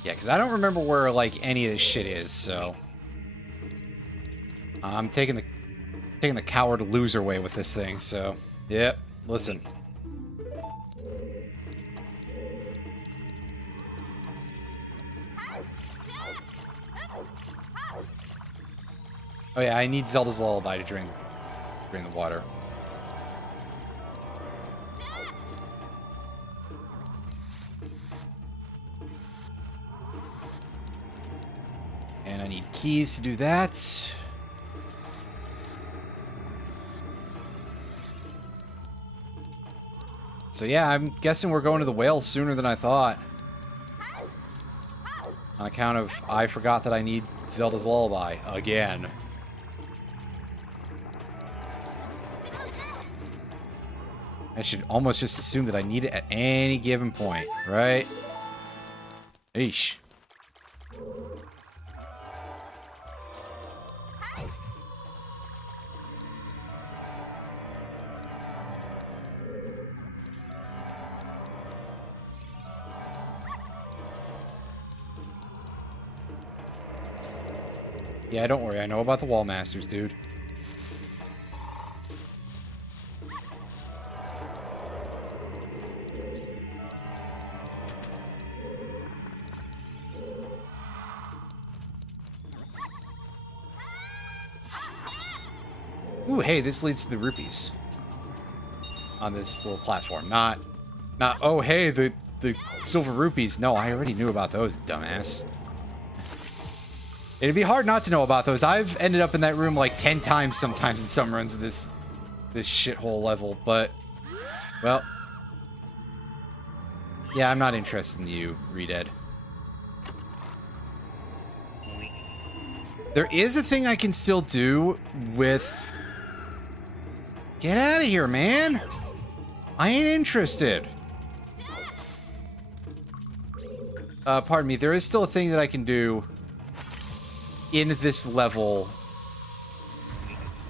Yeah, because I don't remember where, like, any of this shit is, so... I'm taking the coward loser way with this thing, so... Yep, listen. Oh yeah, I need Zelda's Lullaby to drain the water. And I need keys to do that. So yeah, I'm guessing we're going to the whale sooner than I thought. On account of I forgot that I need Zelda's Lullaby again. I should almost just assume that I need it at any given point, right? Eesh. Yeah, don't worry. I know about the Wall Masters, dude. Ooh, hey, this leads to the rupees. on this little platform. Not, oh, hey, the silver rupees. No, I already knew about those, dumbass. It'd be hard not to know about those. I've ended up in that room like 10 times sometimes in some runs of this shithole level, but, well, yeah, I'm not interested in you, Redead. There is a thing I can still do with... Get out of here, man! I ain't interested. Pardon me, there is still a thing that I can do in this level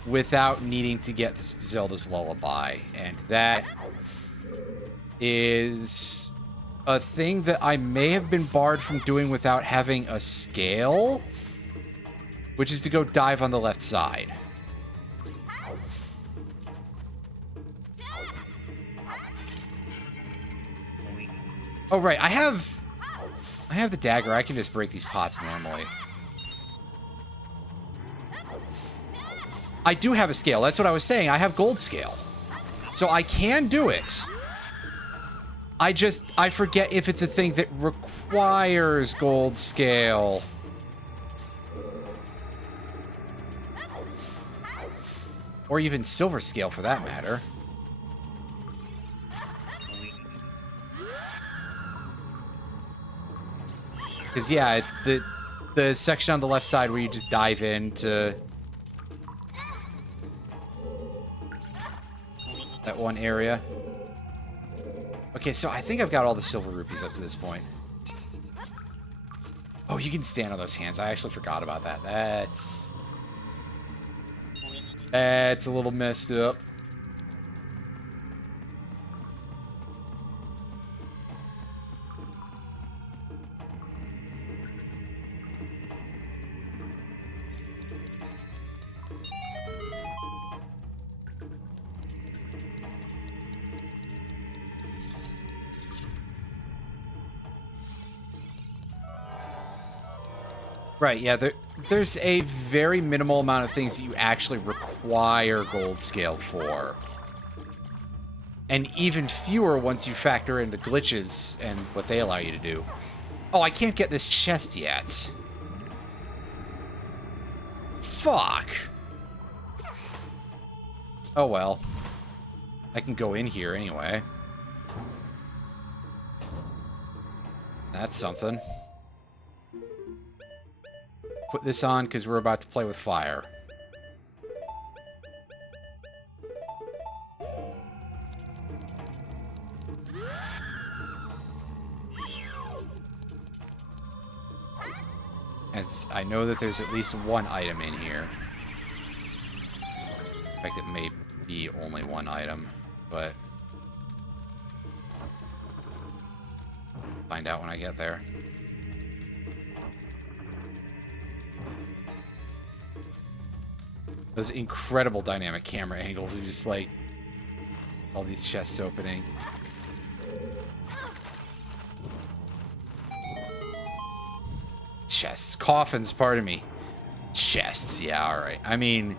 without needing to get Zelda's Lullaby, and that is a thing that I may have been barred from doing without having a scale, which is to go dive on the left side. Oh, right, I have the dagger. I can just break these pots normally. I do have a scale. That's what I was saying. I have gold scale. So I can do it. I forget if it's a thing that requires gold scale. Or even silver scale, for that matter. Because, yeah, the section on the left side where you just dive into that one area. Okay, so I think I've got all the silver rupees up to this point. Oh, you can stand on those hands. I actually forgot about that. That's a little messed up. Right, yeah, there's a very minimal amount of things that you actually require gold scale for. And even fewer once you factor in the glitches and what they allow you to do. Oh, I can't get this chest yet. Fuck. Oh well. I can go in here anyway. That's something. Put this on because we're about to play with fire. I know that there's at least one item in here. In fact, it may be only one item, but find out when I get there. Those incredible dynamic camera angles are just like all these chests opening. Chests. Coffins, pardon me. Chests, yeah, alright. I mean,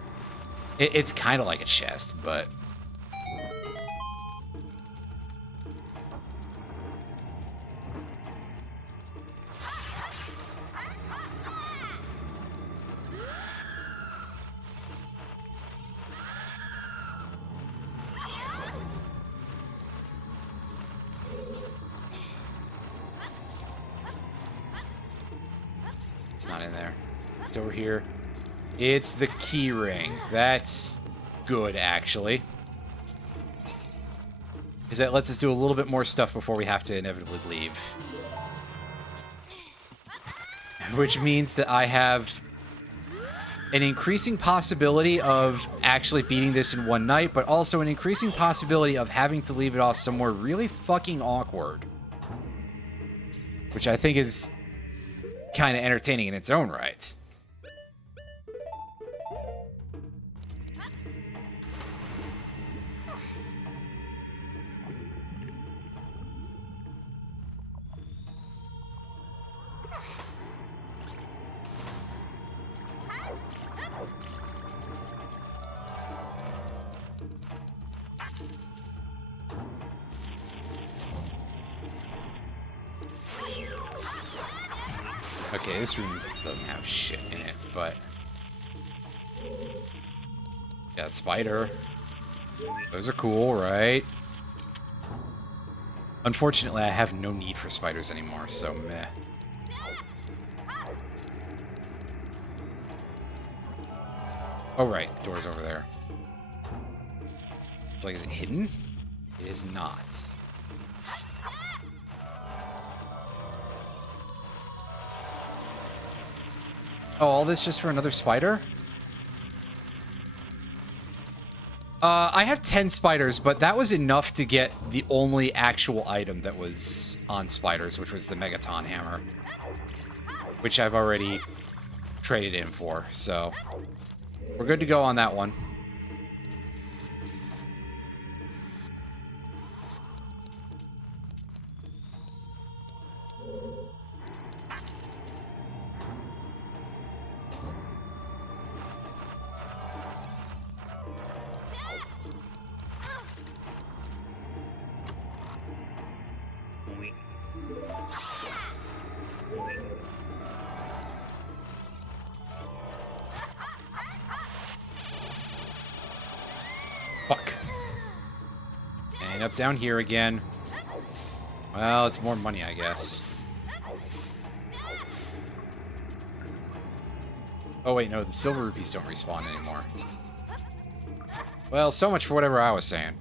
it's kind of like a chest, but... It's not in there. It's over here. It's the key ring. That's good, actually. Because that lets us do a little bit more stuff before we have to inevitably leave. Which means that I have an increasing possibility of actually beating this in one night, but also an increasing possibility of having to leave it off somewhere really fucking awkward. Which I think is kind of entertaining in its own right. Okay, this room doesn't have shit in it, but... Got a spider. Those are cool, right? Unfortunately, I have no need for spiders anymore, so meh. Oh, right. The door's over there. It's like, is it hidden? It is not. Oh, all this just for another spider? I have 10 spiders, but that was enough to get the only actual item that was on spiders, which was the Megaton Hammer. Which I've already traded in for, so... We're good to go on that one. Fuck. And up down here again. Well, it's more money, I guess. Oh wait, no, the silver rupees don't respawn anymore. Well, so much for whatever I was saying.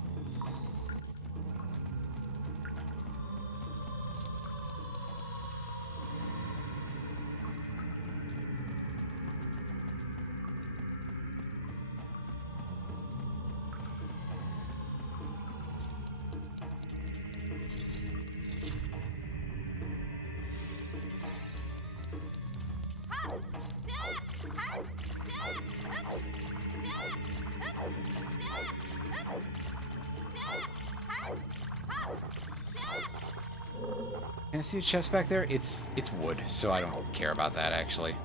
Can I see the chest back there? It's wood, so I don't care about that, actually.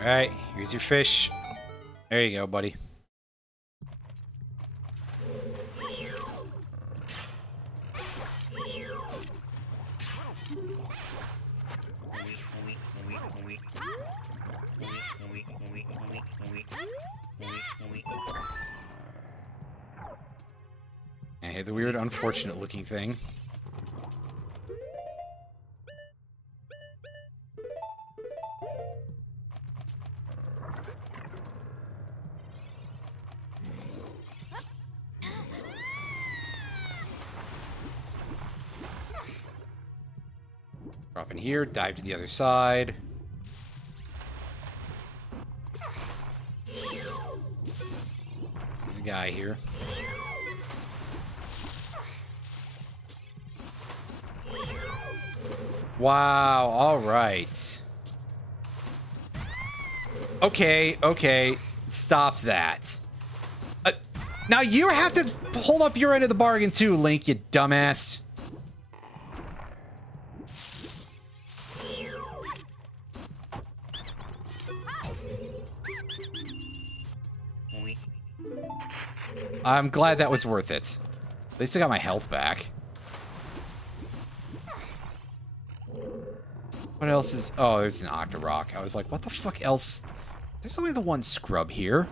Alright, here's your fish. There you go, buddy. I hate the weird, unfortunate-looking thing. Drop in here, dive to the other side. There's a guy here. Wow, alright. Okay, okay. Stop that. Now you have to hold up your end of the bargain too, Link, you dumbass. I'm glad that was worth it. At least I got my health back. What else is... Oh, there's an Octorok. I was like, what the fuck else? There's only the one scrub here.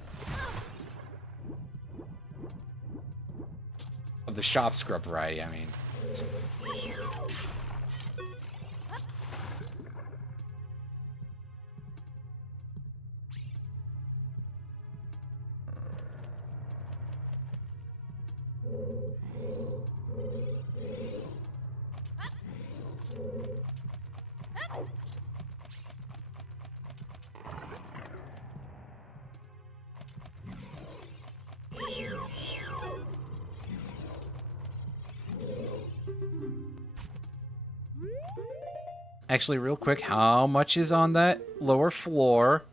Of the shop scrub variety, I mean. Actually, real quick, how much is on that lower floor?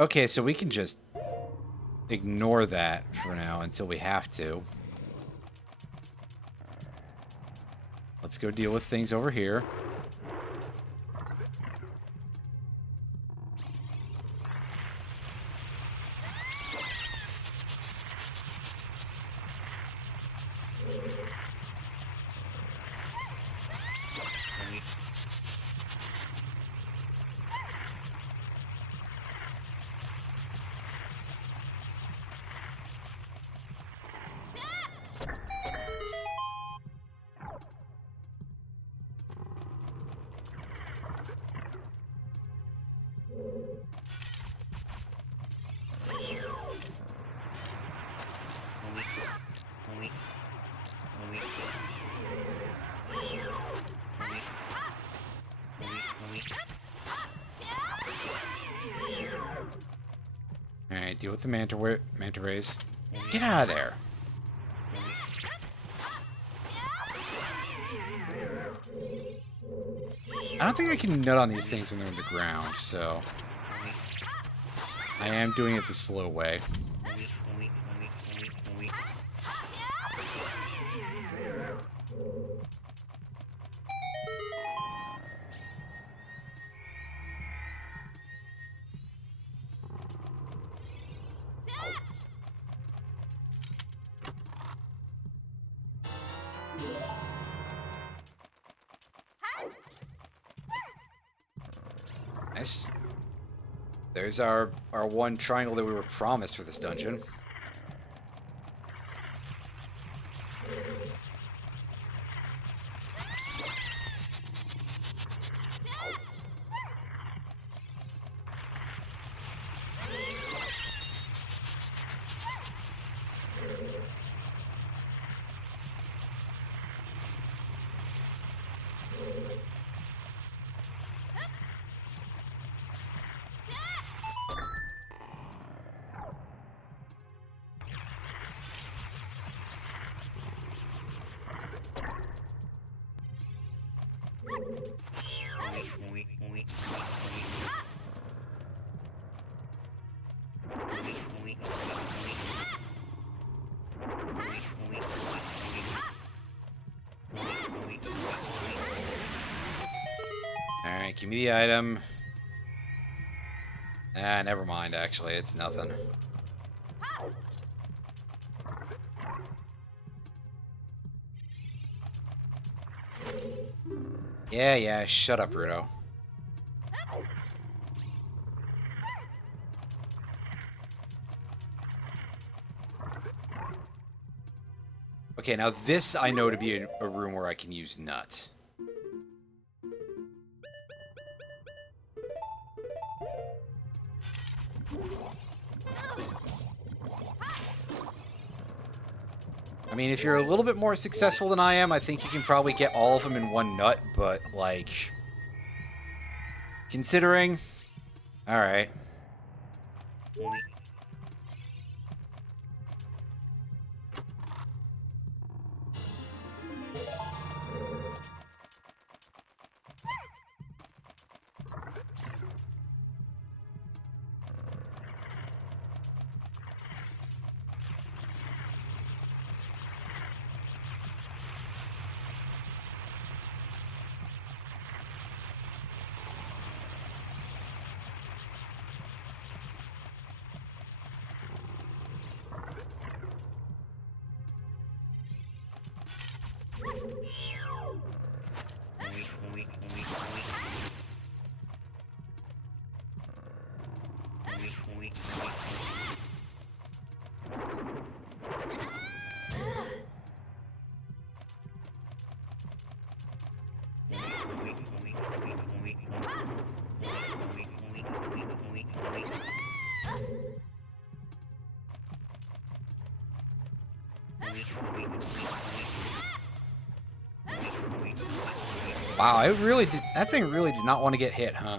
Okay, so we can just ignore that for now until we have to. Let's go deal with things over here. Alright, deal with the manta rays. Get out of there. I don't think I can nut on these things when they're in the ground, so... I am doing it the slow way. Nice. There's our one triangle that we were promised for this dungeon. Alright, give me the item. Ah, never mind, actually. It's nothing. Yeah, shut up, Rudo. Okay, now this I know to be a room where I can use Nut. I mean, if you're a little bit more successful than I am, I think you can probably get all of them in one nut, but, like... Considering... Alright. Wow, I really did. That thing really did not want to get hit, huh?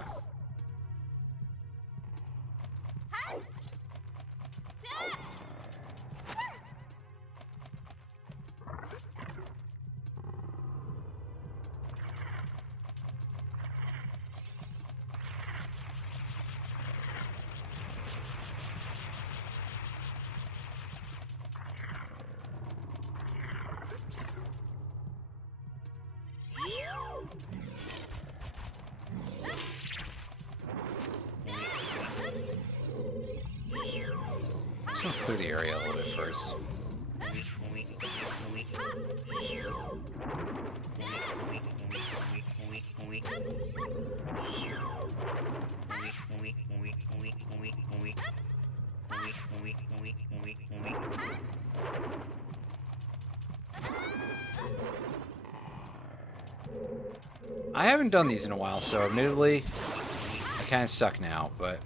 Just gonna clear the area a little bit first. I haven't done these in a while, so admittedly, I kind of suck now, but...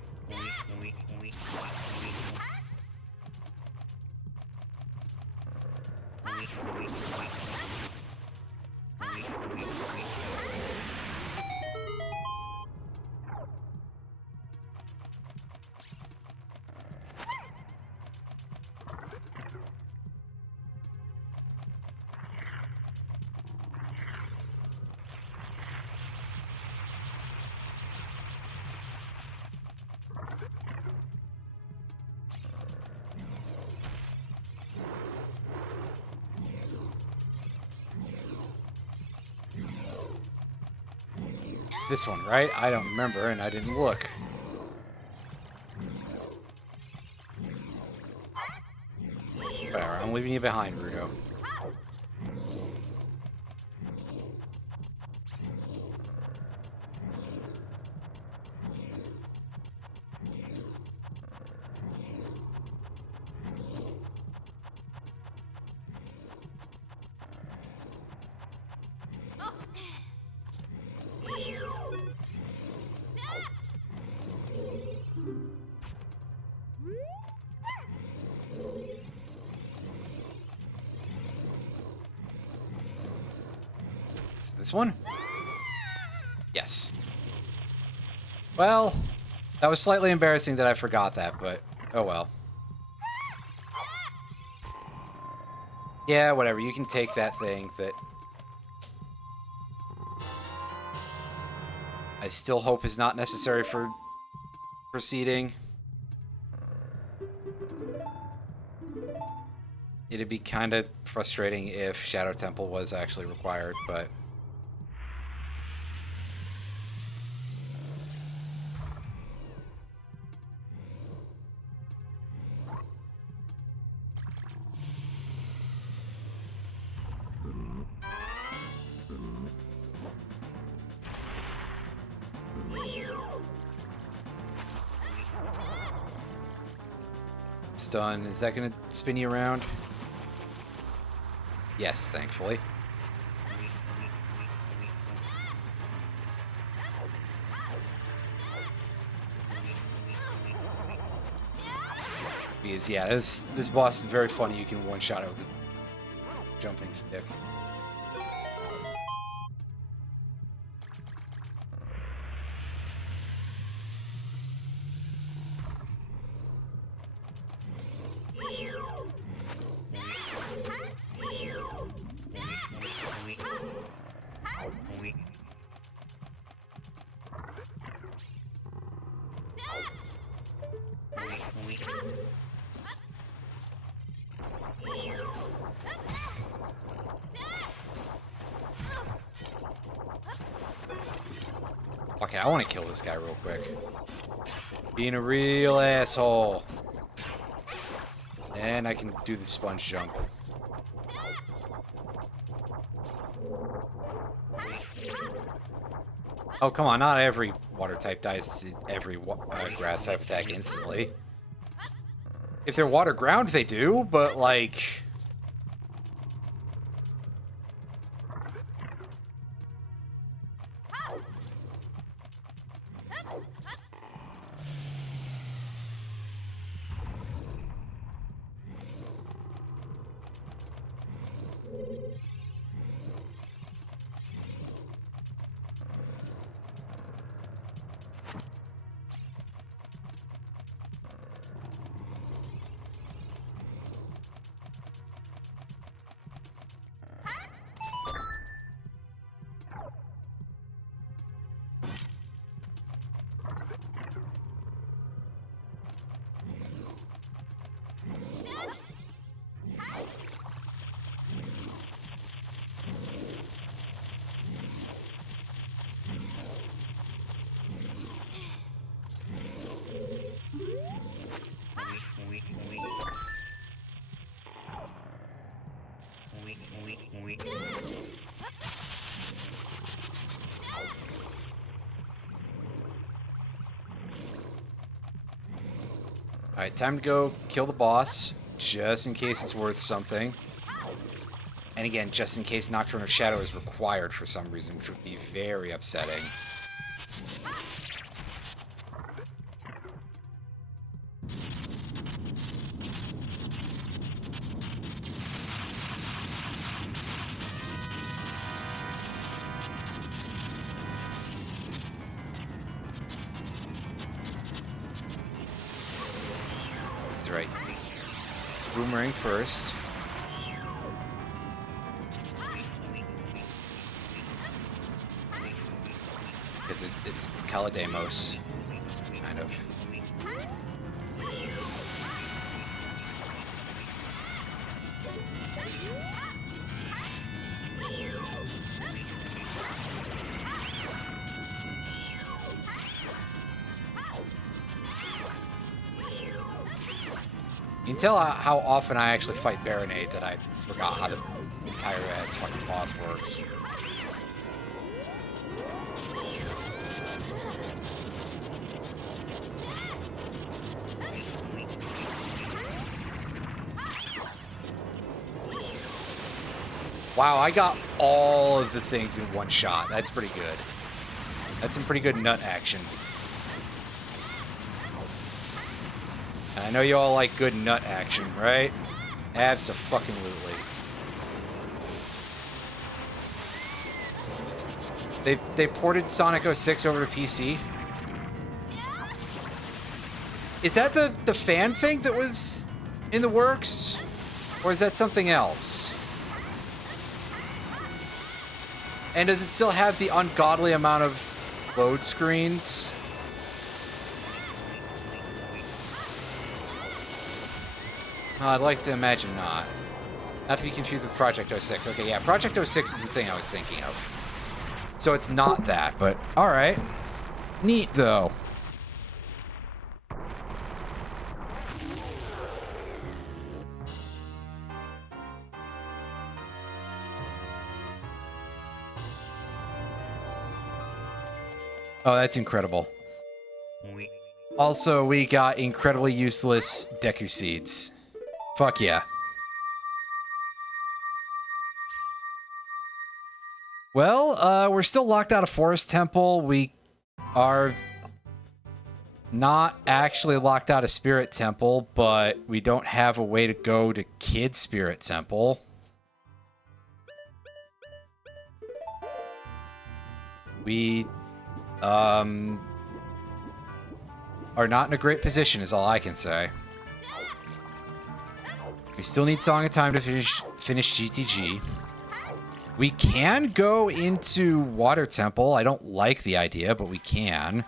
This one, right? I don't remember, and I didn't look. Whatever, I'm leaving you behind, Rando. This one? Yes. Well, that was slightly embarrassing that I forgot that, but oh well. Yeah, whatever. You can take that thing that I still hope is not necessary for proceeding. It'd be kind of frustrating if Shadow Temple was actually required, but... It's done. Is that going to spin you around? Yes, thankfully. Because, yeah, this boss is very funny. You can one-shot it with a jumping stick. Okay, I want to kill this guy real quick. Being a real asshole. And I can do the sponge jump. Oh, come on, not every water type dies to every grass type attack instantly. If they're water ground, they do, but like... Alright, time to go kill the boss, just in case it's worth something. And again, just in case Nocturne of Shadow is required for some reason, which would be very upsetting. That's right. It's Boomerang first. Because it's Calademos, kind of. You can tell how often I actually fight Baronade that I forgot how the entire ass fucking boss works. Wow, I got all of the things in one shot. That's pretty good. That's some pretty good nut action. And I know you all like good nut action, right? Abso-fucking-lutely. They ported Sonic 06 over to PC. Is that the fan thing that was in the works? Or is that something else? And does it still have the ungodly amount of load screens? I'd like to imagine not. Not to be confused with Project 06. Okay, yeah, Project 06 is the thing I was thinking of. So it's not that, but alright. Neat, though. Oh, that's incredible. Also, we got incredibly useless Deku Seeds. Fuck yeah. Well, we're still locked out of Forest Temple. We are not actually locked out of Spirit Temple, but we don't have a way to go to Kid Spirit Temple. We, are not in a great position is all I can say. We still need Song of Time to finish GTG. We can go into Water Temple. I don't like the idea, but we can.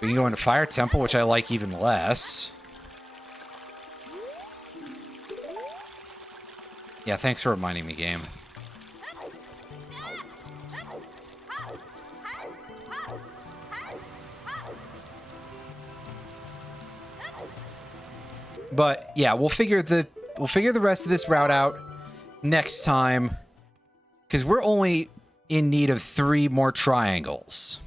We can go into Fire Temple, which I like even less. Yeah, thanks for reminding me, game. But yeah, we'll figure the rest of this route out next time, because we're only in need of 3 more triangles.